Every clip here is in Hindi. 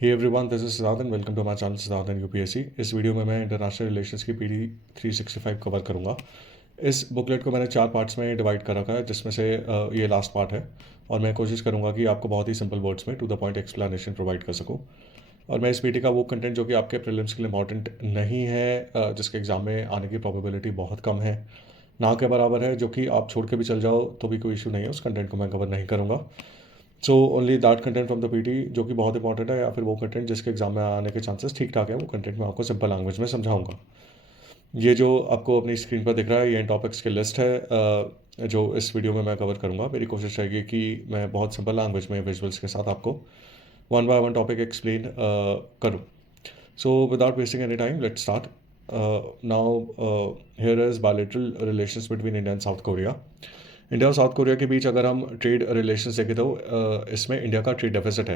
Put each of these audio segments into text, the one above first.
Hey everyone, this is Siddharth and welcome to my channel Siddharth and UPSC. इस वीडियो में मैं इंटरनेशनल रिलेशंस की पीडी 365 कवर करूंगा। इस बुकलेट को मैंने 4 पार्ट्स में डिवाइड कर रखा है, जिसमें से ये लास्ट पार्ट है। और मैं कोशिश करूंगा कि आपको बहुत ही सिंपल वर्ड्स में to the point explanation provide कर सकूं। और मैं इस पीडी का वो कंटेंट जो कि आपके प्रीलिम्स के लिए इंपॉर्टेंट नहीं है, जिसके एग्जाम में आने की प्रोबेबिलिटी बहुत कम है, ना के बराबर है, जो कि आप छोड़ के भी चल जाओ तो भी कोई इशू नहीं है, उस कंटेंट को मैं कवर नहीं करूँगा। So only that content from the PT जो कि बहुत इंपॉर्टेंट है, या फिर वो कंटेंट जिसके एग्जाम में आने के चांसेस ठीक ठाक है, वो कंटेंट मैं आपको सिंपल लैंग्वेज में समझाऊंगा। ये जो आपको अपनी स्क्रीन पर दिख रहा है, ये इन टॉपिक्स की लिस्ट है जो इस वीडियो में मैं कवर करूंगा। मेरी कोशिश रहेगी कि मैं बहुत सिंपल लैंग्वेज में विजुअल्स के साथ आपको one by one topic explain करूँ। So without wasting any time, let's start. Now here is bilateral relations between India and South Korea. India और साउथ कोरिया के बीच अगर हम ट्रेड रिलेशंस देखें तो इसमें इंडिया का ट्रेड डेफिसिट है।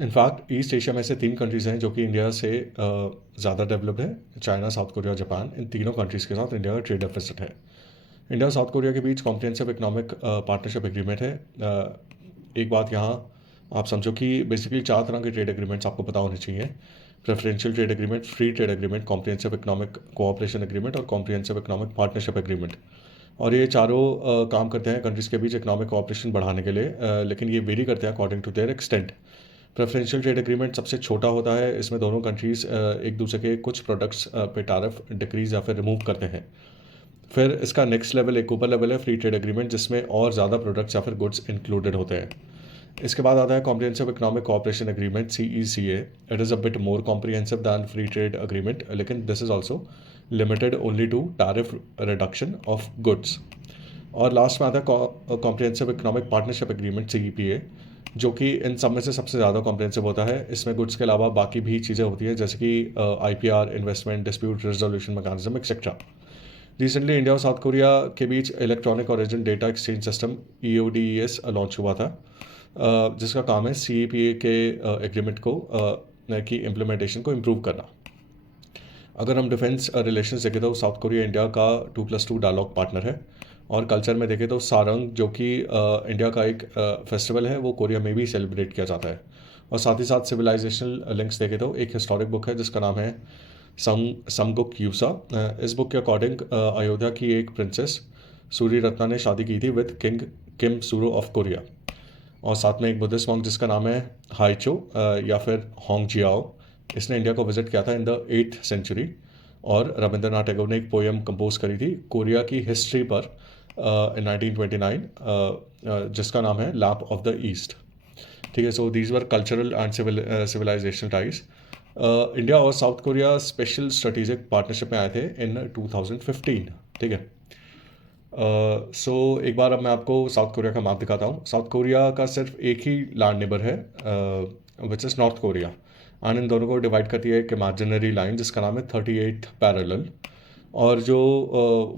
इनफैक्ट ईस्ट एशिया में से 3 कंट्रीज़ हैं जो कि इंडिया से ज़्यादा डेवलप्ड है: चाइना, साउथ कोरिया और जापान। इन तीनों कंट्रीज़ के साथ इंडिया का ट्रेड डेफिसिट है। इंडिया और साउथ कोरिया के बीच कॉम्प्रिहेंसिव इकोनॉमिक पार्टनरशिप एग्रीमेंट है। एक बात यहाँ आप समझो कि बेसिकली 4 तरह के ट्रेड एग्रीमेंट्स आपको पता होने चाहिए: preferential trade agreement, free trade agreement, comprehensive economic cooperation agreement और कॉम्प्रिहेंसिव इकोनॉमिक पार्टनरशिप एग्रीमेंट। और ये चारों काम करते हैं कंट्रीज़ के बीच इकोनॉमिक कोऑपरेशन बढ़ाने के लिए, लेकिन ये वेरी करते हैं according to their extent. Preferential trade agreement सबसे छोटा होता है। इसमें दोनों कंट्रीज़ एक दूसरे के कुछ प्रोडक्ट्स पे टैरिफ डिक्रीज या फिर रिमूव करते हैं। फिर इसका नेक्स्ट लेवल, एक ऊपर लेवल है फ्री ट्रेड एग्रीमेंट, जिसमें और ज़्यादा प्रोडक्ट्स या फिर गुड्स इंक्लूडेड होते हैं। इसके बाद आता है comprehensive economic cooperation agreement, CECA। It is a bit more comprehensive than free trade agreement, लेकिन this is also limited only to tariff reduction of goods. और लास्ट में आता है comprehensive economic partnership agreement, CEPA, जो कि इन सब में से सबसे ज़्यादा कॉम्प्रिहेंसिव होता है। इसमें गुड्स के अलावा बाकी भी चीज़ें होती हैं, जैसे कि IPR, investment, dispute resolution mechanism etcetera. Recently India और साउथ कोरिया के बीच electronic origin data exchange system EODES launch हुआ था, जिसका काम है CEPA के एग्रीमेंट को की इम्प्लीमेंटेशन को इम्प्रूव करना। अगर हम डिफेंस रिलेशंस देखें तो साउथ कोरिया इंडिया का 2+2 डायलॉग पार्टनर है। और कल्चर में देखें तो सारंग, जो कि इंडिया का एक फेस्टिवल है, वो कोरिया में भी सेलिब्रेट किया जाता है। और साथ ही साथ सिविलाइजेशनल लिंक्स देखें तो एक हिस्टोरिक बुक है जिसका नाम है समगुक यूसा। इस बुक के अकॉर्डिंग अयोध्या की एक प्रिंसेस सूरी रत्ना ने शादी की थी with king Kim Suro of Korea. और साथ में एक बुद्धिस्ट मॉन्क जिसका नाम है हाइचो या फिर होंग जियाओ, इसने इंडिया को विजिट किया था इन द 8th सेंचुरी। और रविंद्रनाथ टैगोर ने एक पोएम कंपोज करी थी कोरिया की हिस्ट्री पर इन 1929, जिसका नाम है लैप ऑफ द ईस्ट। ठीक है, so these were cultural and civilisational ties. India और South Korea special strategic partnership में आए थे इन 2015। ठीक है, सो एक बार अब मैं आपको साउथ कोरिया का मैप दिखाता हूँ। साउथ कोरिया का सिर्फ एक ही लैंड नेबर है, विच is north Korea, and in दोनों को डिवाइड करती है एक इमेजिनरी लाइन जिसका नाम है 38th पैरेलल। और जो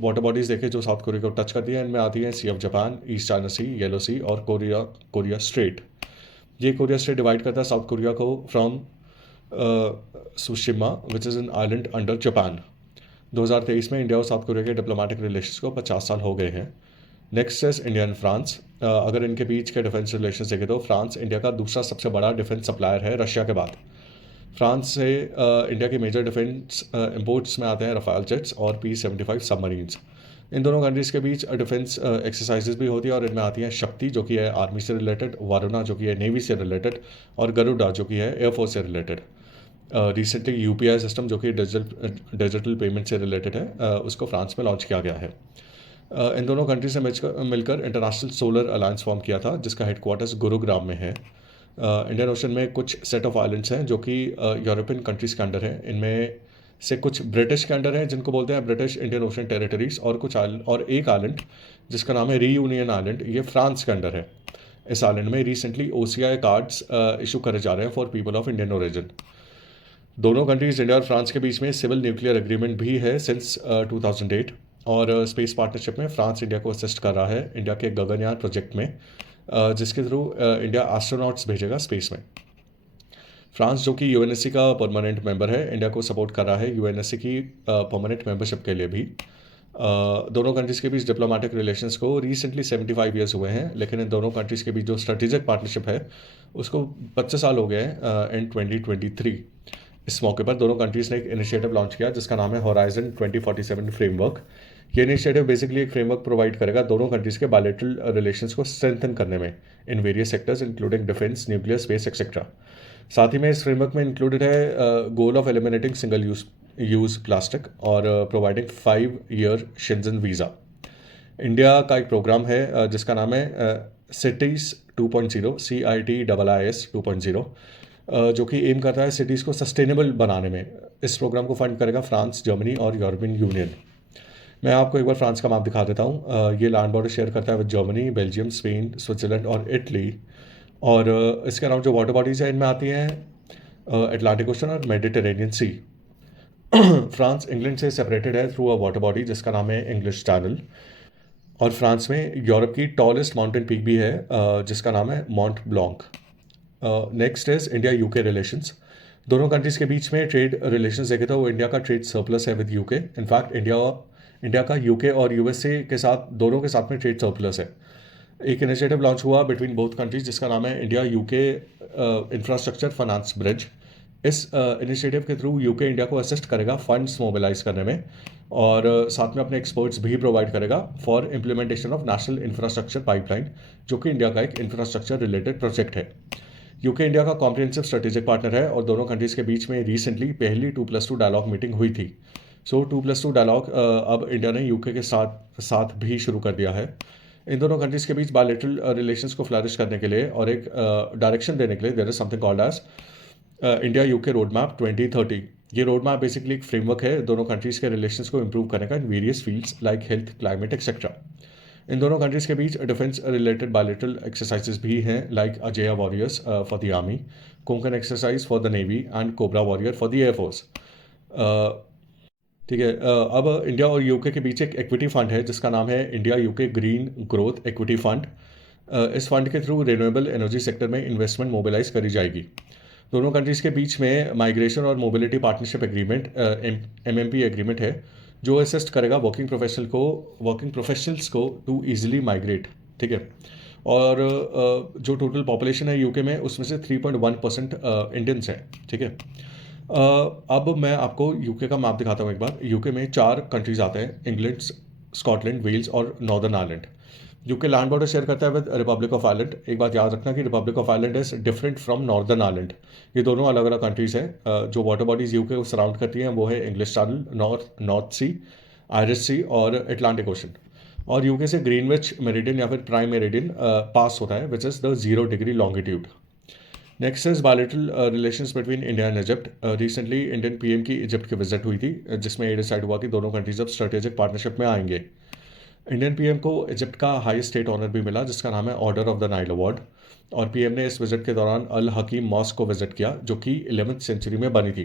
वाटर बॉडीज़ देखे जो साउथ कोरिया को टच करती है, इनमें आती है Sea of Japan, East China Sea, Yellow Sea और कोरिया स्ट्रेट। ये कोरिया स्ट्रेट डिवाइड करता है साउथ कोरिया को from Tsushima, which is an island under Japan. 2023 में इंडिया और साउथ कोरिया के डिप्लोमेटिक रिलेशंस को 50 साल हो गए हैं। Next is India and France. अगर इनके बीच के डिफेंस रिलेशंस देखें तो फ्रांस इंडिया का दूसरा सबसे बड़ा डिफेंस सप्लायर है रशिया के बाद। फ्रांस से इंडिया के मेजर डिफेंस इंपोर्ट्स में आते हैं रफाल जेट्स और P-75 सबमरीन्स। इन दोनों कंट्रीज़ के बीच डिफेंस एक्सरसाइजेज भी होती है, और इनमें आती हैं शक्ति, जो कि है आर्मी से रिलेटेड, वरुणा, जो कि है नेवी से रिलेटेड, और गरुड़ा, जो कि है एयरफोर्स से रिलेटेड। रिसेंटली UPI सिस्टम, जो कि डिजिटल पेमेंट से रिलेटेड है, उसको फ्रांस में लॉन्च किया गया है। इन दोनों कंट्री से मिलकर इंटरनेशनल सोलर अलायंस फॉर्म किया था, जिसका हेडक्वार्टर्स गुरुग्राम में है। इंडियन ओशन में कुछ सेट ऑफ आइलैंड्स हैं जो कि यूरोपियन कंट्रीज़ के अंडर हैं। इनमें से कुछ ब्रिटिश के अंडर हैं, जिनको बोलते हैं ब्रिटिश इंडियन ओशन टेरिटरीज, और कुछ आइलैंड, और एक आइलैंड जिसका नाम है रीयूनियन आइलैंड, ये फ्रांस के अंडर है। इस आइलैंड में रिसेंटली OCI कार्ड्स इशू करे जा रहे हैं for people of Indian origin. दोनों कंट्रीज इंडिया और फ्रांस के बीच में सिविल न्यूक्लियर एग्रीमेंट भी है सिंस 2008। और स्पेस पार्टनरशिप में फ्रांस इंडिया को असिस्ट कर रहा है इंडिया के गगनयान प्रोजेक्ट में, जिसके थ्रू इंडिया एस्ट्रोनॉट्स भेजेगा स्पेस में। फ्रांस, जो कि UNSC का परमानेंट मेंबर है, इंडिया को सपोर्ट कर रहा है UNSC की परमानेंट मेंबरशिप के लिए भी। दोनों कंट्रीज़ के बीच डिप्लोमेटिक रिलेशंस को रिसेंटली 75 ईयर्स हुए हैं, लेकिन इन दोनों कंट्रीज़ के बीच जो स्ट्रेटेजिक पार्टनरशिप है उसको 25 साल हो गए हैं इन 2023। इस मौके पर दोनों कंट्रीज़ ने एक इनिशिएटिव लॉन्च किया जिसका नाम है होराइजन 2047 फ्रेमवर्क। ये इनिशिएटिव बेसिकली एक फ्रेमवर्क प्रोवाइड करेगा दोनों कंट्रीज़ के बायलैटरल रिलेशंस को स्ट्रेंथन करने में in various sectors including defence, nuclear, space etcetera. साथ ही में इस फ्रेमवर्क में इंक्लूडेड है goal of eliminating single use plastic और providing 5 year Schengen visa. India का एक प्रोग्राम है जिसका नाम है सिटीज़ 2.0 CITIIS 2.0, जो कि एम करता है सिटीज़ को सस्टेनेबल बनाने में। इस प्रोग्राम को फंड करेगा फ्रांस, जर्मनी और यूरोपियन यूनियन। मैं आपको एक बार फ्रांस का मैप दिखा देता हूँ। ये लैंड बॉर्डर शेयर करता है with Germany, Belgium, Spain, Switzerland और इटली। और इसके अलावा जो वाटर बॉडीज़ हैं इनमें आती हैं अटलांटिक ओशन और मेडिटेरेनियन सी। फ्रांस इंग्लैंड से सेपरेटेड है थ्रू अ वाटर बॉडी जिसका नाम है इंग्लिश चैनल। और फ्रांस में यूरोप की टॉलेस्ट माउंटेन पीक भी है जिसका नाम है Mont Blanc. Next is India UK relations. दोनों कंट्रीज़ के बीच में ट्रेड रिलेशंस देखे तो इंडिया का ट्रेड सरप्लस है विद यूके। इनफैक्ट इंडिया का यूके और यूएसए के साथ दोनों के साथ में ट्रेड सरप्लस है। एक इनिशिएटिव लॉन्च हुआ बिटवीन बोथ कंट्रीज जिसका नाम है India UK infrastructure finance bridge. इस इनिशिएटिव के थ्रू यूके इंडिया को असिस्ट करेगा फंड्स मोबिलाइज करने में और साथ में अपने एक्सपर्ट्स भी प्रोवाइड करेगा for implementation of national infrastructure pipeline, जो कि इंडिया का एक इंफ्रास्ट्रक्चर रिलेटेड प्रोजेक्ट है। यूके इंडिया का कॉम्प्रिहेंसिव स्ट्रेटेजिक पार्टनर है और दोनों कंट्रीज़ के बीच में रिसेंटली पहली 2+2 डायलॉग मीटिंग हुई थी। सो 2+2 डायलॉग अब इंडिया ने यूके के साथ भी शुरू कर दिया है। इन दोनों कंट्रीज़ के बीच बायलैटरल रिलेशंस को फ्लरिश करने के लिए और एक डायरेक्शन देने के लिए there is something called as India UK road map 2030। ये रोड मैप बेसिकली एक फ्रेमवर्क है दोनों कंट्रीज़ के रिलेशंस को इंप्रूव करने का in various fields like health, climate etcetera. इन दोनों कंट्रीज़ के बीच डिफेंस रिलेटेड बायलैटरल एक्सरसाइजेज भी हैं like Ajeya warriors for the army, Konkan exercise for the navy and cobra warrior for the air force. ठीक है। अब इंडिया और यूके के बीच एक इक्विटी फंड है जिसका नाम है India UK green growth equity fund. इस फंड के थ्रू रिन्यूएबल एनर्जी सेक्टर में इन्वेस्टमेंट मोबिलाइज करी जाएगी। दोनों कंट्रीज़ के बीच में माइग्रेशन और mobility partnership agreement MMP agreement है जो असिस्ट करेगा वर्किंग प्रोफेशनल्स को टू ईजिली माइग्रेट। ठीक है। और जो टोटल पॉपुलेशन है यूके में उसमें से 3.1% इंडियंस हैं। ठीक है। अब मैं आपको यूके का मैप दिखाता हूँ एक बार। यूके में 4 कंट्रीज आते हैं, इंग्लैंड, स्कॉटलैंड, वेल्स और northern Ireland. UK land border share करता है विद रिपब्लिक ऑफ आयरलैंड। एक बात याद रखना कि Republic of Ireland is different from northern Ireland. ये दोनों अलग अलग कंट्रीज हैं। जो वाटर बॉडीज यूके को सराउंड करती हैं वो है इंग्लिश चैनल, नॉर्थ सी, आयरिश सी और अटलांटिक ओशन। और यूके से ग्रीनविच मेरिडियन या फिर प्राइम मेरिडियन पास होता है which is the 0 degree longitude. Next is bilateral relations between India and Egypt. Recently Indian PM की इजिप्ट की विजिट हुई थी जिसमें ये डिसाइड हुआ कि दोनों कंट्रीज अब स्ट्रेटेजिक पार्टनरशिप में आएंगे। इंडियन PM को इजिप्ट का हाईएस्ट स्टेट ऑनर भी मिला जिसका नाम है order of the Nile award. और PM ने इस विजिट के दौरान अल हकीम मॉस्क को विजिट किया जो कि 11वीं सेंचुरी में बनी थी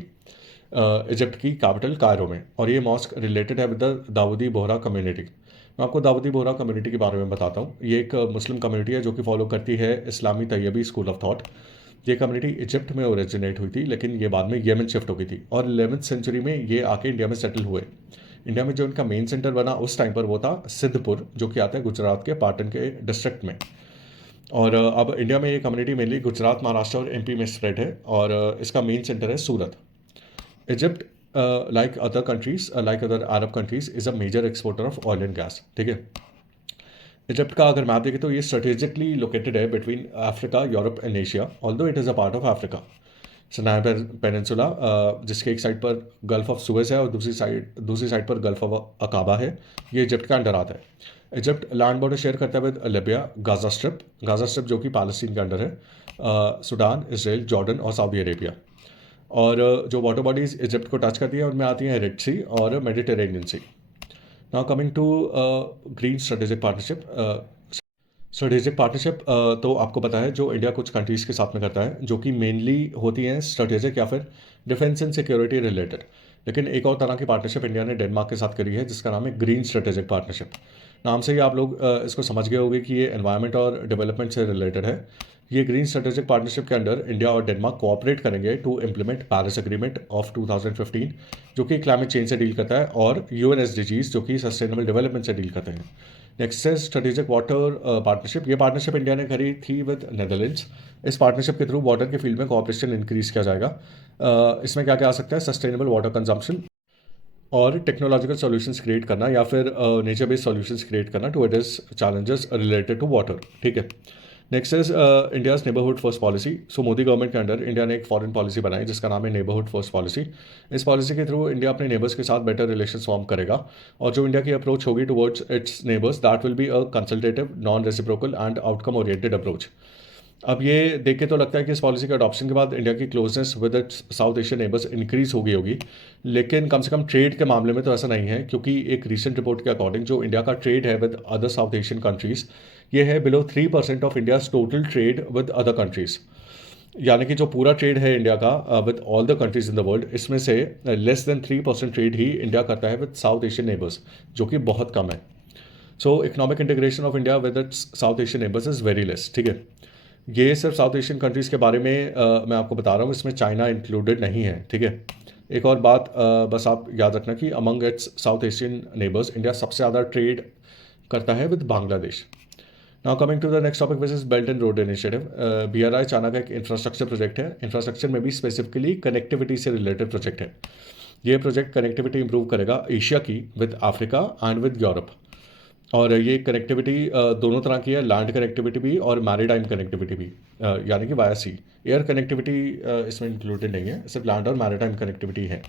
इजिप्ट की कैपिटल कायरो में। और ये मॉस्क रिलेटेड है with the Dawoodi Bohra community. मैं आपको दाऊदी बोहरा कम्युनिटी के बारे में बताता हूँ। ये एक मुस्लिम कम्युनिटी है जो कि फॉलो करती है इस्लामी तैयबी स्कूल ऑफ थॉट। ये कम्युनिटी इजिप्ट में ओरिजिनेट हुई थी लेकिन ये बाद में येमन शिफ्ट हो गई थी और 11वीं सेंचुरी में ये आके इंडिया में सेटल हुए। इंडिया में जो इनका मेन सेंटर बना उस टाइम पर वो था सिद्धपुर, जो कि आता है गुजरात के पाटन के डिस्ट्रिक्ट में। और अब इंडिया में ये कम्युनिटी मेनली गुजरात, महाराष्ट्र और MP में स्प्रेड है और इसका मेन सेंटर है Surat. Egypt like other countries like other Arab countries is a major exporter of oil and gas. ठीक है। इजिप्ट का अगर मैप देखें तो ये स्ट्रेटेजिकली लोकेटेड है between Africa, Europe and Asia, although it is a part of Africa. Sinai peninsula जिसके एक साइड पर गल्फ ऑफ सुएज है और दूसरी साइड पर गल्फ ऑफ अकाबा है, ये इजिप्ट का अंडर आता है। इजिप्ट लैंड बॉर्डर शेयर करता है विद लिबिया, गाजा स्ट्रिप जो कि पैलेस्टीन के अंडर है, सूडान, इसराइल, जॉर्डन और सऊदी अरेबिया। और जो वाटर बॉडीज इजिप्ट को टच करती है उनमें आती हैं रेड सी और Mediterranean Sea. Now coming to green strategic partnership तो आपको पता है जो इंडिया कुछ कंट्रीज़ के साथ में करता है जो कि मेनली होती हैं स्ट्रेटेजिक या फिर डिफेंस एंड सिक्योरिटी रिलेटेड। लेकिन एक और तरह की पार्टनरशिप इंडिया ने डेनमार्क के साथ करी है जिसका नाम है ग्रीन स्ट्रेटेजिक पार्टनरशिप। नाम से ही आप लोग इसको समझ गए होंगे कि ये एनवायरनमेंट और डेवलपमेंट से रिलेटेड है। ये ग्रीन स्ट्रेटेजिक पार्टनरशिप के अंडर इंडिया और डेनमार्क कोऑपरेट करेंगे to implement Paris agreement of 2015 जो कि क्लाइमेट चेंज से डील करता है, और यूएनएसडीजीज जो कि सस्टेनेबल डेवलपमेंट से डील करते हैं। नेक्स्ट है स्ट्रेटेजिक वाटर पार्टनरशिप। ये पार्टनरशिप इंडिया ने करी थी विद नेदरलैंड्स। इस पार्टनरशिप के थ्रू वाटर के फील्ड में कोऑपरेशन इंक्रीज किया जाएगा। इसमें क्या क्या आ सकता है, सस्टेनेबल वाटर कंजम्पशन और टेक्नोलॉजिकल सॉल्यूशंस क्रिएट करना, या फिर नेचर बेस्ड सॉल्यूशंस क्रिएट करना to address challenges related to water. ठीक है। Next is India's neighbourhood first policy. So Modi government के अंडर इंडिया ने एक फॉरेन पॉलिसी बनाई जिसका नाम है नेबरहुड फर्स्ट पॉलिसी। इस पॉलिसी के थ्रू इंडिया अपने नेबर्स के साथ बेटर रिलेशन फॉर्म करेगा, और जो इंडिया की अप्रोच होगी towards it's neighbours that will be a consultative, non reciprocal and outcome oriented approach. अब ये देख के तो लगता है कि इस पॉलिसी के अडॉप्शन के बाद इंडिया की closeness with its South Asian neighbours increase हो गई होगी, लेकिन कम से कम ट्रेड के मामले में तो ऐसा नहीं है, क्योंकि एक रीसेंट रिपोर्ट के अकॉर्डिंग जो इंडिया का ट्रेड है with other south Asian countries, ये है below 3% of India's total trade with other countries. यानी कि जो पूरा ट्रेड है इंडिया का with all the countries in the world, इसमें से लेस देन 3% ट्रेड ही इंडिया करता है विद साउथ एशियन नेबर्स, जो कि बहुत कम है। सो economic integration of India with its South Asian neighbours is very less. ठीक है। ये सिर्फ साउथ एशियन कंट्रीज़ के बारे में मैं आपको बता रहा हूँ, इसमें चाइना इंक्लूडेड नहीं है। ठीक है। एक और बात बस आप याद रखना कि among its South Asian neighbours India सबसे ज़्यादा ट्रेड करता है with Bangladesh. Now coming to the next topic which is Belt and Road Initiative. BRI China का एक इंफ्रास्ट्रक्चर प्रोजेक्ट है। इंफ्रास्ट्रक्चर में भी स्पेसिफिकली कनेक्टिविटी से रिलेटेड प्रोजेक्ट है। ये प्रोजेक्ट कनेक्टिविटी इंप्रूव करेगा एशिया की with Africa and with Europe, और ये कनेक्टिविटी दोनों तरह की है, लैंड कनेक्टिविटी भी और मैरीटाइम कनेक्टिविटी भी, यानी कि वाया सी। एयर कनेक्टिविटी इसमें इंक्लूडेड नहीं है, सिर्फ लैंड और मैरीटाइम कनेक्टिविटी है।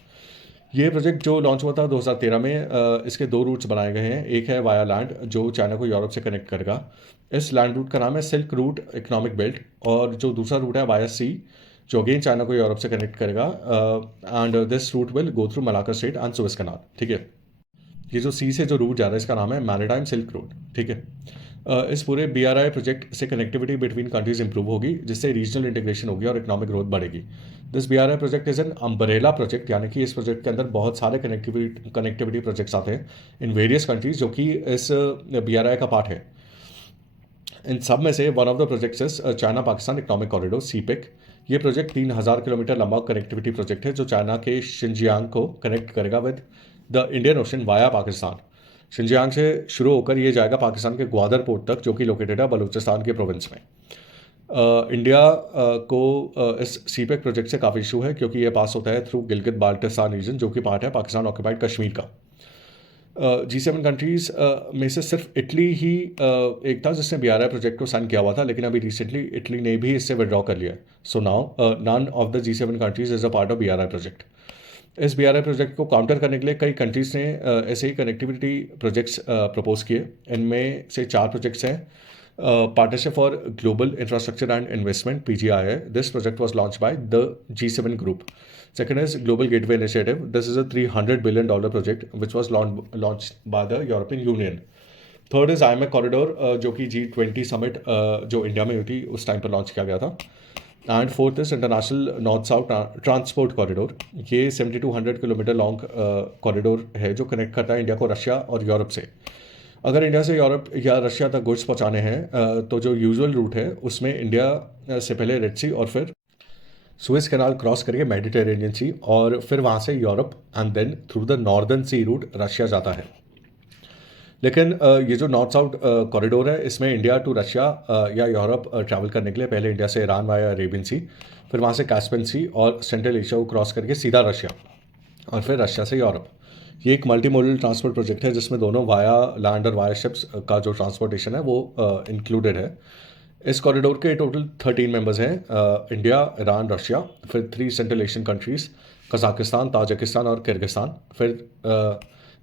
ये प्रोजेक्ट जो लॉन्च हुआ था 2013 में, इसके 2 रूट्स बनाए गए हैं। एक है वाया लैंड जो चाइना को यूरोप से कनेक्ट करेगा। इस लैंड रूट का नाम है सिल्क रूट इकोनॉमिक बेल्ट, और जो दूसरा रूट है वाया सी जो अगेन चाइना को यूरोप से कनेक्ट करेगा, and this route will go through Malacca Strait and Suez Canal. ठीक है। ये जो सी से जो रूट जा रहा है इसका नाम है मैरीटाइम सिल्क रोड। ठीक है। इस पूरे BRI प्रोजेक्ट से कनेक्टिविटी बिटवीन कंट्रीज इंप्रूव होगी, जिससे रीजनल इंटीग्रेशन होगी और इकोनॉमिक ग्रोथ बढ़ेगी। This BRI project is an umbrella project, यानी कि इस प्रोजेक्ट के अंदर बहुत सारे कनेक्टिविटी प्रोजेक्ट्स आते हैं इन वेरियस कंट्रीज जो कि इस BRI का पार्ट है। इन सब में से one of the projects is China Pakistan economic corridor CPEC। ये प्रोजेक्ट 3000 किलोमीटर लंबा कनेक्टिविटी प्रोजेक्ट है जो चाइना के शिनजियांग को कनेक्ट करेगा with the Indian ocean via Pakistan. Xinjiang से शुरू होकर ये जाएगा पाकिस्तान के ग्वादर पोर्ट तक, जो कि लोकेटेड है बलूचिस्तान के प्रोविंस में। इंडिया को इस CPEC प्रोजेक्ट से काफ़ी इशू है, क्योंकि ये पास होता है थ्रू गिलगित बाल्टिस्तान रीजन, जो कि पार्ट है पाकिस्तान ऑक्यूपाइड कश्मीर का। G7 कंट्रीज़ में से सिर्फ इटली ही एक था जिसने BRI प्रोजेक्ट को साइन किया हुआ था, लेकिन अभी रिसेंटली इटली ने भी इससे विड्रॉ कर लिया है। So now none of the G7 countries is a part of BRI project. इस BRI प्रोजेक्ट को काउंटर करने के लिए कई कंट्रीज़ ने ऐसे ही कनेक्टिविटी प्रोजेक्ट्स प्रपोज किए। इनमें से 4 प्रोजेक्ट्स हैं। Partnership for global infrastructure and investment PGII। This project was launch by the G7 group. Second is Global Gateway Initiative. This is a $300 billion project which was launched by the European Union. Third is IMEC Corridor, जो कि G20 समिट जो इंडिया में हुई थी उस टाइम पर लॉन्च किया गया था। And fourth is international north south transport corridor. ये 7200 किलोमीटर लॉन्ग कॉरिडोर है जो कनेक्ट करता है इंडिया को रशिया और यूरोप से। अगर इंडिया से यूरोप या रशिया तक गुड्स पहुँचाने हैं तो जो यूजुअल रूट है उसमें इंडिया से पहले रेड सी और फिर सुएज कैनाल क्रॉस करके मेडिटेरेनियन सी और फिर वहाँ से Europe and then through the Northern Sea Route Russia जाता है। लेकिन ये जो नॉर्थ साउथ कॉरिडोर है इसमें इंडिया टू रशिया या यूरोप ट्रैवल करने के लिए पहले इंडिया से ईरान वाया अरेबियन सी, फिर वहाँ से कैस्पियन सी और सेंट्रल एशिया को क्रॉस करके सीधा रशिया और फिर रशिया से यूरोप। ये एक मल्टी मोडल ट्रांसपोर्ट प्रोजेक्ट है जिसमें दोनों वाया लैंड और वाया शिप्स का जो ट्रांसपोर्टेशन है वो इंक्लूडेड है। इस कॉरिडोर के टोटल 13 मेंबर्स हैं, इंडिया, ईरान, रशिया, फिर 3 central Asian countries Kazakhstan, Tajikistan और किर्गिस्तान, फिर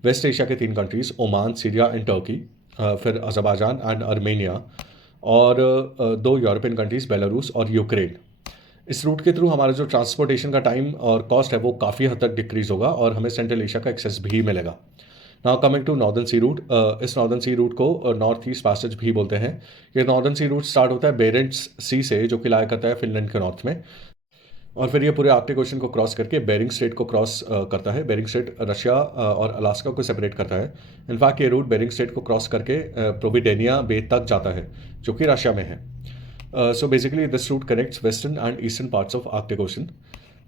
वेस्ट एशिया के 3 countries Oman, Syria and Turkey, फिर अज़रबैजान एंड आर्मेनिया और 2 यूरोपियन कंट्रीज़ बेलारूस और यूक्रेन। इस रूट के थ्रू हमारा जो ट्रांसपोर्टेशन का टाइम और कॉस्ट है वो काफ़ी हद तक डिक्रीज़ होगा और हमें सेंट्रल एशिया का एक्सेस भी मिलेगा। Now coming to Northern Sea Route. इस नॉर्दर्न सी रूट को नॉर्थ ईस्ट पैसेज भी बोलते हैं। ये नॉर्दर्न सी रूट स्टार्ट होता है बेरेंट्स सी से जो कि लाया करता है फिनलैंड के नॉर्थ में, और फिर ये पूरे आर्कटिक ओशन को क्रॉस करके बेरिंग स्ट्रेट को क्रॉस करता है। बेरिंग स्ट्रेट रशिया और अलास्का को सेपरेट करता है। इनफैक्ट ये रूट बेरिंग स्ट्रेट को क्रॉस करके प्रोविडेनिया बे तक जाता है जो कि रशिया में है। So basically this route connects western and eastern parts of Arctic Ocean.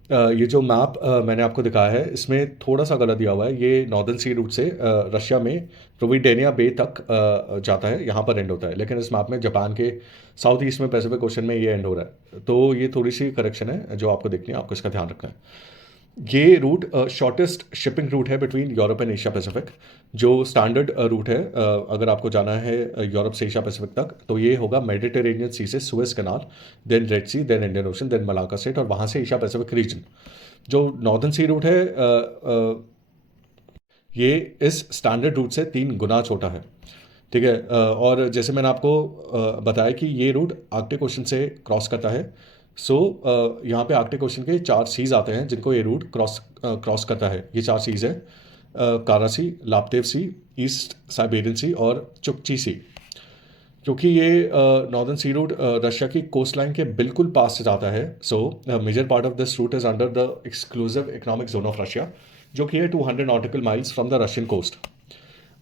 ये जो मैप मैंने आपको दिखाया है इसमें थोड़ा सा गलत दिया हुआ है। ये नॉर्दर्न सी रूट से रशिया में प्रोविडेनिया बे तक जाता है, यहाँ पर एंड होता है, लेकिन इस मैप में जापान के साउथ ईस्ट में पैसिफिक ओशन में ये एंड हो रहा है। तो ये थोड़ी सी करेक्शन है जो आपको देखनी है, आपको इसका ध्यान रखना है। ये रूट शॉर्टेस्ट शिपिंग रूट है between Europe and Asia Pacific. जो स्टैंडर्ड रूट है अगर आपको जाना है यूरोप से एशिया पैसिफिक तक, तो ये होगा मेडिटेरेनियन सी से Suez Canal, then Red Sea, then Indian Ocean, then Malacca Strait, और वहाँ से एशिया पैसिफिक रीजन। जो नॉर्दर्न सी रूट है ये इस स्टैंडर्ड रूट से 3 गुना छोटा है। ठीक है, और जैसे मैंने आपको बताया कि ये रूट आर्कटिक ओशन से क्रॉस करता है। सो यहाँ पे आर्कटिक ओशन के 4 सीज आते हैं जिनको ये रूट क्रॉस करता है। ये 4 सीज है कारा सी, लाप्तेव सी, ईस्ट साइबेरियन सी और चुकची सी। क्योंकि ये नॉर्दर्न सी रूट रशिया की कोस्ट लाइन के बिल्कुल पास से जाता है, so major part of this route is under the exclusive economic zone of Russia, जो कि है 200 nautical miles from the Russian coast.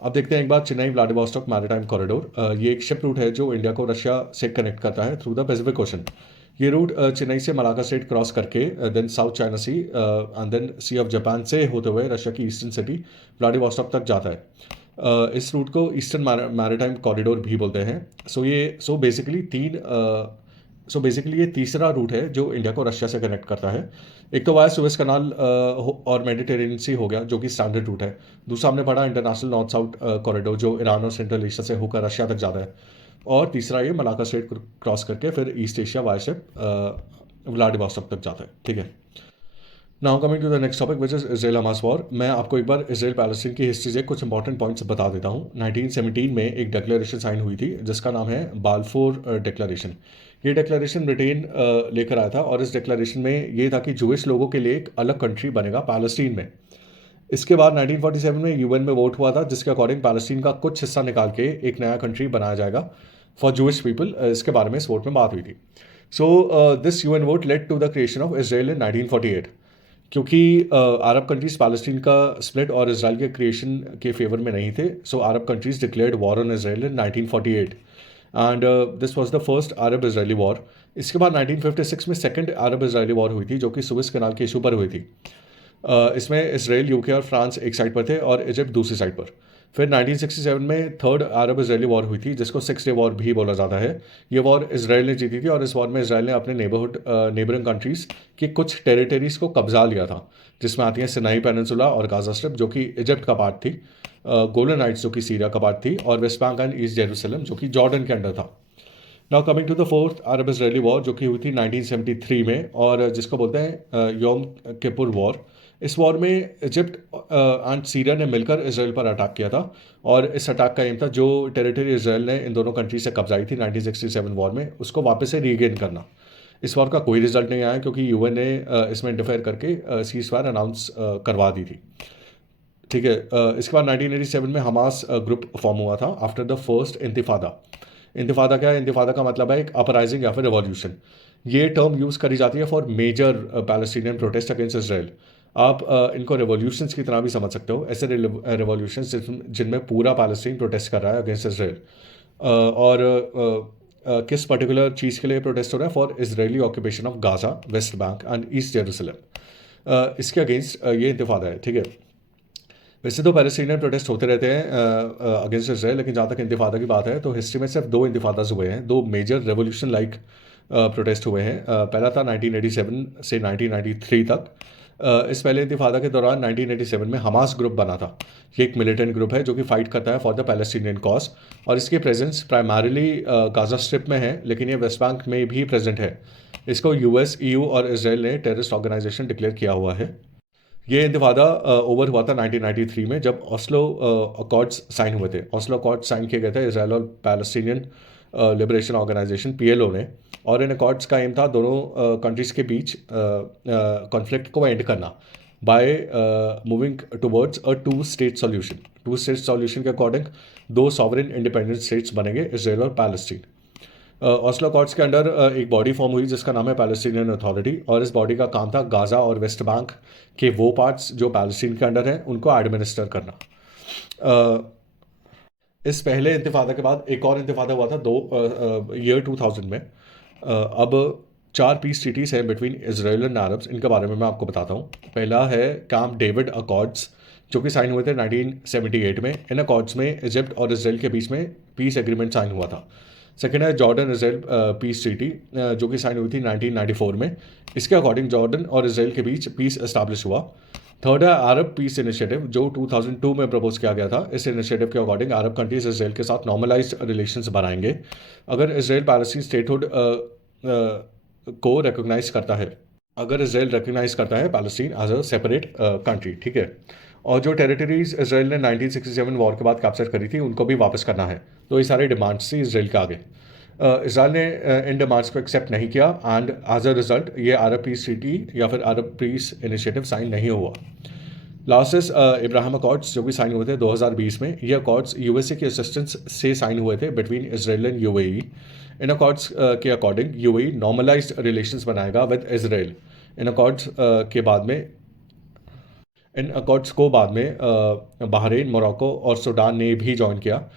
अब देखते हैं एक बार चेन्नई व्लादिवोस्टॉक मैरीटाइम कॉरिडोर। ये एक शिप रूट है जो इंडिया को रशिया से कनेक्ट करता है थ्रू द पैसिफिक ओशन। ये रूट चेन्नई से मलाका स्ट्रेट क्रॉस करके then South China Sea and then Sea of Japan से होते हुए रशिया की ईस्टर्न सिटी व्लादिवोस्टॉक तक जाता है। इस रूट को ईस्टर्न मैरीटाइम कॉरिडोर भी बोलते हैं। सो बेसिकली ये तीसरा रूट है जो इंडिया को रशिया से कनेक्ट करता है। एक तो वाया सुएज कनाल और मेडिटेरेनियन सी हो गया जो कि स्टैंडर्ड रूट है। दूसरा हमने पढ़ा इंटरनेशनल नॉर्थ साउथ कॉरिडोर जो ईरान और सेंट्रल एशिया से होकर रशिया तक जाता है। और तीसरा ये मलाका स्ट्रेट क्रॉस करके फिर East Asia via ship Vladivostok तक जाता है। ठीक है, now coming to the next topic which is Israel Hamas war. मैं आपको एक बार इजराइल पैलेस्टीन की हिस्ट्री से कुछ इंपॉर्टेंट पॉइंट्स बता देता हूँ। 1917 में एक डिक्लेरेशन साइन हुई थी जिसका नाम है बाल्फोर डिक्लेरेशन। ये डिक्लेरेशन ब्रिटेन लेकर आया था और इस डिक्लेरेशन में ये था कि जूइश लोगों के लिए एक अलग कंट्री बनेगा पैलेस्टीन में। इसके बाद 1947 में यूएन में वोट हुआ था जिसके अकॉर्डिंग पैलेस्टीन का कुछ हिस्सा निकाल के एक नया कंट्री बनाया जाएगा फॉर जूइश पीपल। इसके बारे में इस वोट में बात हुई थी। So this UN vote led to the creation of Israel in 1948। क्योंकि अरब कंट्रीज पैलेस्टीन का स्प्लिट और इसराइल के क्रिएशन के फेवर में नहीं थे, so Arab countries declared war on Israel in 1948 and this was the first Arab Israeli war. इसके बाद 1956 में सेकंड अरब इजरायली वॉर हुई थी जो कि सुएज कनाल के इशू पर हुई थी। इसमें इसराइल, यूके और फ्रांस एक साइड पर थे और इजिप्ट दूसरी साइड पर। फिर 1967 में थर्ड अरब इजरायली वॉर हुई थी जिसको 6 डे वॉर भी बोला जाता है। ये वॉर इसराइल ने जीती थी और इस वॉर में इसराइल ने अपने नेबरिंग कंट्रीज़ की कुछ टेरिटरीज को कब्जा लिया था, जिसमें आती हैं सिनाई पेनिनसुला और गाजा स्ट्रिप जो कि इजिप्ट का पार्ट थी, गोलन हाइट्स जो कि सीरिया का पार्ट थी, और West Bank and East Jerusalem जो कि जॉर्डन के अंडर था। Now coming to the fourth Arab Israeli war जो कि हुई थी 1973 में और जिसको बोलते हैं योम किपुर वॉर। इस वॉर में इजिप्ट एंड सीरिया ने मिलकर इसराइल पर अटैक किया था और इस अटैक का एम था जो टेरिटरी इसराइल ने इन दोनों कंट्री से कब्जाई थी 1967 वॉर में, उसको वापस से रीगेन करना। इस वॉर का कोई रिजल्ट नहीं आया क्योंकि यूएन ने इसमें इंटरफेयर करके सीज फायर अनाउंस करवा दी थी। ठीक है, इसके बाद 1987 में हमास ग्रुप फॉर्म हुआ था आफ्टर द फर्स्ट इंतिफादा। इंतिफादा क्या है? इंतिफादा का मतलब है एक अपराइजिंग या फिर रिवॉल्यूशन। ये टर्म यूज़ करी जाती है for major Palestinian protest against Israel. आप इनको रेवोल्यूशंस की तरह भी समझ सकते हो, ऐसे रेवोल्यूशंस जिनमें पूरा पैलेस्टीन प्रोटेस्ट कर रहा है अगेंस्ट इसराइल। किस पर्टिकुलर चीज़ के लिए प्रोटेस्ट हो रहा है? For Israeli occupation of Gaza, waste Bank and East Jerusalem. इसके अगेंस्ट ये इंतिफादा है। ठीक है, वैसे तो पैलेस्टीनियन प्रोटेस्ट होते रहते हैं अगेंस्ट इसराइल, लेकिन जहाँ तक इंतिफादा की बात है तो हिस्ट्री में सिर्फ 2 इंतिफादास हुए हैं, 2 मेजर रेवोल्यूशन लाइक प्रोटेस्ट हुए हैं। पहला था 1987 से 1993 तक। इस पहले इंतिफादा के दौरान 1987 में हमास ग्रुप बना था। ये एक मिलिटेंट ग्रुप है जो कि फाइट करता है फॉर द पैलेस्टीनियन कॉज और इसकी प्रेजेंस प्राइमरीली गाजा स्ट्रिप में है, लेकिन ये वेस्ट बैंक में भी प्रेजेंट है। इसको यूएस, ईयू और इसराइल ने टेररिस्ट ऑर्गेनाइजेशन डिक्लेयर किया हुआ है। ये इंतिफादा ओवर हुआ था 1993 में जब ऑस्लो अकॉर्ड्स साइन हुए थे। ऑस्लो अकॉर्ड्स साइन किए गए थे इसराइल और पैलेस्टीनियन लिबरेशन ऑर्गेनाइजेशन PLO ने, और इन अकॉर्ड्स का एम था दोनों कंट्रीज़ के बीच कॉन्फ्लिक्ट को एंड करना by moving towards a two state solution. Two state solution के अकॉर्डिंग 2 सॉवरेन इंडिपेंडेंट स्टेट्स बनेंगे, इसराइल और पैलेस्टीन। ऑस्लो अकॉर्ड्स के अंडर एक बॉडी फॉर्म हुई जिसका नाम है पैलेस्टीनियन अथॉरिटी, और इस बॉडी का काम था गाजा और वेस्ट बैंक के वो पार्ट्स जो पैलेस्टीन के अंडर हैं उनको एडमिनिस्टर करना। इस पहले इंतिफादा के बाद एक और इंतिफादा हुआ था ईयर 2000 में। अब 4 पीस ट्रीटीज़ हैं बिटवीन इजराइल एंड अरब्स, इनके बारे में मैं आपको बताता हूँ। पहला है कैंप डेविड अकॉर्ड्स, जो कि साइन हुए थे 1978 में। इन अकॉर्ड्स में इजिप्ट और इसराइल के बीच में पीस एग्रीमेंट साइन हुआ था। सेकेंड है जॉर्डन इसराइल पीस ट्रीटी, जो कि साइन हुई थी 1994 में। इसके अकॉर्डिंग जॉर्डन और इसराइल के बीच पीस एस्टैब्लिश हुआ। थर्ड है अरब पीस इनिशिएटिव, जो 2002 में प्रपोज किया गया था। इस इनिशिएटिव के अकॉर्डिंग अरब कंट्रीज इसराइल के साथ नॉर्मलाइज्ड रिलेशंस बनाएंगे अगर इसराइल पैलेस्टीन स्टेटहुड को रिकॉग्नाइज करता है, अगर इसराइल रिकॉग्नाइज करता है Palestine as a separate country, ठीक है। और जो टेरिटरीज इसराइल ने 1967 वॉर के बाद कैप्चर करी थी उनको भी वापस करना है। तो ये सारे डिमांड्स थी इसराइल के आगे। इसराइल ने इन डिमांड्स को एक्सेप्ट नहीं किया एंड एज अ रिजल्ट ये अरब पीस ट्रीटी या फिर अरब पीस इनिशिएटिव साइन नहीं हुआ। लास्ट इज इब्राहिम अकॉर्ड्स, जो भी साइन हुए थे 2020 में। ये अकॉर्ड्स यूएसए के असिस्टेंस से साइन हुए थे between Israel and UAE. In accords के अकॉर्डिंग यूएई नॉर्मलाइज्ड रिलेशंस बनाएगा विद इसराइल। इन अकॉर्ड्स के बाद में इन अकॉर्ड्स को बाद में बहरीन, मोरक्को और सूडान ने भी ज्वाइन किया,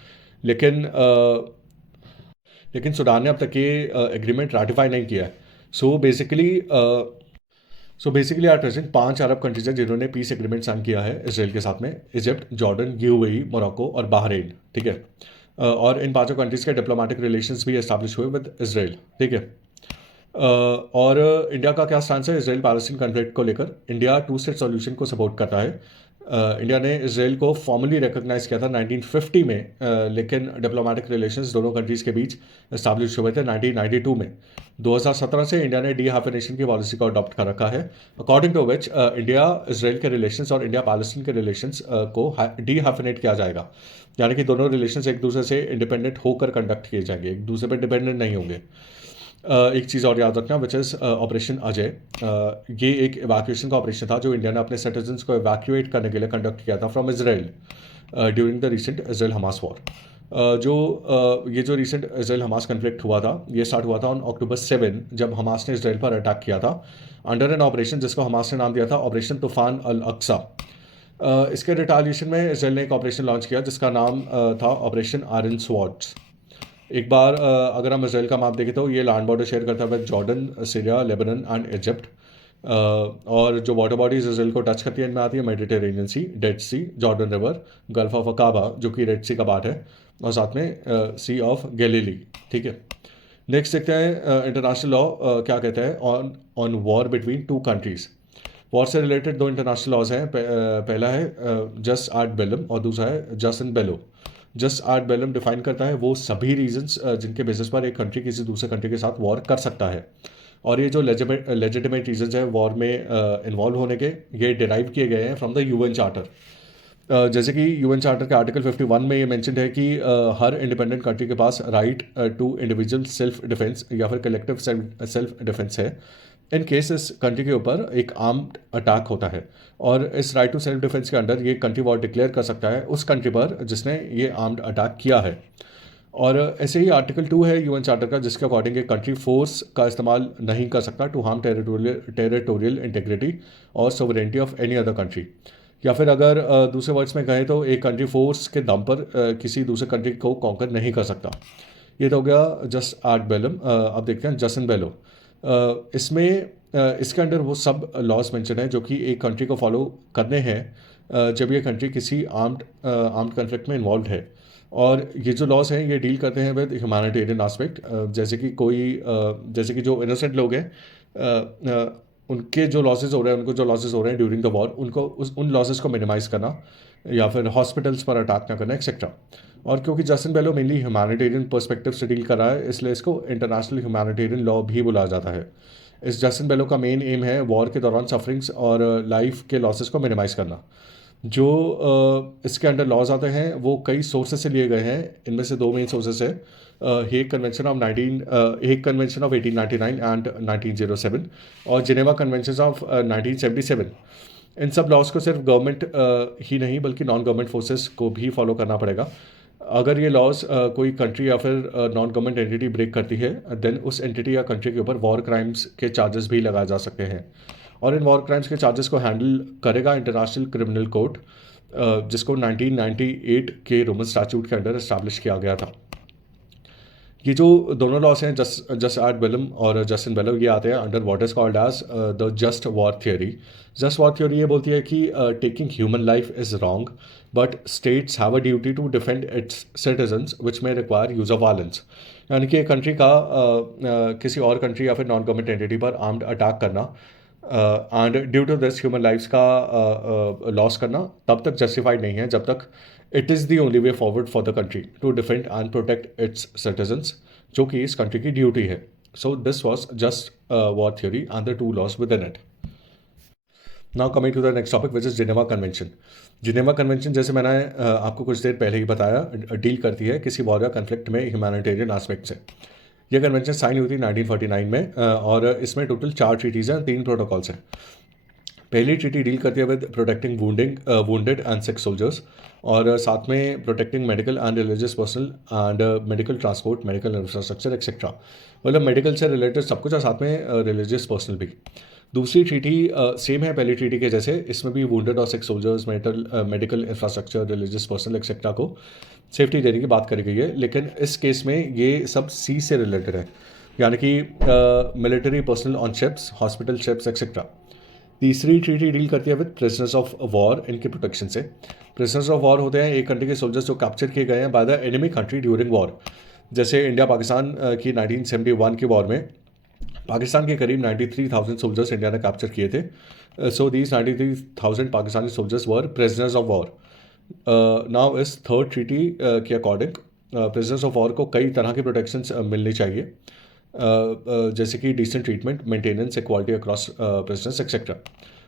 लेकिन सूडान ने अब तक ये एग्रीमेंट राटिफाई नहीं किया है। So basically at present 5 Arab countries हैं जिन्होंने पीस एग्रीमेंट साइन किया है इसराइल के साथ में। इजिप्ट, जॉर्डन, यूएई, मोरक्को और बहरीन, ठीक है। और इन 5 कंट्रीज़ के डिप्लोमेटिक रिलेशंस भी एस्टैब्लिश हुए विद इसराइल, ठीक है। और इंडिया का क्या स्टांस है इसराइल पैलेस्टीन कॉन्फ्लिक्ट को लेकर? इंडिया 2 स्टेट सॉल्यूशन को सपोर्ट करता है। इंडिया ने इसराइल को फॉर्मली रिकॉग्नाइज किया था 1950 में, लेकिन डिप्लोमेटिक रिलेशंस दोनों कंट्रीज़ के बीच इस्टेब्लिश हुए थे 1992 में। 2017 से इंडिया ने डीहाफिनेशन की पॉलिसी को अडॉप्ट कर रखा है, according to which India Israel के रिलेशंस और इंडिया पैलेस्टीन के रिलेशंस को डीहाफिनेट किया जाएगा, यानी कि दोनों रिलेशंस एक दूसरे से इंडिपेंडेंट होकर कंडक्ट किए जाएंगे, एक दूसरे पर डिपेंडेंट नहीं होंगे। एक चीज़ और याद रखना, विच इज़ ऑपरेशन अजय। ये एक इवैक्यूएशन का ऑपरेशन था जो इंडिया ने अपने सिटीजन्स को इवैक्यूएट करने के लिए कंडक्ट किया था from Israel during the recent Israel Hamas war. ये जो रिसेंट इसराइल हमास कन्फ्लिक्ट हुआ था, ये स्टार्ट हुआ था ऑन अक्टूबर 7, जब हमास ने इसराइल पर अटैक किया था अंडर एन ऑपरेशन जिसको हमास ने नाम दिया था ऑपरेशन तूफान अल अक्सा। इसके रिटालिएशन में इसराइल ने एक ऑपरेशन लॉन्च किया जिसका नाम था ऑपरेशन आयरन स्वॉर्ड्स। एक बार अगर हम इसराइल का मैप देखें तो ये लैंड बॉर्डर शेयर करता है with Jordan, Syria, Lebanon and Egypt. और जो वाटर बॉडीज इसराइल को टच करती है इनमें आती है Mediterranean Sea, Dead Sea, Jordan River, Gulf of Aqaba जो कि रेड सी का पार्ट है, और साथ में सी ऑफ गैलीली, ठीक है। नेक्स्ट देखते हैं इंटरनेशनल लॉ क्या कहता है on war between 2 countries. War से रिलेटेड 2 इंटरनेशनल लॉज हैं। पहला है जस एट बेलम और दूसरा है जस इन बेलो। जस्ट एट बेलम डिफाइन करता है वो सभी रीजंस जिनके बेसिस पर एक कंट्री किसी दूसरे कंट्री के साथ वॉर कर सकता है, और ये जो लेजिटिमेट रीजंस है वॉर में इन्वॉल्व होने के, ये डिराइव किए गए हैं फ्रॉम द यूएन चार्टर। जैसे कि यूएन चार्टर के आर्टिकल 51 में ये मेंशन्ड है कि हर इंडिपेंडेंट कंट्री के पास right to individual self defence या फिर कलेक्टिव सेल्फ डिफेंस है इन केस इस कंट्री के ऊपर एक आर्म्ड अटैक होता है, और इस राइट टू सेल्फ डिफेंस के अंडर ये कंट्री वॉर डिक्लेयर कर सकता है उस कंट्री पर जिसने ये आर्म्ड अटैक किया है। और ऐसे ही आर्टिकल 2 है यूएन चार्टर का जिसके अकॉर्डिंग एक कंट्री फोर्स का इस्तेमाल नहीं कर सकता टू हार्म टेरिटोरियल इंटीग्रिटी और sovereignty of any other country. या फिर अगर दूसरे वर्ड्स में कहें तो एक कंट्री फोर्स के दम पर किसी दूसरे कंट्री को कॉन्कर नहीं कर सकता। ये तो हो गया जस्ट एट बेलम। अब देखते हैं जस्ट इन बेलो। इसमें इसके अंडर वो सब लॉज मेंशन है जो कि एक कंट्री को फॉलो करने हैं जब ये कंट्री किसी आर्म्ड कन्फ्लिक्ट में इन्वॉल्व है। और ये जो लॉज हैं ये डील करते हैं विद ह्यूमैनिटेरियन आस्पेक्ट, जैसे कि जो इनोसेंट लोग हैं उनके जो लॉसेस हो रहे हैं, उनको जो लॉसेस हो रहे हैं ड्यूरिंग द वॉर, उनको उन लॉसेस को मिनिमाइज़ करना या फिर हॉस्पिटल्स पर अटैक ना करना एक्सेट्रा। और क्योंकि जस्टिन बेलो मेनली ह्यूमैनिटेरियन पर्सपेक्टिव से डील कर रहा है, इसलिए इसको इंटरनेशनल ह्यूमैनिटेरियन लॉ भी बुलाया जाता है। इस जस्टिन बेलो का मेन एम है वॉर के दौरान सफरिंग्स और लाइफ के लॉसेस को मिनिमाइज़ करना। जो इसके अंडर लॉज आते हैं वो कई सोर्सेज से लिए गए हैं। इनमें से 2 मेन सोर्सेज है हेग कन्वेंशन ऑफ 1899 एंड 1907 और जिनेवा कन्वेंशन ऑफ 1977। इन सब लॉज को सिर्फ गवर्नमेंट ही नहीं बल्कि नॉन गवर्नमेंट फोर्सेस को भी फॉलो करना पड़ेगा। अगर ये लॉज कोई कंट्री या फिर नॉन गवर्नमेंट एंटिटी ब्रेक करती है देन उस एंटिटी या कंट्री के ऊपर वॉर क्राइम्स के चार्जेस भी लगाए जा सकते हैं, और इन वॉर क्राइम्स के चार्जेस को हैंडल करेगा इंटरनेशनल क्रिमिनल कोर्ट, जिसको 1998 के रोमन स्टैट्यूट के अंडर इस्टेब्लिश किया गया था। ये जो दोनों लॉस हैं, जस्ट एड बेलम और जस्टिन बेलम, ये आते हैं under what is called as the just war theory. Just war theory ये बोलती है कि taking human life is wrong, but states have a duty to defend its citizens which may require use of violence. यानी कि एक कंट्री का किसी और कंट्री या फिर नॉन गवर्नमेंट एंटिटी पर आर्म्ड अटैक करना and due to this human lifes का लॉस करना तब तक जस्टिफाइड नहीं है जब तक it is the only way forward for the country to defend and protect its citizens, जो कि इस कंट्री की ड्यूटी है। So this was just war theory and the two laws within it. Now coming to the next topic which is Geneva convention. Geneva convention, जैसे मैंने आपको कुछ देर पहले ही बताया, डील करती है किसी वॉर या कन्फ्लिक्ट में ह्यूमैनिटेरियन एस्पेक्ट से। यह कन्वेंशन साइन हुई थी 1949 में और इसमें टोटल 4 ट्रीटीज़ हैं, 3 प्रोटोकॉल्स हैं। पहली ट्रीटी डील करती है with protecting wounded and sick soldiers, और साथ में protecting medical and religious personal and medical transport, medical infrastructure etcetera. मतलब मेडिकल से रिलेटेड सब कुछ और साथ में रिलीजियस पर्सनल भी। दूसरी ट्रीटी सेम है पहली ट्रीटी के जैसे, इसमें भी वुंडेड और sick soldiers, medical infrastructure, religious personnel etcetera को सेफ्टी देने की बात करी गई है, लेकिन इस केस में ये सब सी से रिलेटेड है, यानी कि military personnel on ships, hospital ships etcetera. तीसरी ट्रीटी डील करती है विद प्रिजनर्स ऑफ वॉर, इनके प्रोटेक्शन से। प्रिजनर्स ऑफ वॉर होते हैं एक कंट्री के सोल्जर्स जो कैप्चर किए गए हैं by the enemy country during war. जैसे इंडिया पाकिस्तान की 1971 की वॉर में पाकिस्तान के करीब 93,000 सोल्जर्स इंडिया ने कैप्चर किए थे। सो these 93,000 Pakistani soldiers were prisoners of war. Now इस थर्ड ट्रीटी के अकॉर्डिंग प्रिजनर्स ऑफ वॉर को कई तरह की प्रोटेक्शंस मिलनी चाहिए, जैसे कि decent treatment, maintenance, equality across prisoners etcetera.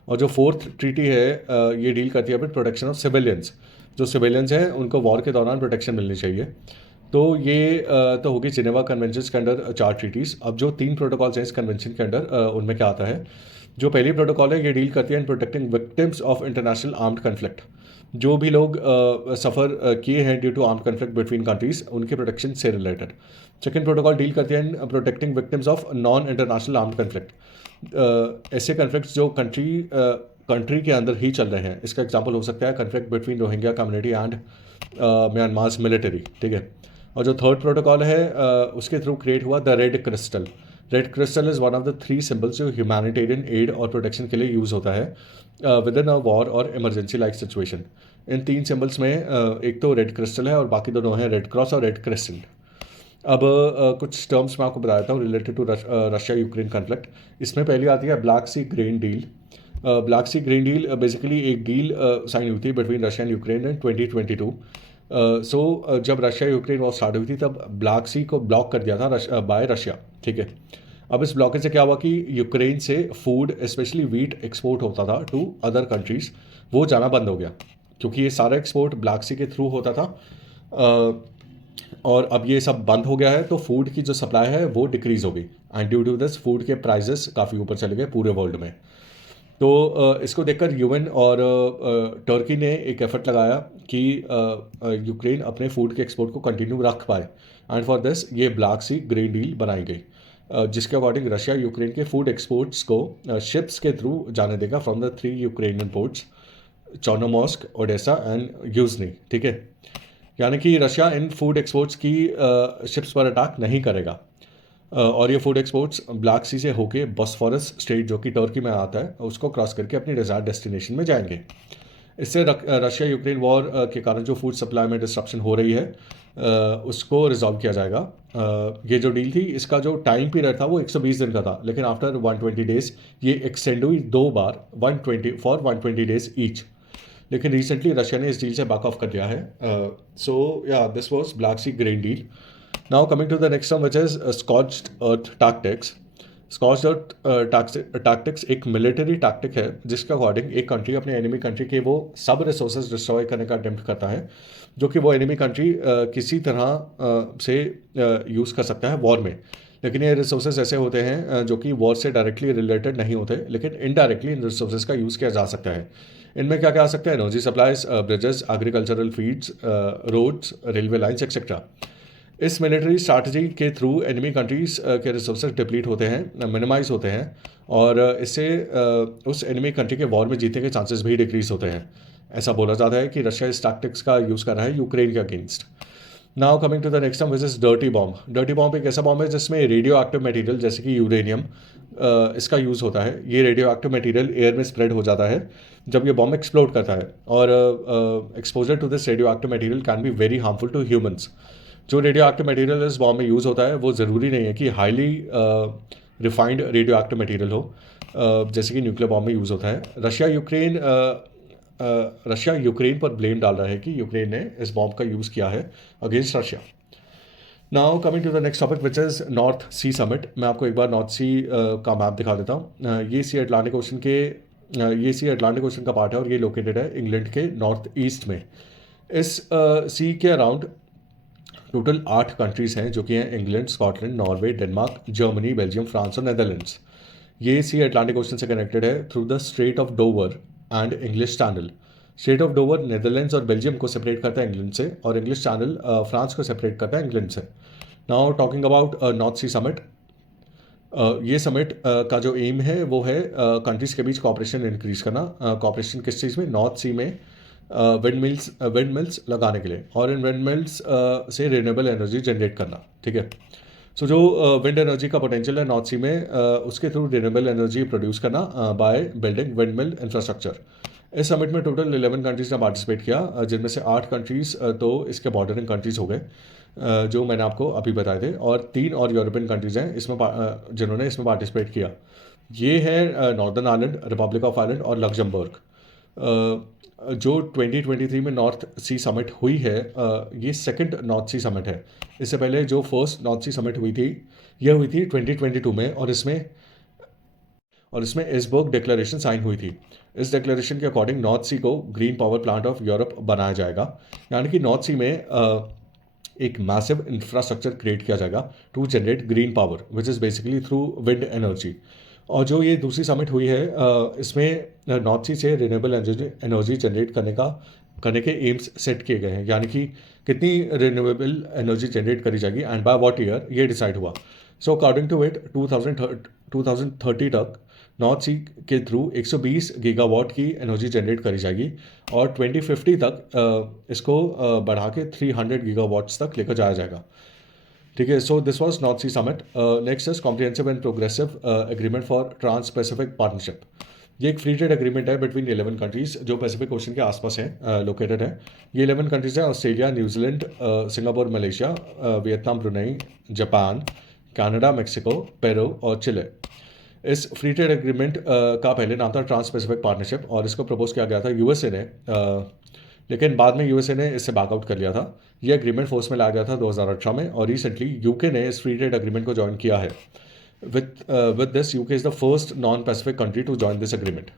और जो फोर्थ ट्रीटी है ये डील करती है विद प्रोटेक्शन ऑफ सिविलियंस। जो सिविलियंस हैं उनको वॉर के दौरान प्रोटेक्शन मिलनी चाहिए। तो ये तो होगी जिनेवा कन्वेंशन के अंडर 4 ट्रीटीज़। अब जो 3 प्रोटोकॉल्स हैं इस कन्वेंशन के अंडर, उनमें क्या आता है। जो पहली प्रोटोकॉल है ये डील करती है in protecting victims of international armed conflict. जो भी लोग सफ़र किए हैं due to armed conflict between countries, उनके प्रोटेक्शन से रिलेटेड। सेकेंड प्रोटोकॉल डील करती है in protecting victims of non international armed conflict. ऐसे कन्फ्लिक्ट्स जो कंट्री के अंदर ही चल रहे हैं। इसका एग्जाम्पल हो सकता है conflict between Rohingya community and Myanmar military, ठीक है। और जो थर्ड प्रोटोकॉल है उसके थ्रू क्रिएट हुआ the red crystal. Red crystal is one of the 3 symbols जो ह्यूमैनिटेरियन एड और प्रोटेक्शन के लिए यूज़ होता है विद इन अ वॉर और इमरजेंसी लाइक सिचुएशन। इन 3 सिंबल्स में एक तो रेड क्रिस्टल है और बाकी दोनों हैं रेड क्रॉस और रेड क्रिसेंट। अब कुछ टर्म्स मैं आपको बता देता हूँ related to Russia Ukraine conflict. इसमें पहली आती है Black Sea grain deal. Black Sea grain deal basically एक डील साइन हुई थी between Russia and Ukraine in 2022। So जब रशिया यूक्रेन वॉर स्टार्ट हुई थी तब ब्लैक सी को ब्लॉक कर दिया था बाय रशिया, ठीक है। अब इस ब्लॉकेज से क्या हुआ कि यूक्रेन से फूड स्पेशली वीट एक्सपोर्ट होता था टू अदर कंट्रीज़, वो जाना बंद हो गया क्योंकि ये सारा एक्सपोर्ट ब्लैक सी के थ्रू होता था। और अब ये सब बंद हो गया है तो फूड की जो सप्लाई है वो डिक्रीज़ हो गई and due to this food के प्राइजेस काफ़ी ऊपर चले गए पूरे वर्ल्ड में। तो इसको देखकर यूएन और टर्की ने एक एफर्ट लगाया कि यूक्रेन अपने फूड के एक्सपोर्ट को कंटिन्यू रख पाए, एंड फॉर दिस ये ब्लैक सी ग्रेन डील बनाई गई, जिसके अकॉर्डिंग रशिया यूक्रेन के फूड एक्सपोर्ट्स को शिप्स के थ्रू जाने देगा from the 3 Ukrainian ports, Chornomorsk, Odesa and Yuzhny, ठीक है। यानी कि रशिया इन फूड एक्सपोर्ट्स की शिप्स पर अटैक नहीं करेगा और ये फूड एक्सपोर्ट्स ब्लैक सी से होके बॉस्फोरस स्टेट जो कि टर्की में आता है उसको क्रॉस करके अपनी डिजायर्ड डेस्टिनेशन में जाएंगे। इससे रशिया यूक्रेन वॉर के कारण जो फूड सप्लाई में डिस्ट्रप्शन हो रही है उसको रिजॉल्व किया जाएगा। ये जो डील थी इसका जो टाइम पीरियड था वो 120 दिन का था, लेकिन आफ्टर 120 डेज ये एक्सटेंड हुई 2 बार 120 डेज ईच। लेकिन रिसेंटली रशिया ने इस डील से बैक ऑफ कर दिया है। So yeah this was Black Sea grain deal. Now coming to the next term which is scorched earth tactics. Scorched earth tactics एक मिलिट्री टैक्टिक है जिसके अकॉर्डिंग एक कंट्री अपने एनिमी कंट्री के वो सब रिसोर्सेज डिस्ट्रॉय करने का अटेम्प्ट करता है जो कि वो एनिमी कंट्री किसी तरह से यूज़ कर सकता है वॉर में। लेकिन ये रिसोर्सेज ऐसे होते हैं जो कि वॉर से डायरेक्टली रिलेटेड नहीं होते, लेकिन इनडायरेक्टली इन रिसोर्सेज का यूज़ किया जा सकता है। इनमें क्या क्या आ सकता है, energy supplies, bridges, agricultural feeds, roads, railway lines etcetera. इस मिलिट्री स्ट्रैटेजी के थ्रू एनिमी कंट्रीज़ के रिसोर्सेज डिप्लीट होते हैं, मिनिमाइज होते हैं और इससे उस एनिमी कंट्री के वॉर में जीतने के चांसेस भी डिक्रीज होते हैं। ऐसा बोला जाता है कि रशिया इस टैक्टिक्स का यूज़ कर रहा है यूक्रेन के against. Now coming to the next one which is dirty bomb. Dirty bomb एक ऐसा बॉम्ब है जिसमें रेडियो एक्टिव मटेरियल जैसे कि यूरेनियम इसका यूज़ होता है। ये रेडियो एक्टिव मटेरियल एयर में स्प्रेड हो जाता है जब ये बॉम्ब एक्सप्लोड करता है, और exposure to this radioactive material can be very harmful to humans. जो रेडियो एक्टिव मटेरियल इस बॉम्ब में यूज़ होता है वो ज़रूरी नहीं है कि highly refined radioactive material हो, जैसे कि न्यूक्लियर बॉम्ब में यूज़ होता है। रशिया यूक्रेन पर ब्लेम डाल रहा है कि यूक्रेन ने इस बॉम्ब का यूज़ किया है against Russia. Now coming to the next topic which is North Sea summit. मैं आपको एक बार नॉर्थ सी का मैप दिखा देता हूँ। ये सी अटलांटिक ओशन का पार्ट है और ये लोकेटेड है इंग्लैंड के नॉर्थ ईस्ट में। इस सी के अराउंड टोटल 8 कंट्रीज़ हैं जो कि हैं England, Scotland, Norway, Denmark, Germany, Belgium, France और नेदरलैंड्स। ये सी अटलांटिक ओशन से कनेक्टेड है through the Strait of Dover and English Channel. Strait of Dover Netherlands और बेल्जियम को सेपरेट करता है इंग्लैंड से, और इंग्लिश चैनल फ्रांस को सेपरेट करता है इंग्लैंड से। Now talking about North Sea summit. ये समिट का जो एम है वो है कंट्रीज़ के बीच कॉपरेशन इंक्रीज करना। कॉपरेशन किस चीज़ में? नॉर्थ सी में विंड मिल्स लगाने के लिए, और इन विंड मिल्स से रिन्यूएबल एनर्जी जनरेट करना। ठीक है, सो जो विंड एनर्जी का पोटेंशियल है नॉर्थ सी में, उसके थ्रू रिन्यूएबल एनर्जी प्रोड्यूस करना by building wind mill infrastructure. इस समिट में टोटल 11 कंट्रीज़ ने पार्टिसिपेट किया, जिनमें से 8 कंट्रीज़ तो इसके बॉर्डरिंग कंट्रीज़ हो गए, जो मैंने आपको अभी बताए थे, और 3 और यूरोपियन कंट्रीज़ हैं इसमें जिन्होंने इसमें पार्टिसिपेट किया। ये है northern Ireland, Republic of Ireland और लग्जमबर्ग। जो 2023 में नॉर्थ सी समिट हुई है, ये सेकंड नॉर्थ सी समिट है। इससे पहले जो फर्स्ट नॉर्थ सी समिट हुई थी यह हुई थी 2022 में, और इसमें एसबर्ग डिक्लेरेशन साइन हुई थी। इस डिक्लेरेशन के अकॉर्डिंग नॉर्थ सी को green power plant of Europe बनाया जाएगा, यानी कि नॉर्थ सी में एक मैसिव इंफ्रास्ट्रक्चर क्रिएट किया जाएगा to generate green power which is basically through wind energy. और जो ये दूसरी समिट हुई है, इसमें नॉर्थ सी से रिन्यूएबल एनर्जी जनरेट करने के एम्स सेट किए गए हैं, यानी कि कितनी रिन्यूएबल एनर्जी जनरेट करी जाएगी एंड बाय व्हाट ईयर ये डिसाइड हुआ। सो अकॉर्डिंग टू इट 2030 तक नॉर्थ सी के थ्रू 120 गीगावाट की एनर्जी जनरेट करी जाएगी, और 2050 तक इसको बढ़ा के 300 गीगावाट्स तक लेकर जाया जाएगा। ठीक है, so this was North Sea summit. Next is comprehensive and progressive agreement for trans Pacific partnership. ये एक फ्री ट्रेड एग्रीमेंट है बिटवीन 11 कंट्रीज़ जो पैसिफिक ओशन के आसपास हैं, लोकेटेड है। ये 11 कंट्रीज़ हैं: Australia, New Zealand, Singapore, Malaysia, Vietnam, Brunei, Japan, Canada, Mexico, Peru और चिले। इस फ्री ट्रेड एग्रीमेंट का पहले नाम था ट्रांस पैसिफिक पार्टनरशिप, और इसको प्रपोज किया गया था यूएसए ने, लेकिन बाद में यूएसए ने इससे बैकआउट कर लिया था। ये एग्रीमेंट फोर्स में लाया गया था 2018 में, और रिसेंटली यूके ने इस फ्री ट्रेड एग्रीमेंट को ज्वाइन किया है। With this, UK is the first non-Pacific country to join this agreement.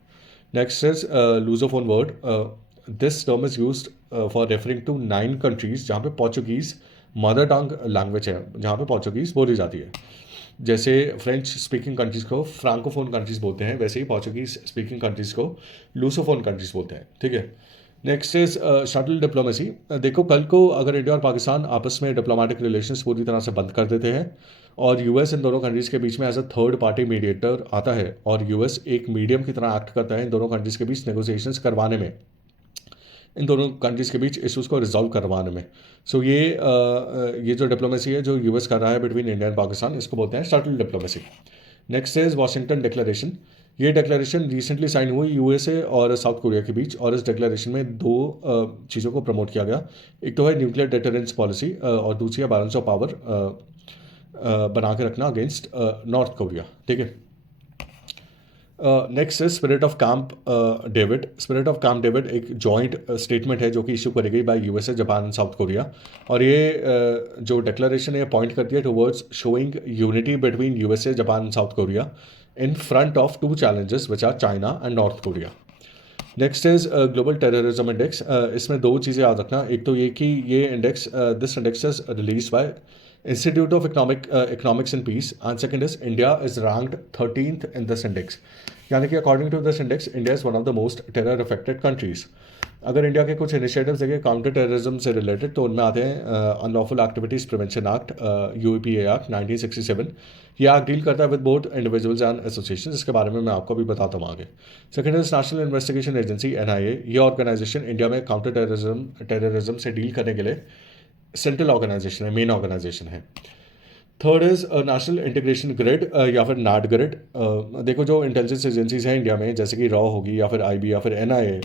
Next is Lusophone word. This term is used for referring to 9 countries जहाँ पे पोर्चुगीज़ मदर टंग लैंग्वेज है, जहाँ पे पोर्चुगीज़ बोली जाती है। जैसे फ्रेंच स्पीकिंग कंट्रीज़ को फ्रांकोफोन कंट्रीज़ बोलते हैं, वैसे ही पोर्चुगीज़ स्पीकिंग कंट्रीज़ को लूसोफोन कंट्रीज़ बोलते हैं। ठीक है, नेक्स्ट इज शटल डिप्लोमेसी। देखो, कल को अगर इंडिया और पाकिस्तान आपस में डिप्लोमेटिक रिलेशंस पूरी तरह से बंद कर देते हैं और यूएस इन दोनों कंट्रीज़ के बीच में as a third party mediator आता है, और यूएस एक मीडियम की तरह एक्ट करता है इन दोनों कंट्रीज़ के बीच नेगोशिएशंस करवाने में, इन दोनों कंट्रीज़ के बीच इशूज़ को रिजॉल्व करवाने में। सो ये जो डिप्लोमेसी है जो यूएस कर रहा है बिटवीन इंडिया एंड पाकिस्तान, इसको बोलते हैं shuttle diplomacy. Next is Washington declaration. ये डिक्लेरेशन रिसेंटली साइन हुई यूएसए और साउथ कोरिया के बीच, और इस डिक्लेरेशन में 2 चीज़ों को प्रमोट किया गया। एक तो है न्यूक्लियर डिटरेंस पॉलिसी, और दूसरी है बैलेंस ऑफ पावर बना के रखना अगेंस्ट नॉर्थ कोरिया। ठीक है, नेक्स्ट है spirit of Camp David. Spirit of Camp David एक जॉइंट स्टेटमेंट है जो कि इशू करी गई by USA, Japan and South Korea, और ये जो डिक्लेरेशन है पॉइंट करती है towards showing unity between USA, Japan and South Korea in front of 2 challenges which are China and North Korea. Next is Global Terrorism Index. इसमें 2 चीज़ें याद रखना। एक तो ये कि ये index this index is release by Institute of Economics and Peace, and second is India is ranked 13th in this index, यानी कि according to this index India is one of the most terror affected countries. अगर इंडिया के कुछ इनिशिएटिव्स देखें काउंटर टेररिज्म से रिलेटेड, तो उनमें आते हैं unlawful activities prevention act, UAPA act 1967। ये एक्ट डील करता है with both individuals and association, जिसके बारे में मैं आपको भी बताता हूँ आगे। Second is national investigation agency, NIA. ये ऑर्गेनाइजेशन इंडिया में काउंटर टेररिज्म से डील करने के लिए सेंट्रल ऑर्गेनाइजेशन है, मेन ऑर्गेनाइजेशन है। Third is national integration grid या फिर नाट ग्रिड। देखो जो इंटेलिजेंस एजेंसीज हैं इंडिया में, जैसे कि रॉ होगी या फिर आईबी या फिर एनआईए,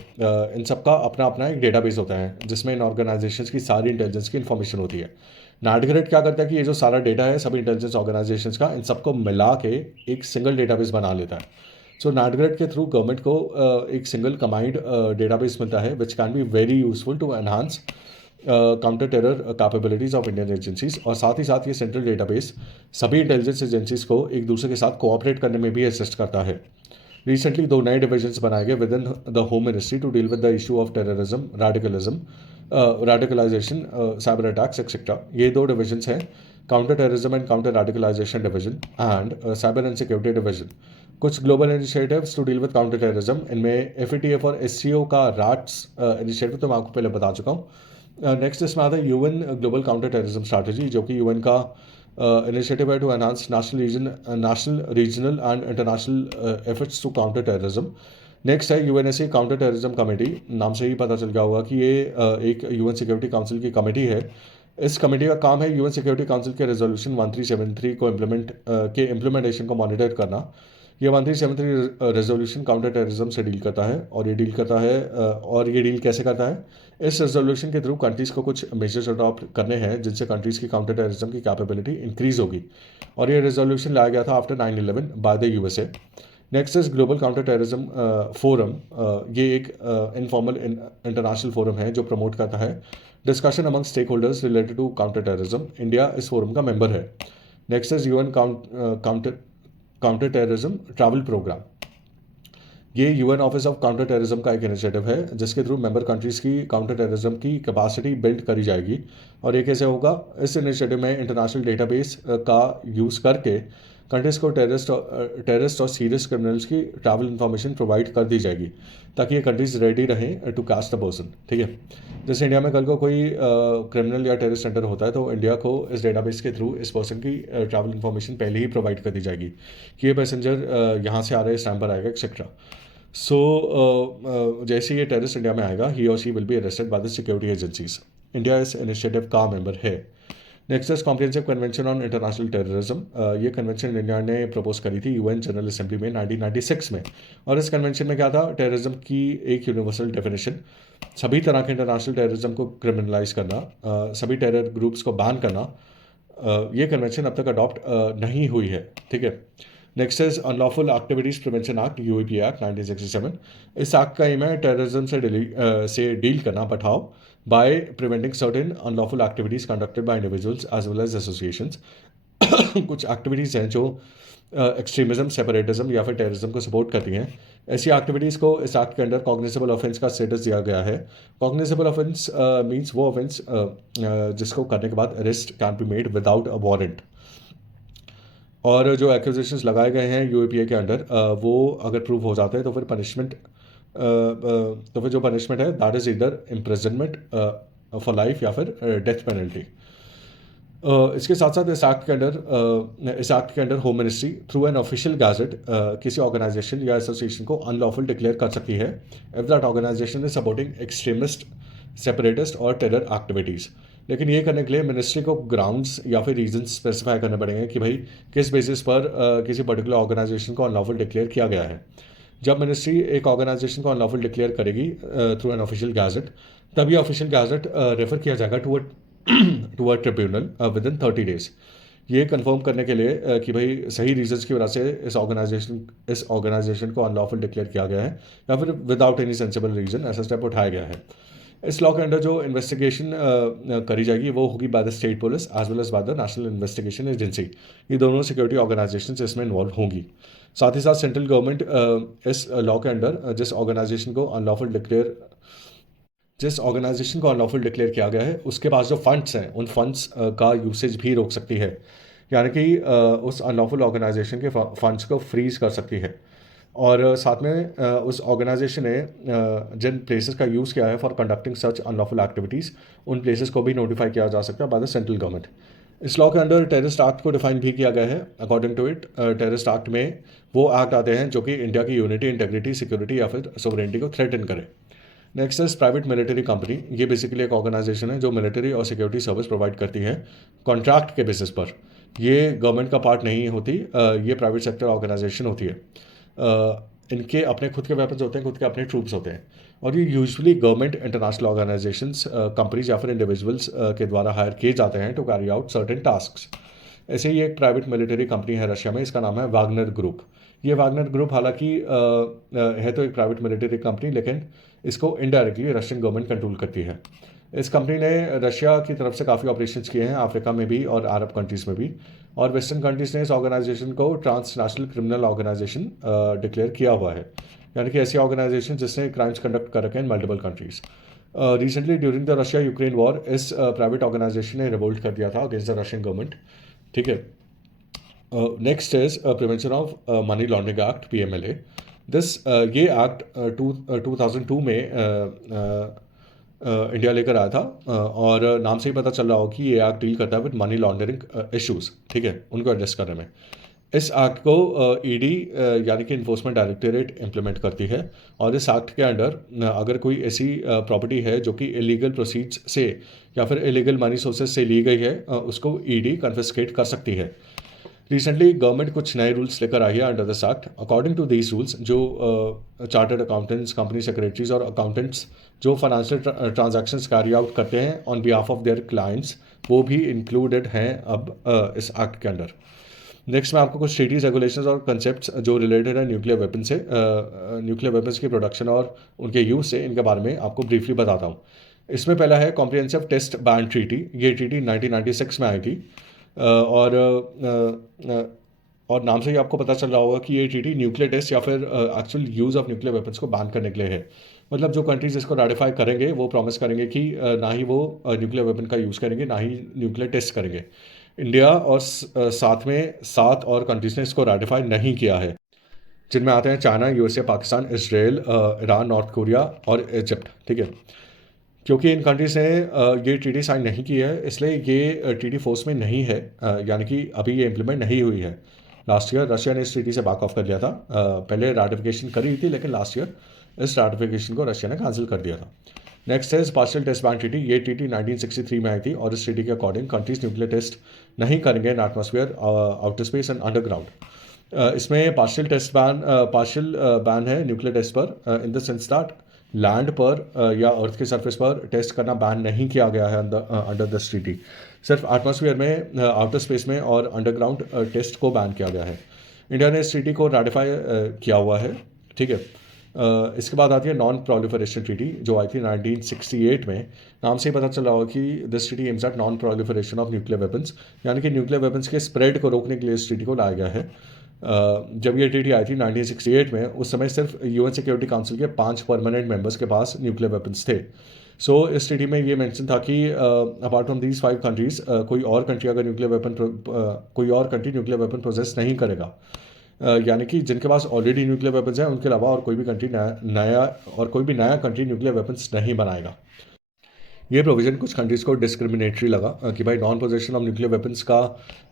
इन सब का अपना अपना एक डेटाबेस होता है जिसमें इन ऑर्गेनाइजेशंस की सारी इंटेलिजेंस की इन्फॉर्मेशन होती है। नाट ग्रिड क्या करता है कि ये जो सारा डेटा है सभी इंटेलिजेंस ऑर्गेनाइजेशंस का, इन सबको मिला के एक सिंगल डेटाबेस बना लेता है। सो नाट ग्रिड के थ्रू गवर्नमेंट को एक सिंगल कमांड डेटाबेस मिलता है which can be very useful to enhance counter terror capabilities of Indian agencies. और साथ ही साथ ये सेंट्रल डेटाबेस सभी इंटेलिजेंस एजेंसीज को एक दूसरे के साथ कोऑपरेट करने में भी असिस्ट करता है। रिसेंटली 2 नए डिविजन्स बनाए गए within the home ministry to deal with the issue of terrorism, radicalisation, cyber attacks etcetera. ये 2 डिविजन्स हैं, counter terrorism and counter radicalisation division and cyber and security division. कुछ global initiatives to deal with counter terrorism, इनमें FATF और SCO का राट्स इनिशिएटिव तो मैं आपको पहले बता चुका हूँ। नेक्स्ट इसमें आता है UN global counter terrorism strategy, जो कि UN का इनिशिएटिव है to enhance national regional and international efforts to counter terrorism. Next है UNSC काउंटर टेररिज्म कमेटी। नाम से ही पता चल गया होगा कि ये एक UN सिक्योरिटी काउंसिल की कमेटी है। इस कमेटी का काम है UN सिक्योरिटी काउंसिल के रेजोल्यूशन 1373 को इम्प्लीमेंटेशन को मॉनिटर करना। ये 1373 रेजोल्यूशन काउंटर टेररिज्म से डील करता है, और ये डील कैसे करता है? इस रेजोल्यूशन के थ्रू कंट्रीज़ को कुछ मेजर्स अडॉप्ट करने हैं जिनसे कंट्रीज़ की काउंटर टेररिज्म की कैपेबिलिटी इंक्रीज होगी, और ये रेजोल्यूशन लाया गया था after 9/11 by the USA। Next is global counter terrorism forum. ये एक इनफॉर्मल इंटरनेशनल फोरम है जो प्रमोट करता है discussion among stakeholders related to counter terrorism. India इस फोरम का मेंबर है। Next is UN counter terrorism travel programme. ये UN office of counter terrorism का एक इनिशिएटिव है जिसके थ्रू मेंबर कंट्रीज़ की काउंटर टेररिज्म की कैपेसिटी बिल्ड करी जाएगी। और ये कैसे होगा? इस इनिशिएटिव में इंटरनेशनल डेटाबेस का यूज़ करके कंट्रीज़ को टेररिस्ट और सीरियस क्रिमिनल्स की ट्रैवल इन्फॉर्मेशन प्रोवाइड कर दी जाएगी ताकि ये कंट्रीज़ रेडी रहें टू कैच द पर्सन। ठीक है, जैसे इंडिया में कल को कोई क्रिमिनल या टेररिस्ट एंटर होता है तो इंडिया को इस डेटाबेस के थ्रू इस पर्सन की ट्रैवल इन्फॉर्मेशन पहले ही प्रोवाइड कर दी जाएगी कि ये पैसेंजर यहाँ से आ रहा है, इस टाइम पर आएगा, एक्सेट्रा। सो जैसे ये टेररिस्ट इंडिया में आएगा, ही और she will be arrested by the security agencies. India इस इनिशिएटिव का मेंबर है। Next is comprehensive convention on international terrorism. ये कन्वेंशन इंडिया ने प्रपोज करी थी UN जनरल असेंबली में 1996 में। और इस कन्वेंशन में क्या था? टेररिज्म की एक यूनिवर्सल डेफिनेशन, सभी तरह के इंटरनेशनल टेररिज्म को क्रिमिनलाइज करना, सभी टेरर ग्रुप्स को बैन करना। ये कन्वेंशन अब तक अडॉप्ट नहीं हुई है। ठीक है, next is unlawful activities prevention act, UAP act 1967। इस एक्ट का एम है टेररिज्म से डील करना, बटाव, by preventing certain unlawful activities conducted by individuals as well as associations. कुछ एक्टिविटीज़ हैं जो एक्सट्रीमिज्म, सेपरेटिज्म या फिर टेररिज्म को सपोर्ट करती हैं। ऐसी एक्टिविटीज़ को इस एक्ट के अंडर कॉग्निजेबल ऑफेंस का स्टेटस दिया गया है। कॉग्निजेबल ऑफेंस मीन्स वो ऑफेंस जिसको करने के बाद arrest can be made without a warrant. और जो एक्यूजेशंस लगाए गए हैं UAPA के अंडर, वो अगर प्रूव हो जाते हैं तो फिर जो पनिशमेंट है दैट इज़ इधर इम्प्रिजनमेंट फॉर लाइफ या फिर डेथ पेनल्टी। इसके साथ साथ इस एक्ट के under home ministry through an official gazette किसी ऑर्गेनाइजेशन या एसोसिएशन को अनलॉफुल डिक्लेयर कर सकती है if that organisation is supporting extremist, separatist और टेरर एक्टिविटीज़। लेकिन ये करने के लिए मिनिस्ट्री को ग्राउंड्स या फिर रीजन स्पेसिफाई करने पड़ेंगे कि भाई किस बेसिस पर किसी पर्टिकुलर ऑर्गेनाइजेशन को अनलॉफुल डिक्लेयर किया गया है। जब मिनिस्ट्री एक ऑर्गेनाइजेशन को अनलॉफुल डिक्लेयर करेगी थ्रू एन ऑफिशियल गैजेट, तब ये ऑफिशियल गैजेट रेफर किया जाएगा to a tribunal within 30 days, ये कंफर्म करने के लिए कि भाई सही रीजंस की वजह से इस ऑर्गेनाइजेशन को अनलॉफुल डिक्लेयर किया गया है या फिर विदाउट एनी सेंसिबल रीजन ऐसा स्टेप उठाया गया है। इस लॉ के अंडर जो इन्वेस्टिगेशन करी जाएगी वो होगी by the state police as well as by the national investigation agency. ये दोनों सिक्योरिटी ऑर्गेनाइजेशन इसमें इन्वॉल्व होंगी। साथ ही साथ सेंट्रल गवर्नमेंट इस लॉ के अंडर जिस ऑर्गेनाइजेशन को अनलॉफुल डिक्लेयर किया गया है उसके पास जो फंड्स हैं उन फंड्स का यूसेज भी रोक सकती है, यानी कि उस अनलॉफुल ऑर्गेनाइजेशन के फंड्स को फ्रीज कर सकती है। और साथ में उस ऑर्गेनाइजेशन ने जिन प्लेसेस का यूज़ किया है for conducting such unlawful activities, उन प्लेसेस को भी नोटिफाई किया जा सकता है बाय द सेंट्रल गवर्नमेंट। इस लॉ के अंडर टेररिस्ट एक्ट को डिफाइन भी किया गया है। According to it, terrorist act में वो एक्ट आते हैं जो कि इंडिया की यूनिटी, इंटेग्रिटी, सिक्योरिटी या फिर सोवरेनिटी को थ्रेटन करें। Next is private military company. ये बेसिकली एक ऑर्गेनाइजेशन है जो मिलिट्री और सिक्योरिटी सर्विस प्रोवाइड करती है कॉन्ट्रैक्ट के बेसिस पर। ये गवर्नमेंट का पार्ट नहीं होती, ये प्राइवेट सेक्टर ऑर्गेनाइजेशन होती है। इनके अपने खुद के वेपन्स होते हैं, खुद के अपने ट्रूप्स होते हैं, और ये usually government, international organisations, companies या फिर इंडिविजुअल्स के द्वारा हायर किए जाते हैं to carry out certain tasks. ऐसे ही एक प्राइवेट मिलिट्री कंपनी है रशिया में, इसका नाम है वागनर ग्रुप। ये वागनर ग्रुप हालांकि है तो एक प्राइवेट मिलिट्री कंपनी, लेकिन इसको इनडायरेक्टली रशियन गवर्नमेंट कंट्रोल करती है। इस कंपनी ने रशिया की तरफ से काफ़ी ऑपरेशंस किए हैं, अफ्रीका में भी और अरब कंट्रीज़ में भी, और वेस्टर्न कंट्रीज़ ने इस ऑर्गेनाइजेशन को ट्रांसनेशनल क्रिमिनल ऑर्गेनाइजेशन डिक्लेयर किया हुआ है, यानी कि ऐसी ऑर्गेनाइजेशन जिसने क्राइम्स कंडक्ट कर रखे हैं इन multiple countries. Recently during the Russia Ukraine war इस प्राइवेट ऑर्गेनाइजेशन ने रिवोल्ट कर दिया था अगेंस्ट द रशियन गवर्नमेंट। ठीक है। Next is prevention of money laundering act, PMLA। This ये एक्ट 2002 में इंडिया लेकर आया था, और नाम से ही पता चल रहा हो कि ये एक्ट डील करता है विद मनी लॉन्ड्रिंग इश्यूज, ठीक है, उनको एड्रेस करने में। इस एक्ट को ED यानी कि इन्फोर्समेंट डायरेक्टरेट इम्प्लीमेंट करती है, और इस एक्ट के अंडर अगर कोई ऐसी प्रॉपर्टी है जो कि इलीगल प्रोसीड्स से या फिर इलीगल मनी सोर्सेज से ली गई है, उसको ED कन्फिस्केट कर सकती है। रिसेंटली गवर्नमेंट कुछ नए रूल्स लेकर आई है under this act. According to these rules, जो चार्टर्ड अकाउंटेंट्स, कंपनी सेक्रेटरीज और अकाउंटेंट्स जो फाइनेंशियल ट्रांजैक्शंस कैरी आउट करते हैं on behalf of their clients, वो भी इंक्लूडेड हैं अब इस एक्ट के अंडर। नेक्स्ट मैं आपको कुछ ट्रीटीज, रेगुलेशंस और कंसेप्ट्स जो रिलेटेड है न्यूक्लियर वेपन से, न्यूक्लियर वेपन्स की प्रोडक्शन और उनके यूज़ से, इनके बारे में आपको ब्रीफली बताता हूँ। इसमें पहला है कॉम्प्रिहेंसिव टेस्ट बैन ट्रीटी। ये ट्रीटी 1996 में आई थी, और नाम से ही आपको पता चल रहा होगा कि ये ट्रीटी न्यूक्लियर टेस्ट या फिर actual use of nuclear weapons को बैन करने के लिए है। मतलब जो कंट्रीज इसको रेटिफाई करेंगे वो प्रॉमिस करेंगे कि ना ही वो न्यूक्लियर वेपन का यूज़ करेंगे, ना ही न्यूक्लियर टेस्ट करेंगे। इंडिया और साथ में 7 और कंट्रीज ने इसको रेटिफाई नहीं किया है, जिनमें आते हैं China, USA, Pakistan, Israel, Iran, north Korea और इजिप्ट। ठीक है। क्योंकि इन कंट्रीज ने ये ट्रीटी साइन नहीं की है, इसलिए ये ट्रीटी फोर्स में नहीं है, यानी कि अभी ये इम्प्लीमेंट नहीं हुई है। लास्ट ईयर रशिया ने इस ट्रीटी से बैक ऑफ कर लिया था। पहले राटिफिकेशन करी थी, लेकिन लास्ट ईयर इस राटिफिकेशन को रशिया ने कैंसिल कर दिया था। नेक्स्ट है पार्शियल टेस्ट बैन ट्रीटी। ये ट्रीटी 1963 में आई थी, और इस ट्रीटी के अकॉर्डिंग कंट्रीज न्यूक्लियर टेस्ट नहीं करेंगे इन atmosphere, outer space and underground. इसमें पार्शियल बैन है न्यूक्लियर टेस्ट पर, in the sense that land पर या अर्थ के सरफेस पर टेस्ट करना बैन नहीं किया गया है अंडर दिस ट्रीटी। सिर्फ एटमॉस्फेयर में, आउटर स्पेस में और अंडरग्राउंड टेस्ट को बैन किया गया है। इंडिया ने इस ट्रीटी को रेटिफाई किया हुआ है। ठीक है। इसके बाद आती है नॉन प्रोलिफरेशन ट्रीटी, जो आई थी 1968 में। नाम से ही पता चल रहा होगा कि this treaty aims at non proliferation of nuclear weapons, यानी कि न्यूक्लियर वेपन्स के स्प्रेड को रोकने के लिए इस ट्रीटी को लाया गया है। जब ये ट्रीटी आई थी 1968 में, उस समय सिर्फ UN सिक्योरिटी काउंसिल के 5 परमानेंट मेंबर्स के पास न्यूक्लियर वेपन्स थे। सो इस ट्रीटी में ये मेंशन था कि अपार्ट फ्रॉम दीज 5 कंट्रीज, कोई और कंट्री अगर कोई और कंट्री न्यूक्लियर वेपन प्रोसेस नहीं करेगा, यानी कि जिनके पास ऑलरेडी न्यूक्लियर वेपन्स हैं उनके अलावा और कोई भी नया कंट्री न्यूक्लियर वेपन्स नहीं बनाएगा। ये प्रोविज़न कुछ कंट्रीज़ को डिस्क्रिमिनेटरी लगा, कि भाई non possession of nuclear weapons का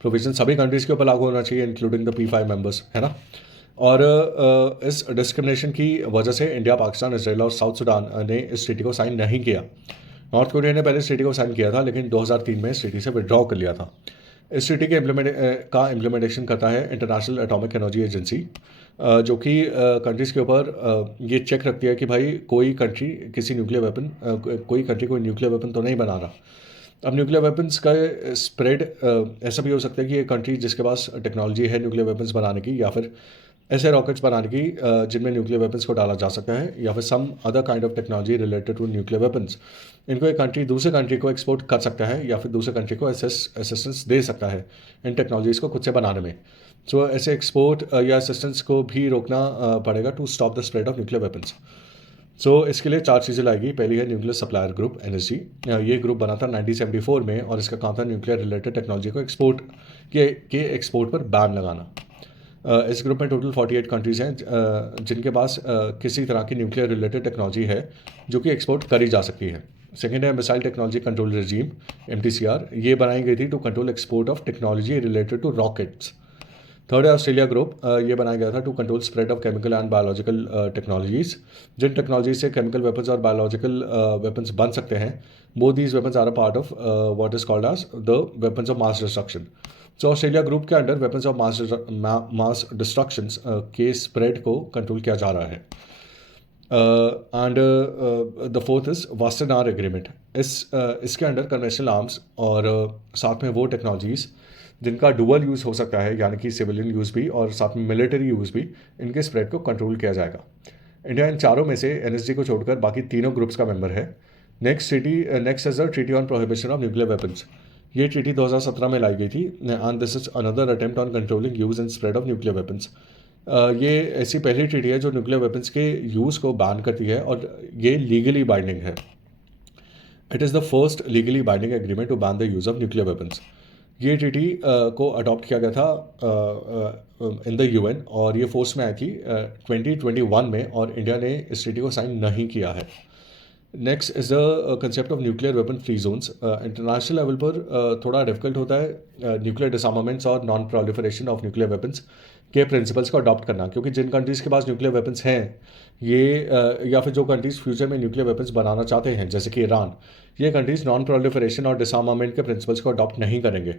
प्रोविज़न सभी कंट्रीज़ के ऊपर लागू होना चाहिए, इंक्लूडिंग द P5 मेंबर्स, है ना। और इस डिस्क्रिमिनेशन की वजह से इंडिया, पाकिस्तान, इसराइल और साउथ सूडान ने इस ट्रीटी को साइन नहीं किया। नॉर्थ कोरिया ने पहले इस ट्रीटी को साइन किया था, लेकिन 2003 में इस ट्रीटी से विड्रॉ कर लिया था। इस ट्रीटी के इम्प्लीमेंटेशन करता है इंटरनेशनल एटॉमिक एनर्जी एजेंसी, जो कि कंट्रीज़ के ऊपर ये चेक रखती है कि भाई कोई कंट्री कोई न्यूक्लियर वेपन तो नहीं बना रहा। अब न्यूक्लियर वेपन्स का स्प्रेड ऐसा भी हो सकता है कि ये कंट्री जिसके पास टेक्नोलॉजी है न्यूक्लियर वेपन्स बनाने की, या फिर ऐसे रॉकेट्स बनाने की जिनमें न्यूक्लियर वेपन्स को डाला जा सकता है, या फिर some other kind of technology related to nuclear weapons, इनको एक कंट्री दूसरे कंट्री को एक्सपोर्ट कर सकता है, या फिर दूसरे कंट्री को असिस्टेंस दे सकता है इन टेक्नोलॉजीज़ को खुद से बनाने में। सो ऐसे एक्सपोर्ट या असिस्टेंस को भी रोकना पड़ेगा to stop the spread of nuclear weapons. So इसके लिए 4 चीज़ें लाएगी। पहली है न्यूक्लियर सप्लायर ग्रुप, NSG। ये ग्रुप बना था 1974 में, और इसका काम था न्यूक्लियर रिलेटेड टेक्नोलॉजी को एक्सपोर्ट पर बैन लगाना। इस ग्रुप में टोटल 48 कंट्रीज़ हैं जिनके पास किसी तरह की न्यूक्लियर रिलेटेड टेक्नोलॉजी है जो कि एक्सपोर्ट करी जा सकती है। सेकेंड है missile technology control regime, MTCR। ये बनाई गई थी to control export of technology related to rockets. Third है ऑस्ट्रेलिया ग्रुप। ये बनाया गया था to control spread of chemical and biological technologies. जिन टेक्नोलॉजी से केमिकल वेपन्स और बायोलॉजिकल वेपन्स बन सकते हैं, both these weapons are a part of what is called as the weapons of mass destruction. So Australia group के under weapons of mass destruction के स्प्रेड को कंट्रोल किया जा रहा है। And the fourth is Wassenaar agreement. इसके अंडर कन्वेंशनल आर्म्स और साथ में वो टेक्नोलॉजीज़ जिनका डुअल यूज़ हो सकता है, यानी कि सिविलियन यूज़ भी और साथ में मिलिट्री यूज़ भी, इनके स्प्रेड को कंट्रोल किया जाएगा। इंडिया इन चारों में से एनएसजी को छोड़कर बाकी तीनों ग्रुप्स का मेंबर है। Next is the treaty on prohibition of nuclear weapons. ये ट्रीटी 2017 में लाई गई थी and this is another attempt on controlling use and spread of nuclear weapons. ये ऐसी पहली ट्रीटी है जो न्यूक्लियर वेपन्स के यूज़ को बैन करती है और ये लीगली बाइंडिंग है। It is the first legally binding agreement to ban the use of nuclear weapons. ये ट्रीटी को अडॉप्ट किया गया था इन द यूएन और ये फोर्स में आई थी 2021 में, और इंडिया ने इस ट्रीटी को साइन नहीं किया है। Next is the concept of nuclear weapon free zones. International level पर थोड़ा डिफिकल्ट होता है न्यूक्लियर डिसआर्मामेंट्स और non proliferation of nuclear weapons के प्रिंसिपल्स को अडॉप्ट करना, क्योंकि जिन कंट्रीज़ के पास न्यूक्लियर वेपन्स हैं ये या फिर जो कंट्रीज़ फ्यूचर में न्यूक्लियर वेपन्स बनाना चाहते हैं जैसे कि ईरान, ये कंट्रीज़ नॉन प्रोलिफरेशन और डिसआर्मामेंट के प्रिंसिपल्स को अडॉप्ट नहीं करेंगे।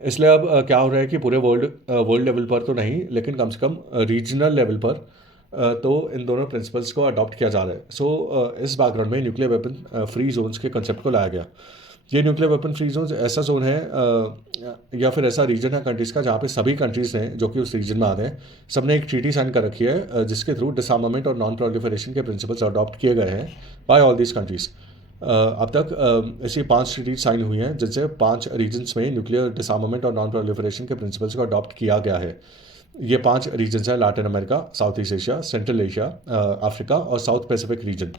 इसलिए अब क्या हो रहा है कि पूरे वर्ल्ड लेवल पर तो नहीं, लेकिन कम से कम रीजनल लेवल पर तो इन दोनों प्रिंसिपल्स को अडॉप्ट किया जा रहा है। सो इस बैकग्राउंड में न्यूक्लियर वेपन फ्री जोन्स के कंसेप्ट को लाया गया। ये न्यूक्लियर वेपन फ्री जोन्स ऐसा जोन है या फिर ऐसा रीजन है कंट्रीज़ का जहाँ पे सभी कंट्रीज़ हैं जो कि उस रीजन में आते हैं, सबने एक ट्रीटी साइन कर रखी है जिसके थ्रू डिसआर्मामेंट और नॉन प्रोलिफरेशन के प्रिंसिपल्स अडॉप्ट किए गए हैं बाय ऑल दीज कंट्रीज़। अब तक ऐसी 5 ट्रीटी साइन हुई हैं जिनसे 5 रीजन्स में न्यूक्लियर डिसआर्मामेंट और नॉन प्रोलिफरेशन के प्रिंसिपल्स को अडॉप्ट किया गया है। ये 5 रीजन्स हैं: Latin America, south east Asia, central Asia, Africa और साउथ पैसिफिक रीजन।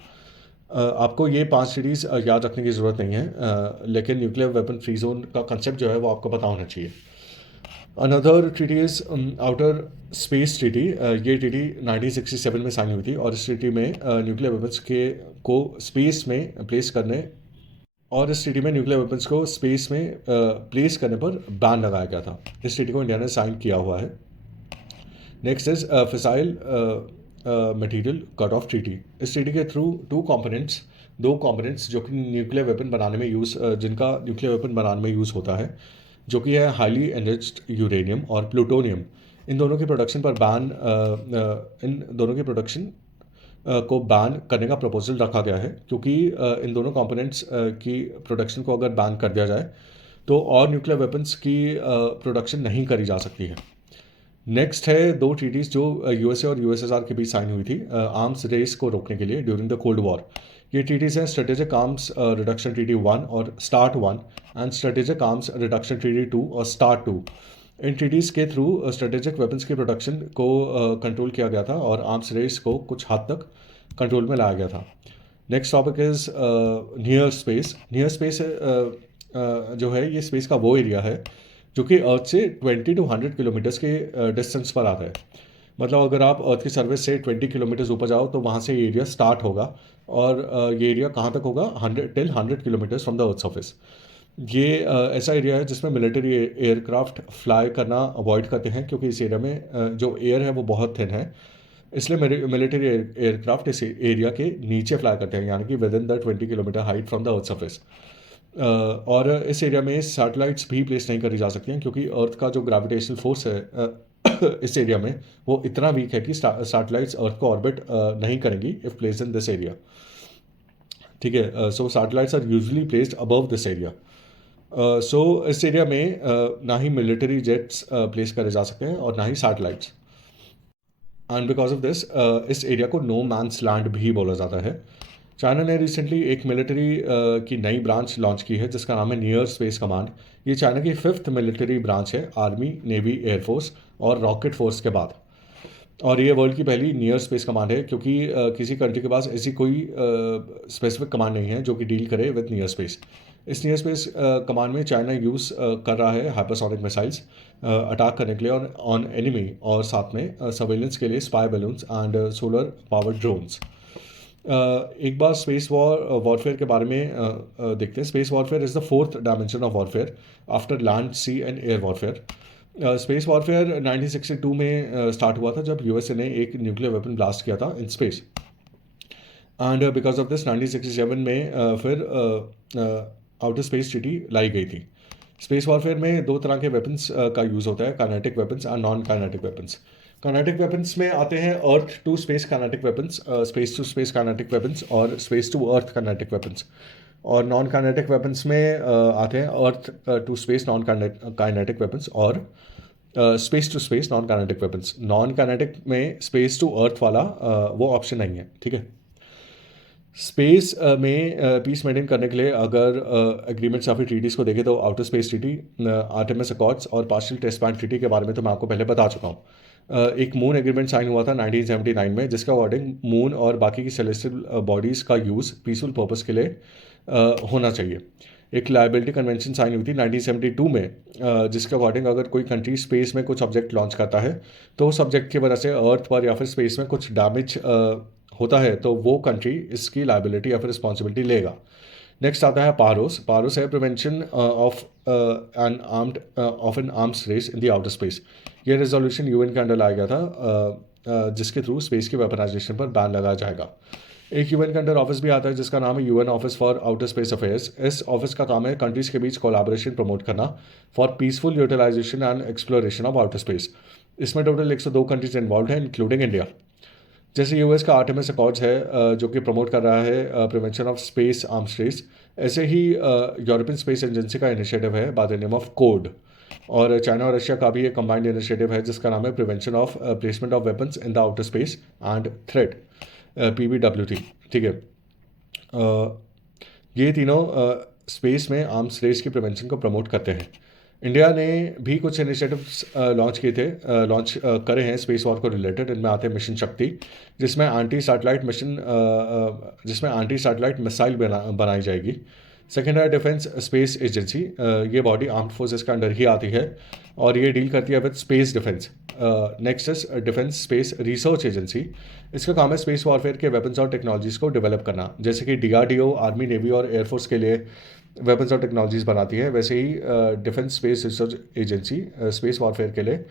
आपको ये 5 सीरीज़ याद रखने की ज़रूरत नहीं है, लेकिन न्यूक्लियर वेपन फ्री जोन का कंसेप्ट जो है वो आपको पता होना चाहिए। Another treaty is outer space treaty. ये ट्रीटी 1967 में साइन हुई थी और इस ट्रीटी में न्यूक्लियर वेपन्स को स्पेस में प्लेस करने न्यूक्लियर वेपन्स को स्पेस में प्लेस करने पर बैन लगाया गया था। इस ट्रीटी को इंडिया ने साइन किया हुआ है। Next is fissile material cut off treaty. इस ट्रीटी के थ्रू दो कंपोनेंट्स जो कि न्यूक्लियर वेपन बनाने में जिनका न्यूक्लियर वेपन बनाने में यूज़ होता है, जो कि है हाईली एनरिच्ड यूरेनियम और प्लूटोनियम, इन दोनों की प्रोडक्शन को बैन करने का प्रपोजल रखा गया है, क्योंकि इन दोनों कंपोनेंट्स की प्रोडक्शन को अगर बैन कर दिया जाए तो और न्यूक्लियर वेपन्स की प्रोडक्शन नहीं करी जा सकती है। नेक्स्ट है 2 ट्रीटीज़ जो यूएसए और यूएसएसआर के बीच साइन हुई थी आर्म्स रेस को रोकने के लिए ड्यूरिंग द कोल्ड वॉर। ये ट्रीटीज़ हैं स्ट्रेटेजिक आर्म्स रिडक्शन ट्रीटी 1 और start 1 and strategic arms reduction treaty 2 और स्टार्ट 2। इन ट्रीटीज़ के थ्रू स्ट्रेटेजिक वेपन्स की प्रोडक्शन को कंट्रोल किया गया था और आर्म्स रेस को कुछ हद तक कंट्रोल में लाया गया था। Next topic is near space. Near space जो है ये स्पेस का वो एरिया है जो कि अर्थ से 20 to 100 किलोमीटर्स के डिस्टेंस पर आता है। मतलब अगर आप अर्थ की सर्विस से 20 किलोमीटर्स ऊपर जाओ तो वहाँ से ये एरिया स्टार्ट होगा और ये एरिया कहाँ तक होगा, 100 kilometres from the earth surface. ये ऐसा एरिया है जिसमें मिलिट्री एयरक्राफ्ट फ्लाई करना अवॉइड करते हैं, क्योंकि इस एरिया में जो एयर है वो बहुत थिन है, इसलिए मिलिट्री एयरक्राफ्ट इस एरिया के नीचे फ्लाई करते हैं, यानी कि with in the 20 kilometre height from the earth surface. और इस एरिया में सैटेलाइट्स भी प्लेस नहीं करी जा सकती हैं, क्योंकि अर्थ का जो ग्रेविटेशनल फोर्स है इस एरिया में वो इतना वीक है कि सैटेलाइट्स अर्थ को ऑर्बिट नहीं करेंगी if placed in this area. ठीक है, so satellites are usually placed above this area. So इस एरिया में ना ही मिलिट्री जेट्स प्लेस करे जा सकते हैं और ना ही satellites, and because of this इस एरिया को नो मैन्स लैंड भी बोला जाता है। चाइना ने रिसेंटली एक मिलिट्री की नई ब्रांच लॉन्च की है जिसका नाम है नियर स्पेस कमांड। ये चाइना की 5th मिलिट्री ब्रांच है आर्मी, नेवी, एयरफोर्स और रॉकेट फोर्स के बाद, और ये वर्ल्ड की पहली नियर स्पेस कमांड है, क्योंकि किसी कंट्री के पास ऐसी कोई स्पेसिफिक कमांड नहीं है जो कि डील करे विद नियर स्पेस। इस नियर स्पेस कमांड में चाइना यूज़ कर रहा है हाइपरसोनिक मिसाइल्स अटैक करने के लिए ऑन एनिमी, और साथ में सर्वेलेंस के लिए spy balloons and solar powered drones. एक बार स्पेस वॉरफेयर के बारे में देखते हैं। Space warfare is the 4th dimension of warfare after land, sea and air warfare. Space warfare 1962 में स्टार्ट हुआ था जब यूएसए ने एक न्यूक्लियर वेपन ब्लास्ट किया था in space. And because of this 1967 में फिर आउटर स्पेस ट्रीटी लाई गई थी। स्पेस वॉरफेयर में दो तरह के वेपन्स का यूज़ होता है, काइनेटिक वेपन्स और non kinetic weapons. Kinetic weapons में आते हैं earth to space kinetic weapons, space to space kinetic weapons और space to earth kinetic weapons. और नॉन काइनेटिक वेपन्स में आते हैं earth to space non kinetic weapons और space to space non kinetic weapons. Non kinetic में स्पेस टू अर्थ वाला वो ऑप्शन नहीं है, ठीक है। स्पेस में पीस मेंटेन करने के लिए अगर एग्रीमेंट्स या फिर ट्रीटीज़ को देखें तो outer space treaty, Artemis accords और पार्शियल टेस्ट बैन ट्रीटी के बारे में तो मैं आपको पहले बता चुका हूँ। एक मून एग्रीमेंट साइन हुआ था 1979 में, जिसका अकॉर्डिंग मून और बाकी की सेलेस्टियल बॉडीज़ का यूज़ पीसफुल पर्पस के लिए होना चाहिए। एक लाइबिलिटी कन्वेंशन साइन हुई थी 1972 में, जिसके अकॉर्डिंग अगर कोई कंट्री स्पेस में कुछ ऑब्जेक्ट लॉन्च करता है तो उस ऑब्जेक्ट की वजह से अर्थ पर या फिर स्पेस में कुछ डैमेज होता है तो वो कंट्री इसकी लाइबिलिटी या फिर रिस्पॉन्सिबिलिटी लेगा। नेक्स्ट आता है पारोस। पारोस है prevention of an arms race in the outer space. ये रेजोल्यूशन यूएन के अंडर लाया गया था, जिसके थ्रू स्पेस की वेपनाइजेशन पर बैन लगाया जाएगा। एक यूएन के अंडर ऑफिस भी आता है जिसका नाम है UN office for outer space affairs. इस ऑफिस का काम है कंट्रीज़ के बीच कोलैबोरेशन प्रमोट करना for peaceful utilisation and exploration of outer space. इसमें टोटल 102 कंट्रीज इन्वॉल्व हैं इंक्लूडिंग इंडिया। जैसे यूएस का आर्टेमिस अकॉर्ड्स है जो कि प्रमोट कर रहा है prevention of space arms race, ऐसे ही यूरोपियन स्पेस एजेंसी का इनिशिएटिव है by the name of code. और चाइना और रशिया का भी एक कंबाइंड इनिशिएटिव है जिसका नाम है prevention of placement of weapons in the outer space and threat, PBWT, ठीक है। ये तीनों स्पेस में आर्म्स रेस की प्रिवेंशन को प्रमोट करते हैं। इंडिया ने भी कुछ इनिशिएटिव्स लॉन्च किए थे, लॉन्च करे हैं स्पेस वॉर को रिलेटेड। इनमें आते हैं मिशन शक्ति, जिसमें एंटी सैटेलाइट मिसाइल बनाई जाएगी। सेकेंड है डिफेंस स्पेस एजेंसी। ये बॉडी आर्म्ड फोर्सेस के अंडर ही आती है और ये डील करती है with space defence. Next is defence space research agency. इसका काम है स्पेस वॉरफेयर के वेपन्स और टेक्नोलॉजीज़ को डेवलप करना, जैसे कि DRDO आर्मी, नेवी और एयरफोर्स के लिए वेपन्स और टेक्नोलॉजीज़ बनाती है, वैसे ही defence space research agency space warfare के लिए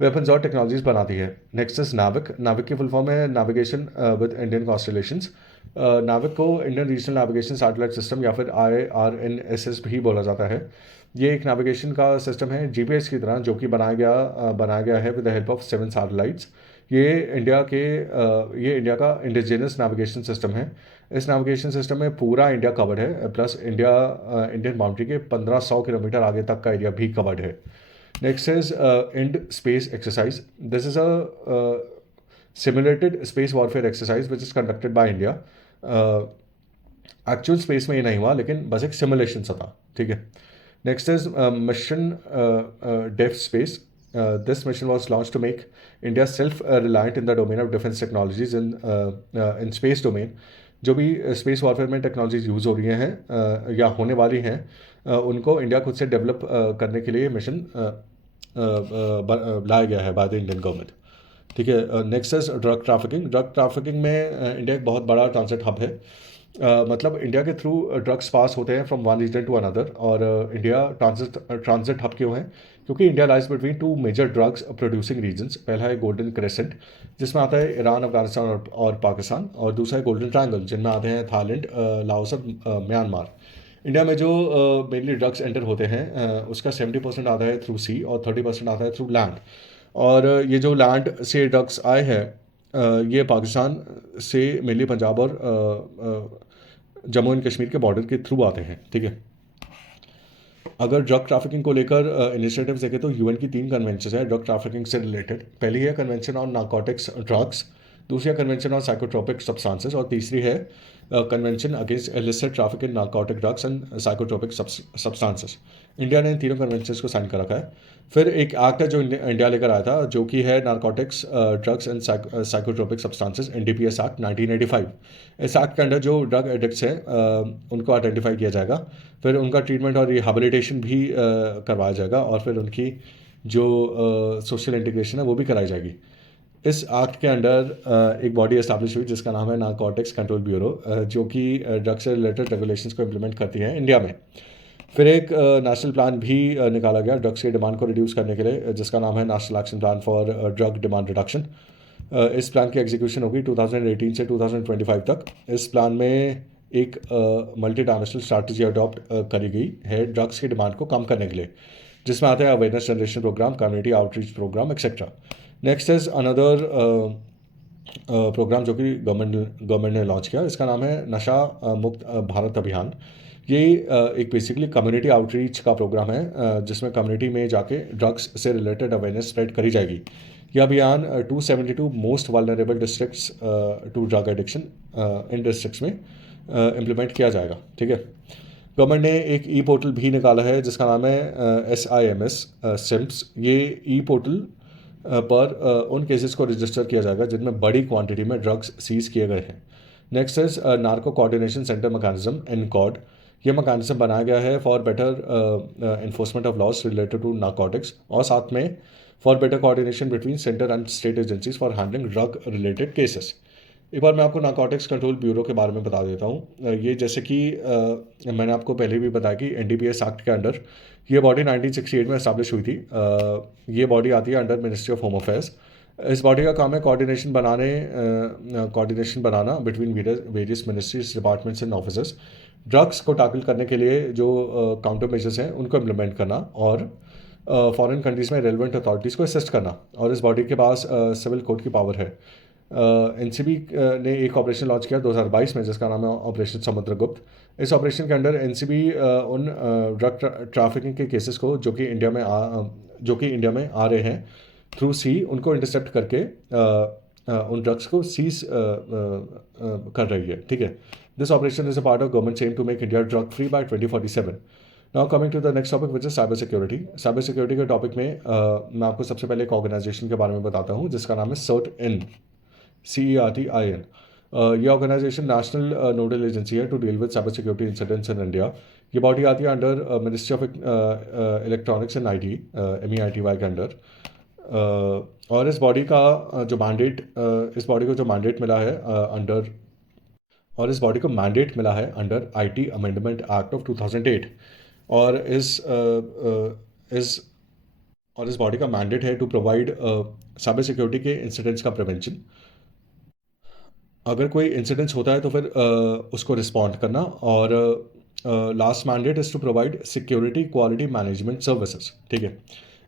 वेपन्स और टेक्नोलॉजीज़ बनाती है। नेक्स्ट इज नाविक। नाविक की फुल फॉर्म है नेविगेशन विद इंडियन कॉन्स्टलेशंस। नाविक को Indian regional navigation satellite system या फिर IRNSS भी बोला जाता है। ये एक नेविगेशन का सिस्टम है GPS की तरह, जो कि बनाया गया है with the help of 7 satellites. ये इंडिया का इंडिजिनस नेविगेशन सिस्टम है। इस नेविगेशन सिस्टम में पूरा इंडिया कवर्ड है, प्लस इंडियन बाउंड्री के 1500 किलोमीटर आगे तक का एरिया भी कवर्ड है। Next is Ind space exercise. This is a simulated space warfare exercise which is conducted by India. Actual space में ये नहीं हुआ, लेकिन बस एक सिमुलेशन सा था, ठीक है। Next is mission Def space. This mission was launch to make India self reliant in the domain of defence technologies in space domain. जो भी स्पेस वॉरफेयर में टेक्नोलॉजीज यूज़ हो रही हैं या होने वाली हैं, उनको इंडिया खुद से डेवलप करने के लिए मिशन लाया गया है बाय द इंडियन गवर्नमेंट, ठीक है। Next is drug trafficking. Drug trafficking में इंडिया एक बहुत बड़ा ट्रांजिट हब है। मतलब इंडिया के थ्रू ड्रग्स पास होते हैं from one region to another. और इंडिया ट्रांजिट हब क्यों है? क्योंकि India lies between 2 major drugs producing regions. पहला है गोल्डन क्रेसेंट, जिसमें आता है ईरान, अफगानिस्तान और पाकिस्तान। और दूसरा है गोल्डन ट्रायंगल, जिनमें आते हैं थाईलैंड, लाओस और म्यांमार। इंडिया में जो मेनली ड्रग्स एंटर होते हैं उसका 70% आता है थ्रू सी और 30% आता है थ्रू लैंड। और ये जो लैंड से ड्रग्स आए हैं ये पाकिस्तान से मेनली पंजाब और जम्मू एंड कश्मीर के बॉर्डर के थ्रू आते हैं, ठीक है। अगर ड्रग ट्रैफिकिंग को लेकर इनिशिएटिव्स देखें तो यूएन की 3 कन्वेंशन है ड्रग ट्रैफिकिंग से रिलेटेड। पहली है कन्वेंशन ऑन नार्कोटिक्स ड्रग्स, दूसरी है कन्वेंशन ऑन साइकोट्रोपिक सब्सटेंसेस और तीसरी है convention against illicit traffic in narcotic drugs and psychotropic substances. India ने इन तीनों कन्वेंशन को साइन कर रखा है। फिर एक एक्ट है जो इंडिया लेकर आया था, जो कि है narcotics drugs and psychotropic substances NDPS act 1985। इस एक्ट के अंडर जो ड्रग एडिक्ट्स हैं उनको आइडेंटिफाई किया जाएगा, फिर उनका ट्रीटमेंट और रिहेबिलिटेशन भी करवाया जाएगा और फिर उनकी जो सोशल इंटीग्रेशन है वो भी कराई जाएगी। इस एक्ट के अंडर एक बॉडी एस्टैब्लिश हुई जिसका नाम है नार्कोटिक्स कंट्रोल ब्यूरो, जो कि ड्रग्स से रिलेटेड रेगुलेशंस को इम्प्लीमेंट करती है इंडिया में। फिर एक नेशनल प्लान भी निकाला गया ड्रग्स की डिमांड को रिड्यूस करने के लिए, जिसका नाम है national action plan for drug demand reduction. इस प्लान की एग्जीक्यूशन होगी 2018 से 2025 तक। इस प्लान में एक मल्टी डायमेंशनल स्ट्रैटेजी अडॉप्ट करी गई है ड्रग्स की डिमांड को कम करने के लिए, जिसमें आता है awareness generation programme, community outreach programme etcetera. Next is another programme जो कि गवर्नमेंट ने लॉन्च किया, इसका नाम है नशा मुक्त भारत अभियान। ये एक बेसिकली कम्युनिटी आउटरीच का प्रोग्राम है, जिसमें कम्युनिटी में जाके ड्रग्स से रिलेटेड अवेयरनेस स्प्रेड करी जाएगी। यह अभियान 272 most vulnerable districts to drug addiction in districts में इम्प्लीमेंट किया जाएगा। ठीक है। गवर्नमेंट ने एक ई पोर्टल भी निकाला है जिसका नाम है SIMS सिम्स। ये ई पोर्टल पर उन केसेस को रजिस्टर किया जाएगा जिनमें बड़ी क्वांटिटी में ड्रग्स सीज किए गए हैं। Next is narco coordination centre mechanism NCOD। ये मैकेनिज्म बनाया गया है for better enforcement of laws related to narcotics, और साथ में for better coordination between centre and state agencies for handling drug related cases. एक बार मैं आपको नार्कोटिक्स कंट्रोल ब्यूरो के बारे में बता देता हूँ। ये जैसे कि मैंने आपको पहले भी बताया कि NDPS एक्ट के अंडर ये बॉडी 1968 में इस्टेब्लिश हुई थी। ये बॉडी आती है under ministry of home affairs. इस बॉडी का काम है coordination banana between various ministries, departments and officers. Drugs को टैकल करने के लिए जो काउंटर मेजर्स हैं उनको इम्प्लीमेंट करना, और फॉरेन कंट्रीज़ में रेलिवेंट अथॉरिटीज़ को असिस्ट करना। और इस बॉडी के पास सिविल कोड की पावर है। NCB ने एक ऑपरेशन लॉन्च किया 2022 में जिसका नाम है ऑपरेशन समुद्रगुप्त। इस ऑपरेशन के अंडर NCB उन ड्रग ट्रैफिकिंग के केसेस को जो कि इंडिया में आ रहे हैं थ्रू सी, उनको इंटरसेप्ट करके उन ड्रग्स को सीज कर रही है। ठीक है। This operation is a part of government aim to make India drug free by 2047। Now coming to the next topic which is cyber security. साइबर सिक्योरिटी के टॉपिक में मैं आपको सबसे पहले एक ऑर्गेनाइजेशन के बारे में बताता हूँ जिसका नाम है CERT-IN। CERT-IN। ये ऑर्गेनाइजेशन नेशनल नोडल एजेंसी है to deal with cyber security incidents in India. ये बॉडी आती है under ministry of electronics and IT, MEITY के अंडर। और इस बॉडी को जो मैंडेट मिला है under IT amendment act of 2008। और इस बॉडी का मैंडेट है टू प्रोवाइड साइबर सिक्योरिटी के इंसिडेंट्स का प्रिवेंशन। अगर कोई इंसिडेंट्स होता है तो फिर उसको रिस्पॉन्ड करना, और last mandate is to provide security quality management services. ठीक है।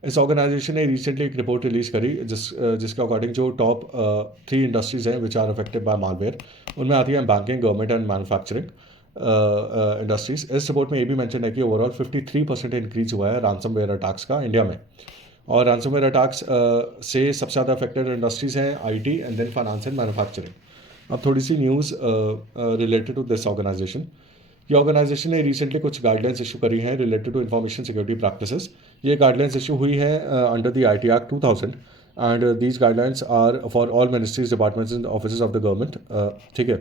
इस ऑर्गेनाइजेशन ने रिसेंटली एक रिपोर्ट रिलीज़ करी जिसके अकॉर्डिंग जो टॉप 3 इंडस्ट्रीज़ हैं which are affected by malware, उनमें आती है banking, government and manufacturing industries. इस रिपोर्ट में ये भी मेंशन है कि ओवरऑल 53% इंक्रीज हुआ है रैंसमवेयर अटैक्स का इंडिया में। और रैंसमवेयर अटैक्स से सबसे ज़्यादा अफेक्टेड इंडस्ट्रीज़ हैं IT and then finance and manufacturing. अब थोड़ी सी news related to this organisation. ये ऑर्गेनाइजेशन ने रिसेंटली कुछ गाइडलाइंस इशू करी हैं related to information security practices. ये गाइडलाइंस इशू हुई है under the IT act 2000, and these guidelines are for all ministries, departments and offices of the government. ठीक है।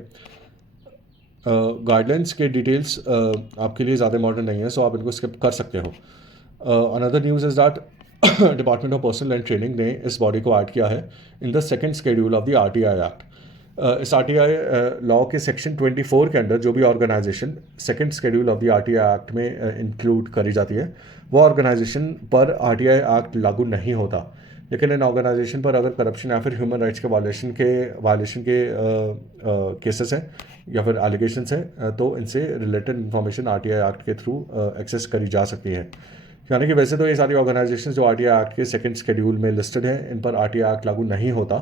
गाइडलाइंस के डिटेल्स आपके लिए ज़्यादा इंपॉर्टेंट नहीं है, सो आप इनको स्किप कर सकते हो। Another news is that department of personnel and training ने इस बॉडी को ऐड किया है in the second schedule of the RTI act. इस RTI लॉ के सेक्शन 24 के अंडर जो भी organisation second schedule of the RTI act में इंक्लूड करी जाती है वो ऑर्गेनाइजेशन पर RTI एक्ट लागू नहीं होता। लेकिन इन ऑर्गेनाइजेशन पर अगर करप्शन या फिर ह्यूमन राइट्स के वायलेशन के केसेस हैं या फिर एलिगेशंस हैं तो इनसे रिलेटेड इन्फॉर्मेशन RTI एक्ट के थ्रू एक्सेस करी जा सकती है। यानी कि वैसे तो ये सारी ऑर्गेनाइजेशन जो RTI एक्ट के सेकंड शेड्यूल में लिस्टेड हैं इन पर RTI एक्ट लागू नहीं होता,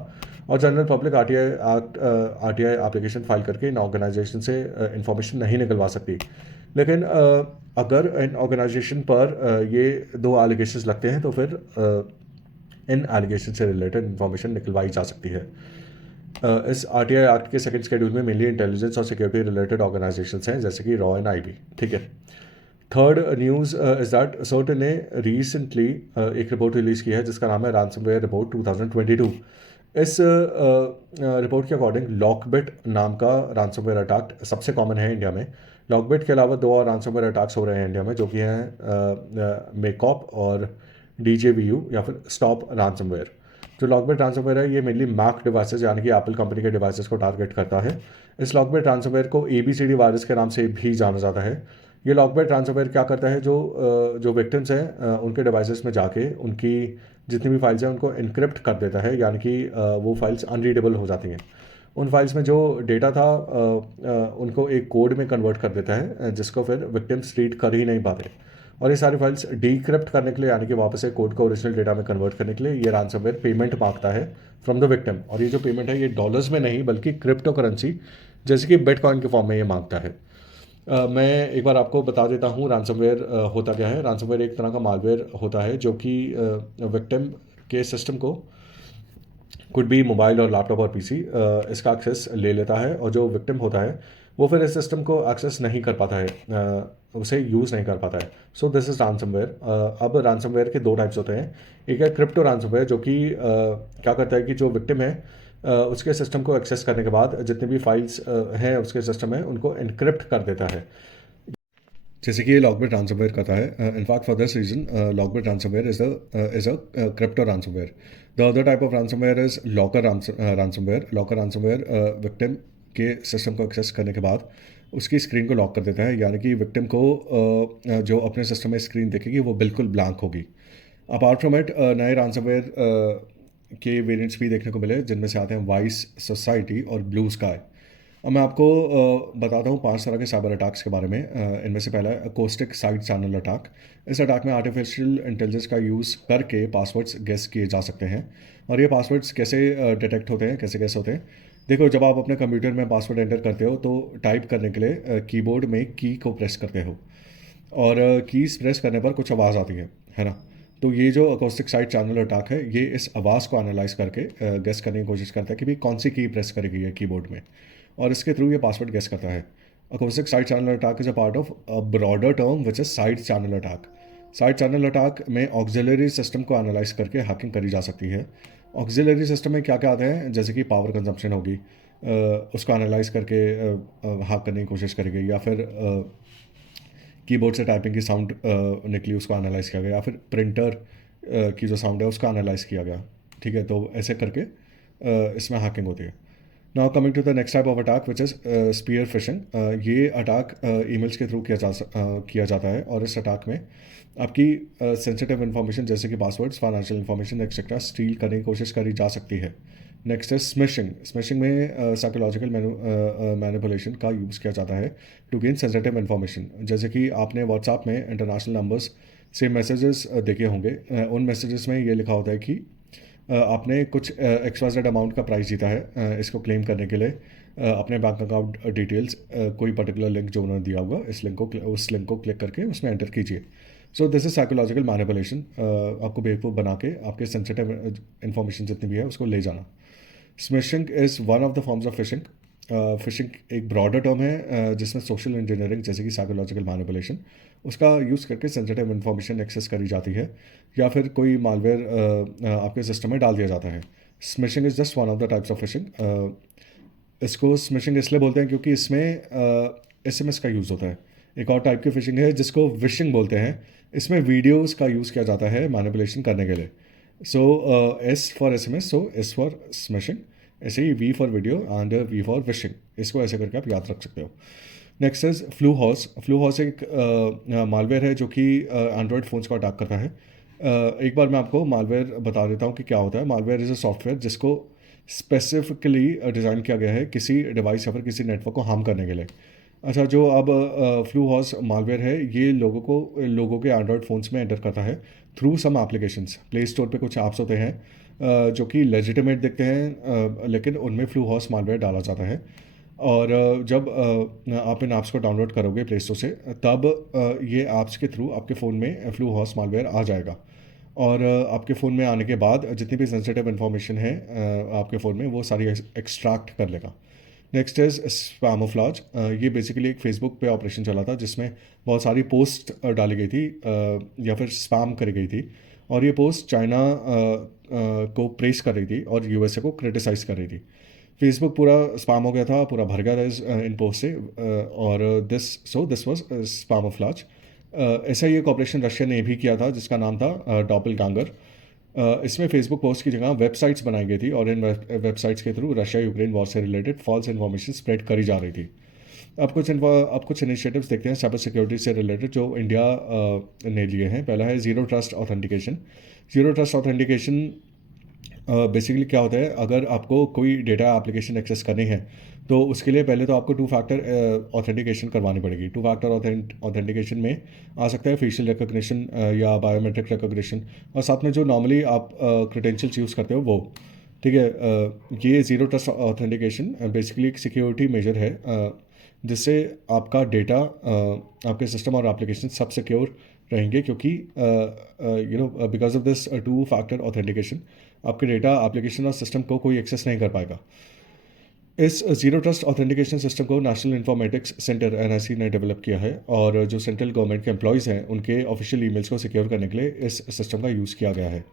और general public RTI application file करके इन ऑर्गेनाइजेशन से इंफॉर्मेशन नहीं निकलवा सकती। लेकिन अगर इन ऑर्गेनाइजेशन पर ये 2 एलिगेशंस लगते हैं तो फिर इन एलिगेशन से रिलेटेड इन्फॉर्मेशन निकलवाई जा सकती है। इस RTI एक्ट के सेकंड शेड्यूल में मेनली इंटेलिजेंस और सिक्योरिटी रिलेटेड ऑर्गेनाइजेशंस हैं जैसे कि रॉ एंड IB। ठीक है। Third news is that CERT ने रिसेंटली एक रिपोर्ट रिलीज़ की है जिसका नाम है रैंसमवेयर रिपोर्ट 2022। इस रिपोर्ट के अकॉर्डिंग लॉकबिट नाम का रैंसमवेयर अटैक सबसे कॉमन है इंडिया में। लॉकबिट के अलावा 2 और रैंसमवेयर अटैक्स हो रहे हैं इंडिया में जो कि हैं मेकॉप और DJVU या फिर स्टॉप रैंसमवेयर। जो लॉकबिट रैंसमवेयर है ये मेनली मैक डिवाइसेस यानी कि एप्पल कंपनी के डिवाइसेस को टारगेट करता है। इस लॉकबिट रैंसमवेयर को ABCD वायरस के नाम से भी जाना जाता है। ये लॉकबेट ransomware क्या करता है, जो विक्टिम्स हैं उनके डिवाइसेस में जाके उनकी जितनी भी फाइल्स हैं उनको इनक्रिप्ट कर देता है, यानी कि वो फाइल्स अनरीडेबल हो जाती हैं। उन फाइल्स में जो डेटा था उनको एक कोड में कन्वर्ट कर देता है, जिसको फिर विक्टिम्स रीड कर ही नहीं पाते। और ये सारी फाइल्स डीक्रिप्ट करने के लिए, यानी कि वापस से कोड को ओरिजिनल डेटा में कन्वर्ट करने के लिए, ये ransomware पेमेंट मांगता है फ्रॉम द विक्टिम। और ये जो पेमेंट है ये डॉलर्स में नहीं बल्कि क्रिप्टो करेंसी जैसे कि बिटकॉइन के फॉर्म में ये मांगता है। मैं एक बार आपको बता देता हूँ ransomware होता क्या है। ransomware एक तरह का मालवेयर होता है जो कि विक्टिम के सिस्टम को, कुड भी मोबाइल और लैपटॉप और पीसी, इसका एक्सेस ले लेता है, और जो विक्टिम होता है वो फिर इस सिस्टम को एक्सेस नहीं कर पाता है, उसे यूज़ नहीं कर पाता है। So this is ransomware। अब ransomware के दो टाइप्स होते हैं। एक है क्रिप्टो ransomware, जो कि क्या करता है कि जो विक्टिम है उसके सिस्टम को एक्सेस करने के बाद जितनी भी फाइल्स हैं उसके सिस्टम में उनको एनक्रिप्ट कर देता है, जैसे कि ये लॉकबिट ransomware करता है। In fact for this reason LockBit ransomware is a crypto ransomware। The other type of ransomware is locker ransomware। Locker ransomware victim के सिस्टम को एक्सेस करने के बाद उसकी स्क्रीन को लॉक कर देता है, यानी कि विक्टिम को जो अपने सिस्टम में स्क्रीन देखेगी वो बिल्कुल ब्लैंक होगी। अपार्ट फ्रॉम इट नए ransomware के वेरिएंट्स भी देखने को मिले, जिनमें से आते हैं वाइस, सोसाइटी और ब्लू स्काई। अब मैं आपको बताता हूँ 5 तरह के साइबर अटैक्स के बारे में। इनमें से पहला है अकोस्टिक साइड चैनल अटैक। इस अटैक में आर्टिफिशियल इंटेलिजेंस का यूज़ करके पासवर्ड्स गेस किए जा सकते हैं। और ये पासवर्ड्स कैसे डिटेक्ट होते हैं, कैसे गेस होते हैं? देखो, जब आप अपने कंप्यूटर में पासवर्ड एंटर करते हो तो टाइप करने के लिए कीबोर्ड में की को प्रेस करते हो, और कीज़ प्रेस करने पर कुछ आवाज़ आती है ना? तो ये जो अकोस्टिक साइड चैनल अटैक है, ये इस आवाज़ को एनालाइज करके गेस करने की कोशिश करता है कि भाई कौन सी की प्रेस करेगी ये कीबोर्ड में, और इसके थ्रू ये पासवर्ड गेस करता है। Acoustic side channel attack is a part of a broader term which is side channel attack. Side channel attack में ऑक्सिलरी सिस्टम को एनालाइज करके हैकिंग करी जा सकती है। ऑक्सिलरी सिस्टम में क्या क्या आते हैं, जैसे कि पावर कंजम्पशन होगी, उसको एनालाइज करके हैक करने की कोशिश करेगी, या फिर कीबोर्ड से टाइपिंग की साउंड निकली उसको एनालाइज किया गया, या फिर प्रिंटर की जो साउंड है उसको एनालाइज किया गया। ठीक है, तो ऐसे करके इसमें हैकिंग होती है। Now coming to the next type of attack which is spear phishing. ये अटैक ईमेल्स के थ्रू किया जाता है, और इस अटैक में आपकी सेंसिटिव इन्फॉर्मेशन जैसे कि passwords, financial information etcetera steel करने की कोशिश करी जा सकती है। नेक्स्ट है स्मिशिंग। स्मिशिंग में साइकोलॉजिकल मैनिपुलेशन का यूज़ किया जाता है टू गेन सेंसिटिव इन्फॉर्मेशन। जैसे कि आपने व्हाट्सएप में इंटरनेशनल नंबर्स से मैसेजेस देखे होंगे। उन मैसेजेस में ये लिखा होता है कि आपने कुछ XYZ अमाउंट का प्राइस जीता है। इसको क्लेम करने के लिए अपने बैंक अकाउंट डिटेल्स, कोई पर्टिकुलर लिंक जो उन्होंने दिया होगा उस लिंक को क्लिक करके उसमें एंटर कीजिए। So this is psychological manipulation. आपको बेवकूफ़ बना के आपके सेंसिटिव इन्फॉर्मेशन जितनी भी है उसको ले जाना। Smishing is one of the forms of fishing. Fishing एक ब्रॉडर टर्म है जिसमें सोशल इंजीनियरिंग जैसे कि साइकोलॉजिकल मैनिपुलेशन उसका यूज़ करके सेंसिटिव इन्फॉर्मेशन एक्सेस करी जाती है, या फिर कोई मालवेयर आपके सिस्टम में डाल दिया जाता है। Smishing is just one of the types of fishing. इसको स्मिशिंग इसलिए बोलते हैं क्योंकि इसमें SMS का यूज़ होता है। एक और टाइप की फिशिंग है जिसको विशिंग बोलते हैं। इसमें वीडियोज़ का यूज़ किया जाता है मैनिपुलेशन करने के लिए। सो S for SMS, so S for smishing, ऐसे ही V for video and V for wishing. इसको ऐसे करके आप याद रख सकते हो। Next is flu horse. Flu horse एक मालवेयर है जो कि एंड्रॉयड फ़ोन्स को अटैक करता है। एक बार मैं आपको मालवेयर बता देता हूँ कि क्या होता है। मालवेयर इज़ अ सॉफ्टवेयर जिसको स्पेसिफिकली डिज़ाइन किया गया है किसी डिवाइस या फिर किसी नेटवर्क को हार्म करने के लिए। अच्छा, जो अब फ्लू हॉर्स मालवेयर है ये लोगों के एंड्रॉयड फ़ोन्स में एंटर करता है through some applications. Play store पे कुछ ऐप्स होते हैं जो कि लेजिटिमेट दिखते हैं, लेकिन उनमें फ्लू हॉर्स मालवेयर डाला जाता है। और जब आप इन ऐप्स को डाउनलोड करोगे प्ले स्टोर से, तब ये ऐप्स के थ्रू आपके फ़ोन में फ्लू हॉर्स मालवेयर आ जाएगा, और आपके फ़ोन में आने के बाद जितनी भी सेंसिटिव इन्फॉर्मेशन है आपके फ़ोन में वो सारी एक्सट्रैक्ट कर लेगा। Next is Spamouflage. ये बेसिकली एक फेसबुक पे ऑपरेशन चला था जिसमें बहुत सारी पोस्ट डाली गई थी या फिर स्पैम करी गई थी, और ये पोस्ट चाइना को प्रेस कर रही थी और USA को क्रिटिसाइज़ कर रही थी। फेसबुक पूरा स्पैम हो गया था, पूरा भर गया था इन पोस्ट से, और दिस वाज स्पैमोफ्लाज। ऐसा ही एक ऑपरेशन रशिया ने भी किया था जिसका नाम था डॉपलगैंगर। इसमें फेसबुक पोस्ट की जगह वेबसाइट्स बनाई गई थी, और इन वेबसाइट्स के थ्रू रशिया यूक्रेन वॉर से रिलेटेड फॉल्स इन्फॉर्मेशन स्प्रेड करी जा रही थी। आप कुछ इनिशिएटिव्स देखते हैं साइबर सिक्योरिटी से रिलेटेड जो इंडिया ने लिए हैं। पहला है zero trust authentication. Zero trust authentication basically क्या होता है, अगर आपको कोई डेटा एप्लीकेशन एक्सेस करनी है तो उसके लिए पहले तो आपको टू फैक्टर ऑथेंटिकेशन करवानी पड़ेगी। टू फैक्टर ऑथेंटिकेशन में आ सकता है फेशियल रिकग्निशन या बायोमेट्रिक रिकग्निशन, और साथ में जो नॉर्मली आप क्रेडेंशियल्स यूज़ करते हो वो। ठीक है, ये ज़ीरो ट्रस्ट ऑथेंटिकेशन बेसिकली एक सिक्योरिटी मेजर है जिससे आपका डेटा, आपके सिस्टम और एप्लीकेशन सब सिक्योर रहेंगे, क्योंकि because of this two factor authentication आपके डेटा, एप्लीकेशन और सिस्टम को कोई एक्सेस नहीं कर पाएगा। इस ज़ीरो ट्रस्ट ऑथेंटिकेशन सिस्टम को नेशनल इंफॉर्मेटिक्स सेंटर एनआईसी ने डेवलप किया है, और जो सेंट्रल गवर्नमेंट के एम्प्लॉयज़ हैं उनके ऑफिशियल ईमेल्स को सिक्योर करने के लिए इस सिस्टम का यूज़ किया गया है।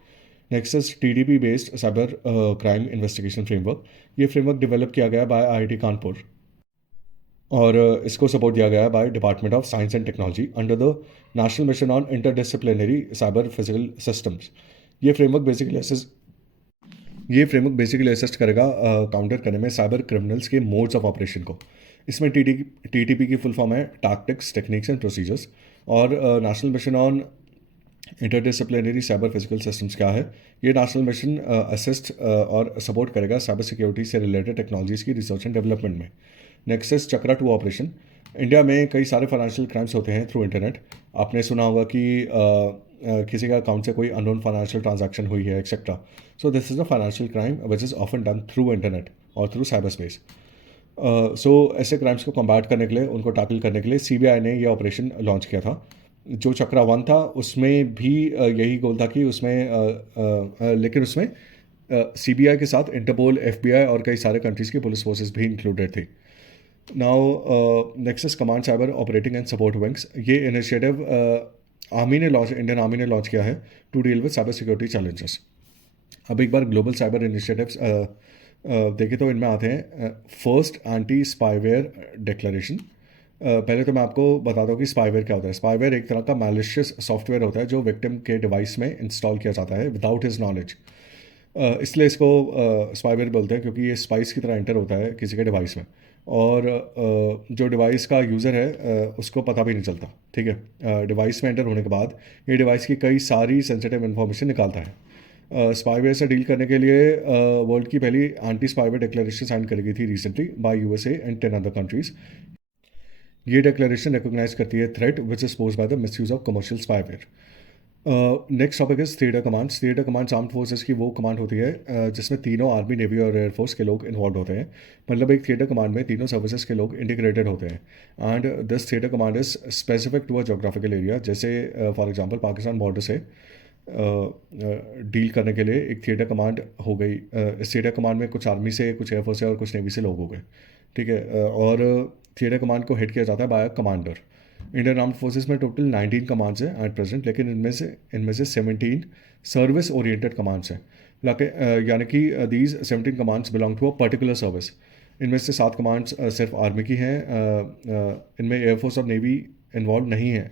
Nexus TDP based cyber crime investigation framework. ये फ्रेमवर्क डेवलप किया गया बाय आईआईटी कानपुर, और इसको सपोर्ट दिया गया है by department of science and technology under the national mission on interdisciplinary cyber physical systems. ये फ्रेमवर्क बेसिकली असिस्ट करेगा काउंटर करने में साइबर क्रिमिनल्स के मोड्स ऑफ ऑपरेशन को। इसमें टीटीपी की फुल फॉर्म है टैक्टिक्स, टेक्निक्स एंड प्रोसीजर्स, और national mission on interdisciplinary cyber physical systems क्या है? ये नेशनल मिशन असिस्ट और सपोर्ट करेगा साइबर सिक्योरिटी से रिलेटेड टेक्नोलॉजीज़ की रिसर्च एंड डेवलपमेंट में। Next is chakra 2 operation. India में कई सारे फाइनेंशियल क्राइम्स होते हैं थ्रू इंटरनेट। आपने सुना होगा कि किसी का अकाउंट से कोई अननोन फाइनेंशियल ट्रांजैक्शन हुई है etcetera. So this is a financial crime which is often done through internet और थ्रू साइबर स्पेस। सो ऐसे क्राइम्स को कम्बैट करने के लिए, उनको टैकल करने के लिए सीबीआई ने यह ऑपरेशन लॉन्च किया था। जो चक्रा 1 था उसमें भी यही गोल था कि लेकिन उसमें सीबीआई के साथ इंटरपोल, एफबीआई और कई सारे कंट्रीज़ की पुलिस फोर्सेस भी इंक्लूडेड थी। Now nexus command cyber operating and support wings. ये इनिशिएटिव इंडियन आर्मी ने लॉन्च किया है to deal with cyber security challenges. अब एक बार ग्लोबल साइबर इनिशिएटिव्स देखें तो इनमें आते हैं फर्स्ट एंटी स्पाईवेयर डिक्लेरेशन। पहले तो मैं आपको बता दूं कि स्पाईवेयर क्या होता है। स्पाईवेयर एक तरह का मैलिशियस सॉफ्टवेयर होता है जो विक्टिम के डिवाइस में इंस्टॉल किया जाता है विदाउट हिज नॉलेज। इसलिए इसको स्पाईवेयर बोलते हैं, क्योंकि ये स्पाइस की तरह एंटर होता है किसी के डिवाइस में, और जो डिवाइस का यूज़र है उसको पता भी नहीं चलता। ठीक है, डिवाइस में एंटर होने के बाद ये डिवाइस की कई सारी सेंसिटिव इन्फॉर्मेशन निकालता है। स्पाईवेयर से डील करने के लिए वर्ल्ड की पहली एंटी स्पाईवेयर डिक्लेरेशन साइन करी गई थी recently by USA and 10 other countries. ये डिक्लेरेशन रिकॉग्नाइज करती है threat which is posed by the misuse of commercial spyware. Next topic is theatre commands. Theatre commands armed forces की वो कमांड होती है जिसमें तीनों आर्मी, नेवी और एयरफोर्स के लोग इन्वॉल्व होते हैं। मतलब एक थिएटर कमांड में तीनों सर्विसेज के लोग इंटीग्रेटेड होते हैं। And this theatre command is specific to a geographical area. जैसे फॉर एग्जांपल पाकिस्तान बॉर्डर से डील करने के लिए एक थिएटर कमांड हो गई। इस थिएटर कमांड में कुछ आर्मी से, कुछ एयरफोर्स से और कुछ नेवी से लोग हो गए। ठीक है, और थिएटर कमांड को हेड किया जाता है bye commander. Indian armed forces में टोटल 19 कमांड्स हैं एट प्रेजेंट, लेकिन इनमें से 17 सर्विस ओरिएंटेड कमांड्स हैं। यानी कि these 17 commands belong to a particular service. इनमें से 7 कमांड्स सिर्फ आर्मी की हैं, इनमें एयरफोर्स और नेवी इन्वॉल्व नहीं है,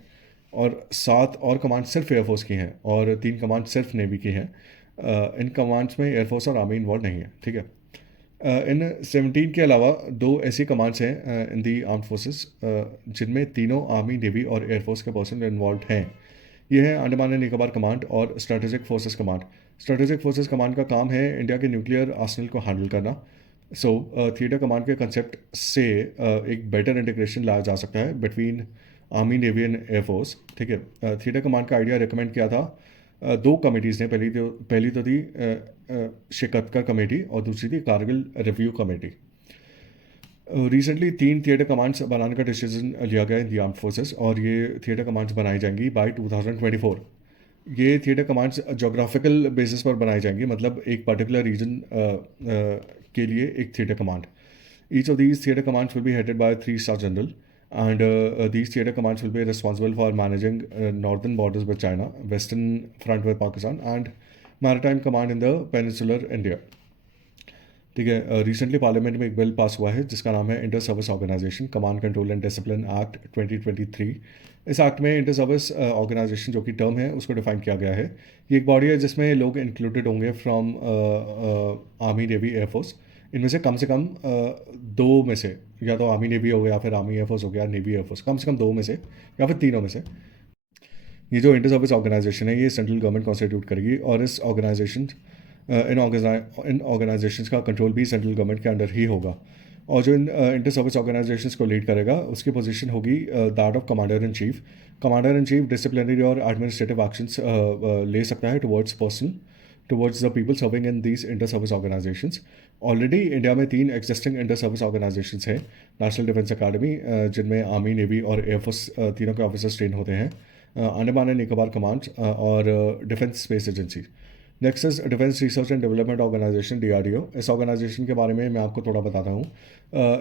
और 7 और कमांड सिर्फ एयरफोर्स की हैं और 3 कमांड सिर्फ नेवी की हैं। इन कमांड्स में एयरफोर्स और आर्मी इन्वॉल्व नहीं है। ठीक है, इन 17 के अलावा 2 ऐसी कमांड्स हैं इन दी आर्म्ड फोर्सेस जिनमें तीनों आर्मी, नेवी और एयरफोर्स के पर्सन इन्वॉल्व हैं। ये है अंडमान एंड निकोबार कमांड और strategic forces command. Strategic forces command का काम है इंडिया के न्यूक्लियर आर्सेनल को हैंडल करना। सो थिएटर कमांड के कंसेप्ट से एक बेटर इंटीग्रेशन लाया जा सकता है between army, navy and air force. ठीक है, थिएटर कमांड का आइडिया रिकमेंड किया था 2 कमेटीज़ ने। पहली तो थी शिकत कमेटी और दूसरी थी Kargil review committee. Recently 3 theatre commands बनाने का डिसीजन लिया गया इन दी आर्म्ड फोर्सेस, और ये थिएटर कमांड्स बनाई जाएंगी बाय 2024। ये थिएटर कमांड्स जोग्राफिकल बेसिस पर बनाई जाएंगी, मतलब एक पर्टिकुलर रीजन के लिए एक theatre command. Each of these theatre commands will be headed by 3 star general, and these theater commands will be responsible for managing northern borders with China, western front with Pakistan, and maritime command in the peninsular India. ठीक है, रिसेंटली पार्लियामेंट में एक बिल पास हुआ है जिसका नाम है inter service organisation command control and discipline act 2023। इस एक्ट में इंटर सर्विस ऑर्गेनाइजेशन जो कि टर्म है उसको डिफाइन किया गया है। ये एक बॉडी है जिसमें लोग इंक्लूडेड होंगे फ्रॉम आर्मी, नेवी, एयरफोर्स। इनमें से कम 2 में से या तो आर्मी नेवी हो गया, फिर आर्मी एयरफोर्स हो गया, नेवी एयरफोर्स, कम से कम दो में से या फिर तीनों में से। ये जो इंटर सर्विस ऑर्गेनाइजेशन है ये सेंट्रल गवर्नमेंट कॉन्स्टिट्यूट करेगी, और इस ऑर्गेनाइजेशन इन ऑर्गेनाइजेशन का कंट्रोल भी सेंट्रल गवर्नमेंट के अंडर ही होगा। और जो इन इंटर सर्विस ऑर्गेनाइजेशन को लीड करेगा उसकी पोजीशन होगी that of commander in chief. Commander in chief disciplinary और एडमिनिस्ट्रेटिव एक्शंस ले सकता है towards the people serving in these inter service organisations. Already India में 3 एग्जिस्टिंग इंटर सर्विस ऑर्गेनाइजेशंस हैं। नेशनल डिफेंस अकेडमी, जिनमें आर्मी, नेवी और एयरफोर्स तीनों के ऑफिसर्स ट्रेन होते हैं, अंडमान एंड निकोबार कमांड और defence space agency. Next is defence research and development organisation, DRDO। इस ऑर्गेनाइजेशन के बारे में मैं आपको थोड़ा बताता हूँ।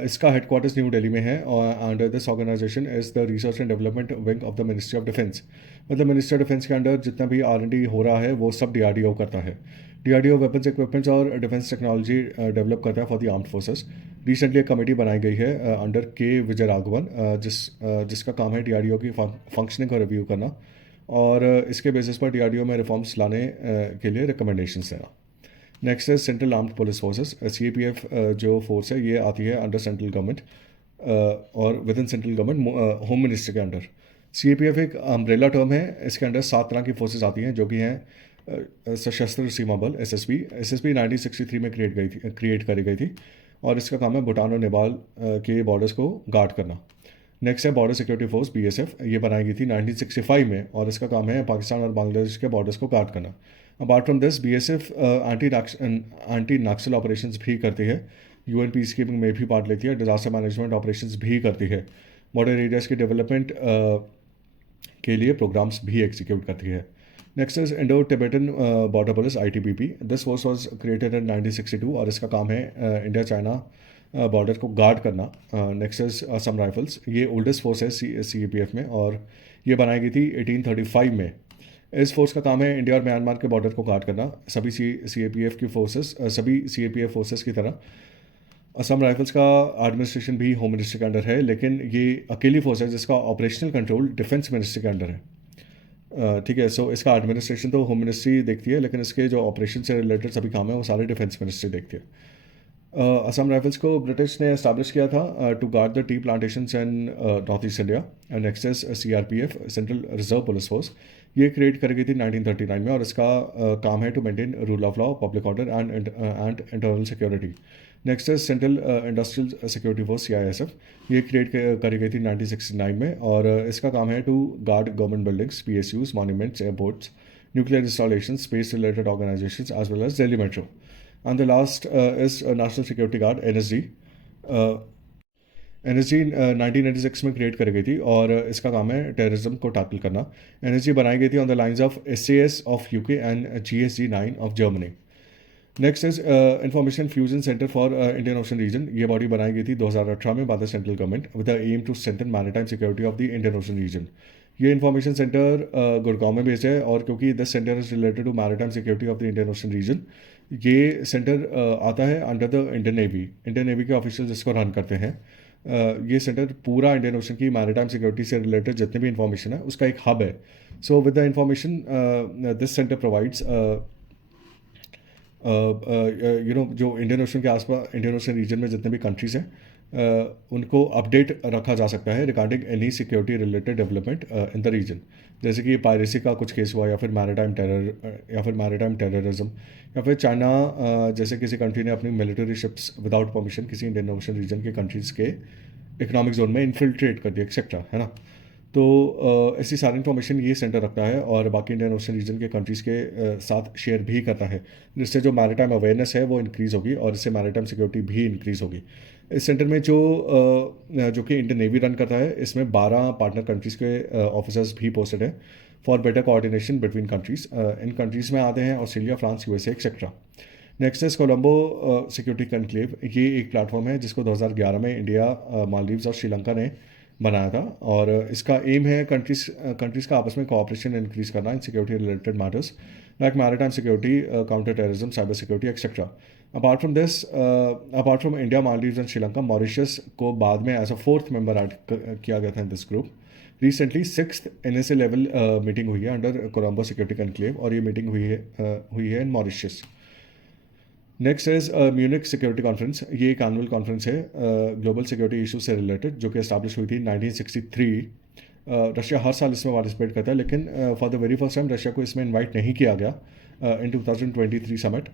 इसका हेडक्वार्टर्स न्यू दिल्ली में है, और under this organisation is the research and development wing of the ministry of defence. मतलब मिनिस्ट्री ऑफ डिफेंस के अंडर जितना भी R&D हो रहा है वो सब DRDO करता है। DRDO वेपन्स, इक्विपमेंट्स और डिफेंस टेक्नोलॉजी डेवलप करता है for the armed forces. Recently एक कमेटी बनाई गई है अंडर के विजय राघवन, जिसका काम है DRDO की फंक्शनिंग को रिव्यू करना, और इसके बेसिस पर DRDO में रिफॉर्म्स लाने के लिए रिकमेंडेशंस देना। नेक्स्ट है central armed police forces, CAPF। जो फोर्स है ये आती है अंडर सेंट्रल गवर्नमेंट और with in central government home ministry के अंडर। CAPF एक अम्ब्रेला टर्म है, इसके अंडर 7 तरह की फोर्सेज आती हैं, जो कि हैं सशस्त्र सीमा बल, SSB। SSB 1963 में क्रिएट करी गई थी, और इसका काम है भूटान और नेपाल के बॉर्डर्स को गार्ड करना। नेक्स्ट है बॉर्डर सिक्योरिटी फोर्स, BSF। ये बनाई गई थी 1965 में, और इसका काम है पाकिस्तान और बांग्लादेश के बॉर्डर्स को गार्ड करना। Apart from this BSF anti Naxal operations भी करती है, UN पीस कीपिंग में भी पार्ट लेती है, डिजास्टर मैनेजमेंट ऑपरेशंस भी करती है, बॉर्डर एरियाज की डेवलपमेंट के लिए प्रोग्राम्स भी एग्जीक्यूट करती है। Next is Indo Tibetan border police, ITBP। This force was created in 1962, और इसका काम है इंडिया चाइना बॉर्डर को गार्ड करना। Next is Assam rifles. ये ओल्डेस्ट फोर्स है CAPF में, और ये बनाई गई थी 1835 में। इस फोर्स का काम है इंडिया और म्यांमार के बॉर्डर को गार्ड करना। सभी CAPF फोर्सेस की तरह असम राइफल्स का एडमिनिस्ट्रेशन भी होम मिनिस्ट्री के अंडर है, लेकिन ये अकेली फोर्स है जिसका ऑपरेशनल कंट्रोल डिफेंस मिनिस्ट्री के अंडर है। ठीक है, सो इसका एडमिनिस्ट्रेशन तो होम मिनिस्ट्री देखती है, लेकिन इसके जो ऑपरेशन से रिलेटेड सभी काम है वो सारे डिफेंस मिनिस्ट्री देखती है। असम राइफल्स को ब्रिटिश ने एस्टैब्लिश किया था to guard the tea plantations in north east India. And next is CRPF, central reserve police force. ये क्रिएट कर गई थी 1939 में, और इसका काम है to maintain rule of law, public order and internal security. Next is central industrial security force, CISF। ये क्रिएट करी गई थी 1969 में, और इसका काम है to guard government buildings, PSUs, monuments, airports, nuclear installation, space related organisation, as well as Delhi metro. And the last is National Security Guard, NSG। NSG 1986 में क्रिएट करी गई थी, और इसका काम है टेररिज्म को टैकल करना। NSG बनाई गई थी on the lines of SAS of UK and GSG-9 of Germany. Next is information fusion centre for Indian ocean region. ये बॉडी बनाई गई थी 2018 में by the central government with the aim to strengthen maritime security of the Indian ocean region. ये इंफॉर्मेशन सेंटर गुड़गांव में बेस्ड है, और क्योंकि this centre is related to maritime security of the Indian ocean region, ये सेंटर आता है अंडर द इंडियन नेवी के ऑफिशियल जिसको रन करते हैं। ये सेंटर पूरा इंडियन ओशन की मैरीटाइम सिक्योरिटी से रिलेटेड जितनी भी इंफॉर्मेशन है उसका एक हब है। So with the information this centre provides जो इंडियन ओशन के आसपास, इंडियन ओशन रीजन में जितने भी कंट्रीज़ हैं उनको अपडेट रखा जा सकता है regarding any security related development in the region. जैसे कि पायरेसी का कुछ केस हुआ, या फिर मैरीटाइम टेररिज्म, या फिर चाइना जैसे किसी कंट्री ने अपनी मिलिट्री शिप्स विदाउट परमिशन किसी इंडियन ओशन रीजन के कंट्रीज़ के इकोनॉमिक जोन में इन्फिल्ट्रेट कर दिया, एक्सेट्रा, है ना। तो ऐसी सारी इन्फॉर्मेशन ये सेंटर रखता है, और बाकी इंडियन ओशन रीजन के कंट्रीज़ के साथ शेयर भी करता है, जिससे जो मैरीटाइम अवेयरनेस है वो इंक्रीज़ होगी, और इससे मैरीटाइम सिक्योरिटी भी इंक्रीज़ होगी। इस सेंटर में जो कि इंडियन नेवी रन करता है, इसमें 12 पार्टनर कंट्रीज़ के ऑफिसर्स भी पोस्टेड हैं for better coordination between countries. In countries में आते हैं Australia, France, USA, etcetera. Next is Colombo security conclave. ये एक प्लेटफॉर्म है जिसको 2011 में इंडिया, मालदीव्स और श्रीलंका ने बनाया था, और इसका एम है कंट्रीज़ का आपस में कोऑपरेशन इंक्रीज़ करना इन security related matters like maritime security, counter terrorism, cyber security, etcetera. Apart from India, Maldives and Sri Lanka, Mauritius को बाद में एज अ 4th मेंबर ऐड किया गया था in this group. Recently 6th NSA level meeting हुई है अंडर कोलंबो सिक्योरिटी कनक्लेव, और ये मीटिंग हुई है इन Mauritius. Next is Munich security conference. ये एक एनुअल कॉन्फ्रेंस है ग्लोबल सिक्योरिटी इशू से रिलेटेड, जो कि एस्टैब्लिश हुई थी 1963। रशिया हर साल इसमें पार्टिसिपेट करता है, लेकिन for the very first time Russia को इसमें इनवाइट नहीं किया गया in 2023 summit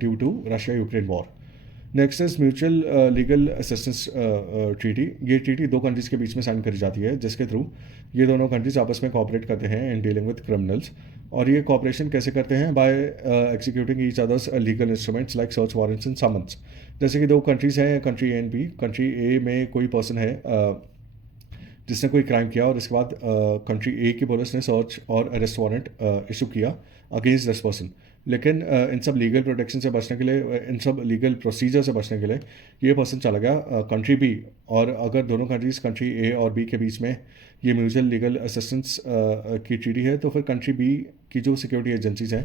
due to Russia Ukraine war. Next is mutual legal assistance treaty. ये ट्रीटी दो कंट्रीज़ के बीच में साइन करी जाती है, जिसके थ्रू ये दोनों कंट्रीज आपस में कोऑपरेट करते हैं इन डीलिंग विद क्रिमिनल्स। और ये कोऑपरेशन कैसे करते हैं? By executing each other's legal instruments like search warrants and summons. जैसे कि दो कंट्रीज़ हैं, country A and B. Country A में कोई पर्सन है जिसने कोई क्राइम किया, और इसके बाद कंट्री ए की पुलिस ने सर्च और अरेस्ट वारंट इशू किया अगेंस्ट दिस पर्सन। लेकिन इन सब लीगल प्रोटेक्शन से बचने के लिए, इन सब लीगल प्रोसीजर से बचने के लिए ये पर्सन चला गया कंट्री बी। और अगर दोनों कंट्रीज़, कंट्री ए और बी के बीच में ये म्यूचुअल लीगल असिस्टेंस की ट्रीटी है, तो फिर कंट्री बी की जो सिक्योरिटी एजेंसीज हैं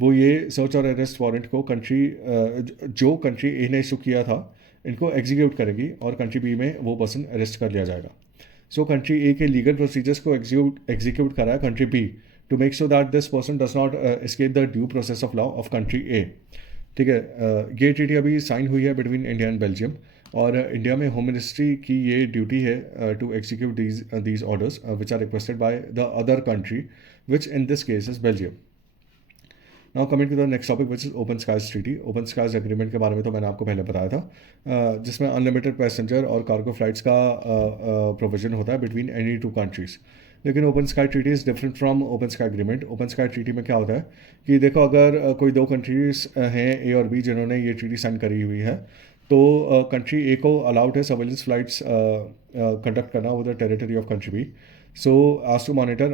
वो ये सर्च और अरेस्ट वारंट को जो कंट्री ए ने इशू किया था इनको एग्जीक्यूट करेंगी, और कंट्री बी में वो पर्सन अरेस्ट कर लिया जाएगा। सो कंट्री ए के लीगल प्रोसीजर्स को एग्जीक्यूट करा है country B, to make sure that this person does not escape the due process of law of country A. ठीक है, ये ट्रीटी अभी साइन हुई है बिटवीन इंडिया एंड बेल्जियम, और इंडिया में होम मिनिस्ट्री की ये ड्यूटी है to execute these orders which are requested by the other country, which in this case is Belgium. Now coming to the next topic which is open skies treaty. Open skies agreement के बारे में तो मैंने आपको पहले बताया था, जिसमें अनलिमिटेड पैसेंजर और कार्गो फ्लाइट्स का प्रोविजन होता है बिटवीन एनी टू कंट्रीज़। लेकिन open sky treaty is different from open sky agreement. Open sky treaty में क्या होता है कि देखो, अगर कोई दो कंट्रीज हैं ए और बी जिन्होंने ये ट्रीटी साइन करी हुई है, तो कंट्री ए को अलाउड है सर्वेलेंस फ्लाइट्स कंडक्ट करना over the territory of country B, so as to monitor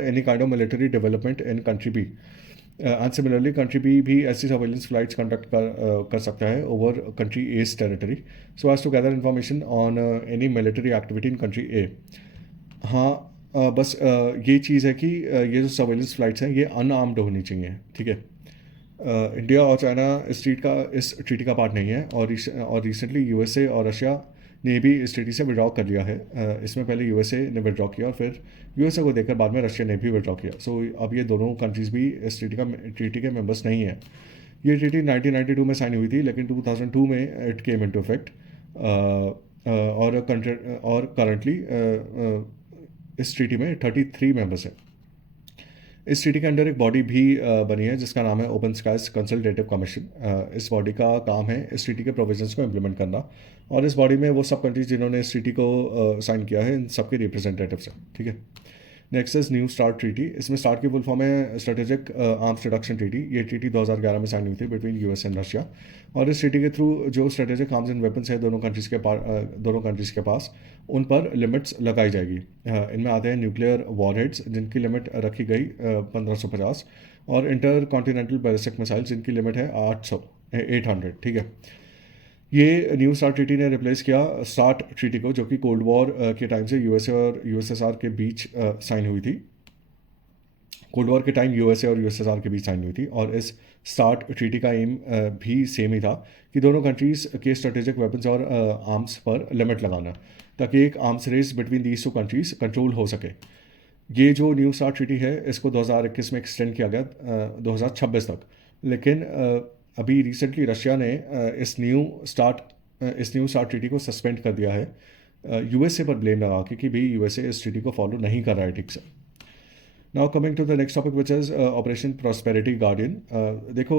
any kind of military development in country B. And similarly country B भी ऐसी सर्वेलेंस फ्लाइट्स कंडक्ट कर सकता है over country as territory, so as to gather information on any military activity in country A. हाँ, बस ये चीज़ है कि ये जो सर्वेलेंस फ्लाइट्स हैं ये अनआर्म्ड होनी चाहिए। ठीक है, इंडिया और चाइना इस ट्रीटी का पार्ट नहीं है, और रिसेंटली यूएसए और रशिया ने भी इस ट्रीटी से विड्रॉ कर लिया है। इसमें पहले यूएसए ने विड्रॉ किया, और फिर यूएसए को देखकर बाद में रशिया ने भी विड्रॉ किया। सो अब ये दोनों कंट्रीज़ भी इस ट्रीटी के मेंबर्स नहीं हैं। ये ट्रीटी 1992 में साइन हुई थी, लेकिन 2002 में इट केम इनटू इफेक्ट, और करंटली इस ट्रीटी में 33 मेंबर्स हैं। इस ट्रीटी के अंडर एक बॉडी भी बनी है जिसका नाम है ओपन स्काइज कंसल्टेटिव कमीशन। इस बॉडी का काम है इस ट्रीटी के प्रोविजंस को इम्प्लीमेंट करना, और इस बॉडी में वो सब कंट्रीज जिन्होंने इस ट्रीटी को साइन किया है इन सबके रिप्रेजेंटेटिव्स हैं। ठीक है, next is new start treaty. इसमें स्टार्ट की फुल फॉर्म है स्ट्रेटेजिक आर्म्स रिडक्शन ट्रीटी। ये ट्रीटी 2011 में साइन हुई थी बिटवीन यूएस एंड रशिया, और इस ट्रीटी के थ्रू जो स्ट्रेटेजिक आर्म्स एंड वेपन्स है दोनों कंट्रीज़ के पास, उन पर लिमिट्स लगाई जाएगी। इनमें आते हैं न्यूक्लियर वॉरहेड्स जिनकी लिमिट रखी गई 1550, और इंटर कॉन्टिनेंटल बैलिस्टिक मिसाइल्स जिनकी लिमिट है 800। ठीक है, ये न्यू स्टार्ट ट्रीटी ने रिप्लेस किया स्टार्ट ट्रीटी को, जो कि कोल्ड वॉर के टाइम से यूएसए और यूएसएसआर के बीच साइन हुई थी। कोल्ड वॉर के टाइम यूएसए और यूएसएसआर के बीच साइन हुई थी, और इस स्टार्ट ट्रीटी का एम भी सेम ही था कि दोनों कंट्रीज़ के स्ट्रेटेजिक वेपन्स और आर्म्स पर लिमिट लगाना, ताकि एक arms race between these two countries control हो सके। ये जो न्यू स्टार्ट ट्रीटी है इसको 2021 में एक्सटेंड किया गया 2026 तक, लेकिन अभी रिसेंटली रशिया ने इस न्यू स्टार्ट ट्रीटी को सस्पेंड कर दिया है यूएसए पर ब्लेम लगा के कि भाई यूएसए इस ट्रीटी को फॉलो नहीं कर रहा है ठीक से। Now coming to the next topic which is operation prosperity guardian. देखो,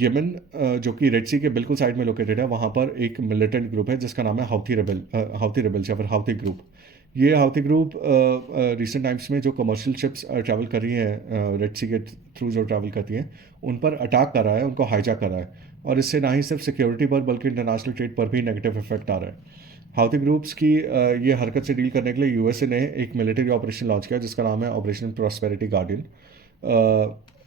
यमन जो कि रेड सी के बिल्कुल साइड में लोकेटेड है, वहाँ पर एक मिलिटेंट ग्रुप है जिसका नाम है हाउथी रिबल्स या फिर हाउथी ग्रुप। ये हाउथी ग्रुप रिसेंट टाइम्स में जो कमर्शियल शिप्स ट्रैवल कर रही हैं रेड सी के थ्रू जो ट्रैवल करती हैं, उन पर अटैक कर रहा है, उनको हाईजैक कर रहा है, और इससे ना ही सिर्फ सिक्योरिटी पर बल्कि इंटरनेशनल ट्रेड पर भी नेगेटिव इफेक्ट आ रहा है। हाउथी ग्रुप्स की ये हरकत से डील करने के लिए यूएसए ने एक मिलिट्री ऑपरेशन लॉन्च किया जिसका नाम है ऑपरेशन प्रॉस्पेरिटी गार्डियन।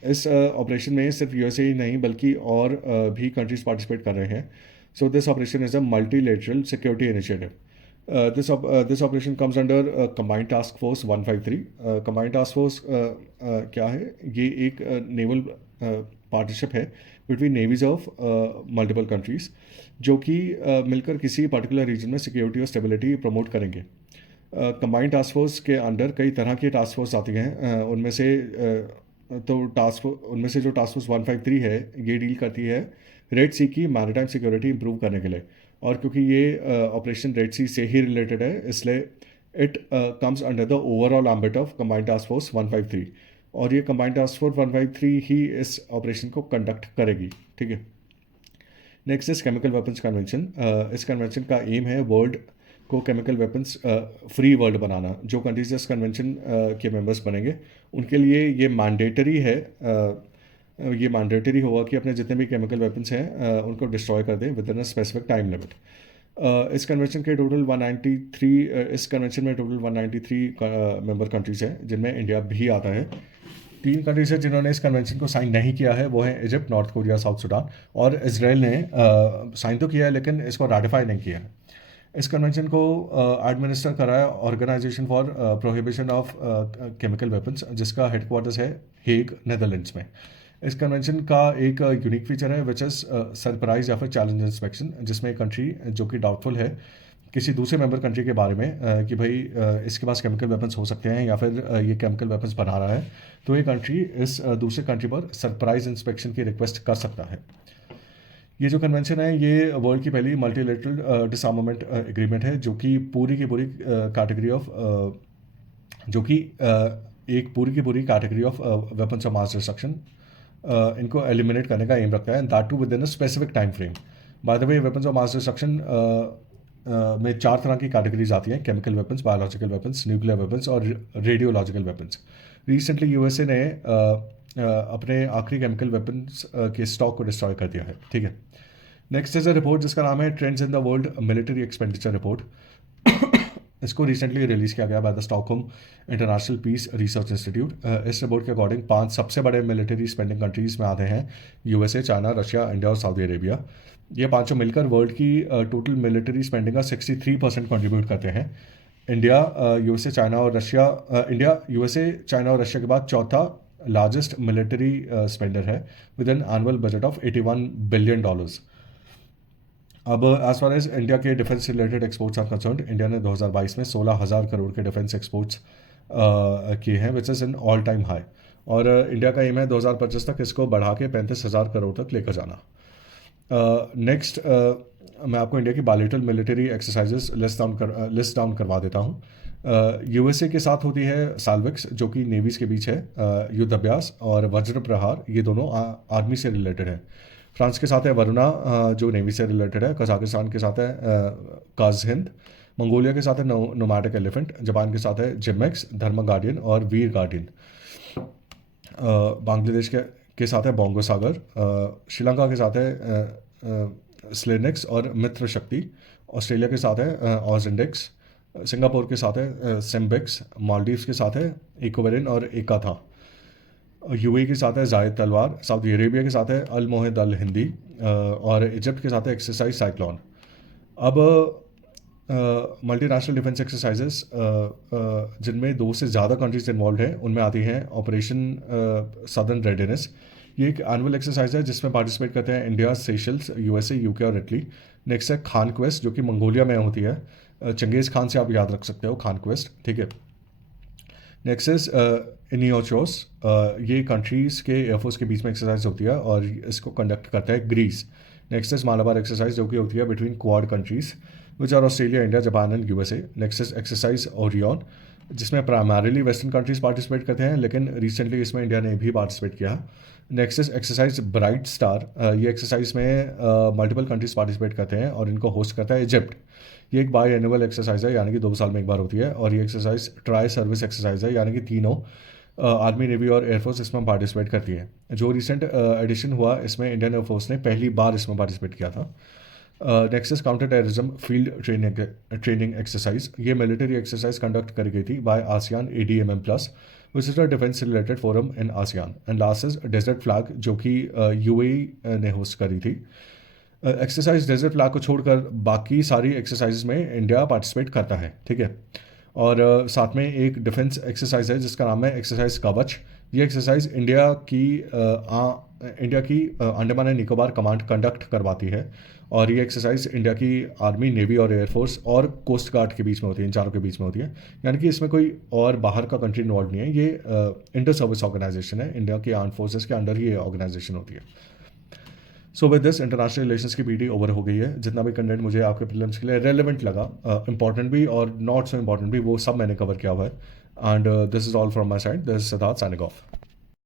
इस ऑपरेशन में सिर्फ यूएसए ही नहीं बल्कि और भी कंट्रीज पार्टिसिपेट कर रहे हैं। So this operation is a multilateral security initiative. This operation comes under Combined Task Force 153. Combined Task Force क्या है? ये एक नेवल पार्टनरशिप है between navies of multiple countries, जो कि मिलकर किसी पर्टिकुलर रीजन में सिक्योरिटी और स्टेबिलिटी प्रमोट करेंगे। कंबाइंड टास्क फोर्स के अंडर कई तरह की टास्क फोर्स आती हैं, उनमें से तो टास्क उनमें से जो टास्क फोर्स 153 है ये डील करती है रेड सी की मैरिटाइम सिक्योरिटी इंप्रूव करने के लिए। और क्योंकि ये ऑपरेशन रेड सी से ही रिलेटेड है, इसलिए it comes under the overall ambit of combined task force 153। और ये कंबाइंड टास्क फोर्स 153 ही इस ऑपरेशन को कंडक्ट करेगी। ठीक है। Next is chemical weapons convention. इस कन्वेंशन का एम है वर्ल्ड को केमिकल वेपन्स फ्री वर्ल्ड बनाना। जो कंट्रीज इस कन्वेंशन के मेंबर्स बनेंगे उनके लिए ये मैंडेटरी है, ये मैंडेटरी होगा कि अपने जितने भी केमिकल वेपन्स हैं उनको डिस्ट्रॉय कर दें with in a specific time limit. इस कन्वेंशन के टोटल 193 इस कन्वेंशन में टोटल 193 मेंबर कंट्रीज हैं, जिनमें इंडिया भी आता है। 3 कंट्रीज हैं जिन्होंने इस कन्वेंशन को साइन नहीं किया है, वो है Egypt, north Korea, south Sudan और इसराइल ने साइन तो किया है लेकिन इसको रेटिफाई नहीं किया है। इस कन्वेंशन को एडमिनिस्टर करा है organisation for prohibition of chemical weapons, जिसका हेडक्वार्टर्स है हेग, नेदरलैंड्स में। इस कन्वेंशन का एक यूनिक फीचर है विच इज़ सरप्राइज या फिर चैलेंज इंस्पेक्शन, जिसमें एक कंट्री जो कि डाउटफुल है किसी दूसरे मेंबर कंट्री के बारे में कि भाई इसके पास केमिकल वेपन्स हो सकते हैं या फिर ये केमिकल वेपन्स बना रहा है, तो ये कंट्री इस दूसरे कंट्री पर सरप्राइज इंस्पेक्शन की रिक्वेस्ट कर सकता है। ये जो कन्वेंशन है ये वर्ल्ड की पहली मल्टीलेटरल डिसआर्मामेंट एग्रीमेंट है, जो कि पूरी की पूरी कैटेगरी ऑफ जो कि एक पूरी की पूरी category of weapons of mass destruction इनको एलिमिनेट करने का एम रखता है, that too within a specific time frame. By the way weapons of mass destruction में 4 तरह की कैटेगरीज आती हैं: chemical weapons, biological weapons, nuclear weapons और रेडियोलॉजिकल वेपन्स। रिसेंटली यूएसए ने अपने आखिरी केमिकल वेपन्स के स्टॉक को डिस्ट्रॉय कर दिया है। ठीक है। नेक्स्ट इज अ रिपोर्ट जिसका नाम है trends in the world military expenditure report. इसको रिसेंटली रिलीज किया गया by the Stockholm international peace research institute. इस रिपोर्ट के अकॉर्डिंग 5 सबसे बड़े मिलिट्री स्पेंडिंग कंट्रीज में आते हैं यूएसए, चाइना, रशिया, इंडिया और सऊदी अरेबिया। ये पांचों मिलकर वर्ल्ड की टोटल मिलिट्री स्पेंडिंग का 63% कंट्रीब्यूट करते हैं। इंडिया, यूएसए, चाइना और रशिया इंडिया, यूएसए, चाइना और रशिया के बाद चौथा लार्जेस्ट मिलिट्री स्पेंडर है with an annual budget of $81 billion. अब एज फार एज इंडिया के defence related exports are concerned, India ने 2022 में 16,000 करोड़ के डिफेंस एक्सपोर्ट्स किए हैं विच is N all time high. और इंडिया का एम है 2025 तक इसको बढ़ा के 35,000 करोड़ तक लेकर जाना। नेक्स्ट मैं आपको इंडिया की bilateral military exercises list down करवा देता हूँ। यूएसए के साथ होती है साल्विक्स, जो कि नेवीज़ के बीच है युद्ध अभ्यास, और वज्र प्रहार, ये दोनों आर्मी से रिलेटेड है। फ्रांस के साथ है वरुणा, जो नेवी से रिलेटेड है। कजाकिस्तान के साथ है काज हिंद। मंगोलिया के साथ है नोमैडिक एलिफेंट। जापान के साथ है जिमेक्स, धर्म गार्डियन और वीर गार्डियन। बांग्लादेश के साथ है बोंगो सागर। श्रीलंका के साथ है स्लेनिक्स और मित्र शक्ति। ऑस्ट्रेलिया के साथ है ऑज इंडेक्स। सिंगापुर के साथ है सिम्बिक्स। मालदीव्स के साथ है इकोवेरिन और एकाथा। यूएई के साथ है जायद तलवार। सऊदी अरेबिया के साथ है अल मोहिद अल हिंदी। और इजिप्ट के साथ है एक्सरसाइज साइक्लोन। अब मल्टीनेशनल डिफेंस एक्सरसाइजेस जिनमें 2 से ज़्यादा कंट्रीज इन्वॉल्व हैं उनमें आती हैं ऑपरेशन सदर्न रेडीनेस। ये एक एनुअल एक्सरसाइज है जिसमें पार्टिसिपेट करते हैं इंडिया, सेशल्स, यूएसए, यूके और इटली। नेक्स्ट है खान क्वेस्ट, जो कि मंगोलिया में होती है। चंगेज़ खान से आप याद रख सकते हो खान क्वेस्ट। ठीक है। Next is Iniochos. ये कंट्रीज़ के एयरफोर्स के बीच में एक्सरसाइज होती है और इसको कंडक्ट करता है Greece. Next is Malabar exercise, जो कि होती है between quad countries which are Australia, India, Japan and USA. Next is exercise Orion, जिसमें प्राइमरीली वेस्टर्न कंट्रीज पार्टिसिपेट करते हैं, लेकिन रिसेंटली इसमें इंडिया ने भी पार्टिसिपेट किया। Next is exercise bright star. ये एक्सरसाइज में मल्टीपल कंट्रीज पार्टिसिपेट करते हैं और इनको होस्ट करता है इजिप्ट। ये एक बाई एनुअल एक्सरसाइज है, यानी कि 2 साल में एक बार होती है। और ये एक्सरसाइज ट्राई सर्विस एक्सरसाइज है, यानी कि तीनों आर्मी, नेवी और एयरफोर्स इसमें पार्टिसिपेट करती है। जो रिसेंट एडिशन हुआ इसमें इंडियन एयरफोर्स ने पहली बार इसमें पार्टिसिपेट किया था। Next is counter terrorism field training exercise. ये मिलिट्री एक्सरसाइज कंडक्ट करी गई थी by ASEAN ADMM+, which is a defence related forum in ASEAN. And last is desert flag, जो कि यूएई ने होस्ट करी थी। एक्सरसाइज डेजर्ट फ्लैग को छोड़कर बाकी सारी एक्सरसाइज में इंडिया पार्टिसिपेट करता है। ठीक है। और साथ में एक डिफेंस एक्सरसाइज है जिसका नाम है एक्सरसाइज कवच। ये एक्सरसाइज इंडिया की Andaman and Nicobar command conduct करवाती है, और ये एक्सरसाइज इंडिया की आर्मी, नेवी और एयरफोर्स और कोस्ट गार्ड के बीच में होती है, इन चारों के बीच में होती है। यानी कि इसमें कोई और बाहर का कंट्री इन्वॉल्व नहीं है, ये इंटर सर्विस ऑर्गेनाइजेशन है, इंडिया की आर्म फोर्सेस के अंडर ही ये ऑर्गेनाइजेशन होती है। So with this international relations की पीडी ओवर हो गई है। जितना भी कंटेंट मुझे आपके प्रीलिम्स के लिए रेलेवेंट लगा, इंपॉर्टेंट भी और नॉट सो इंपॉर्टेंट भी, वो सब मैंने कवर किया हुआ है। And this is all from my side. This is Siddharth signing off.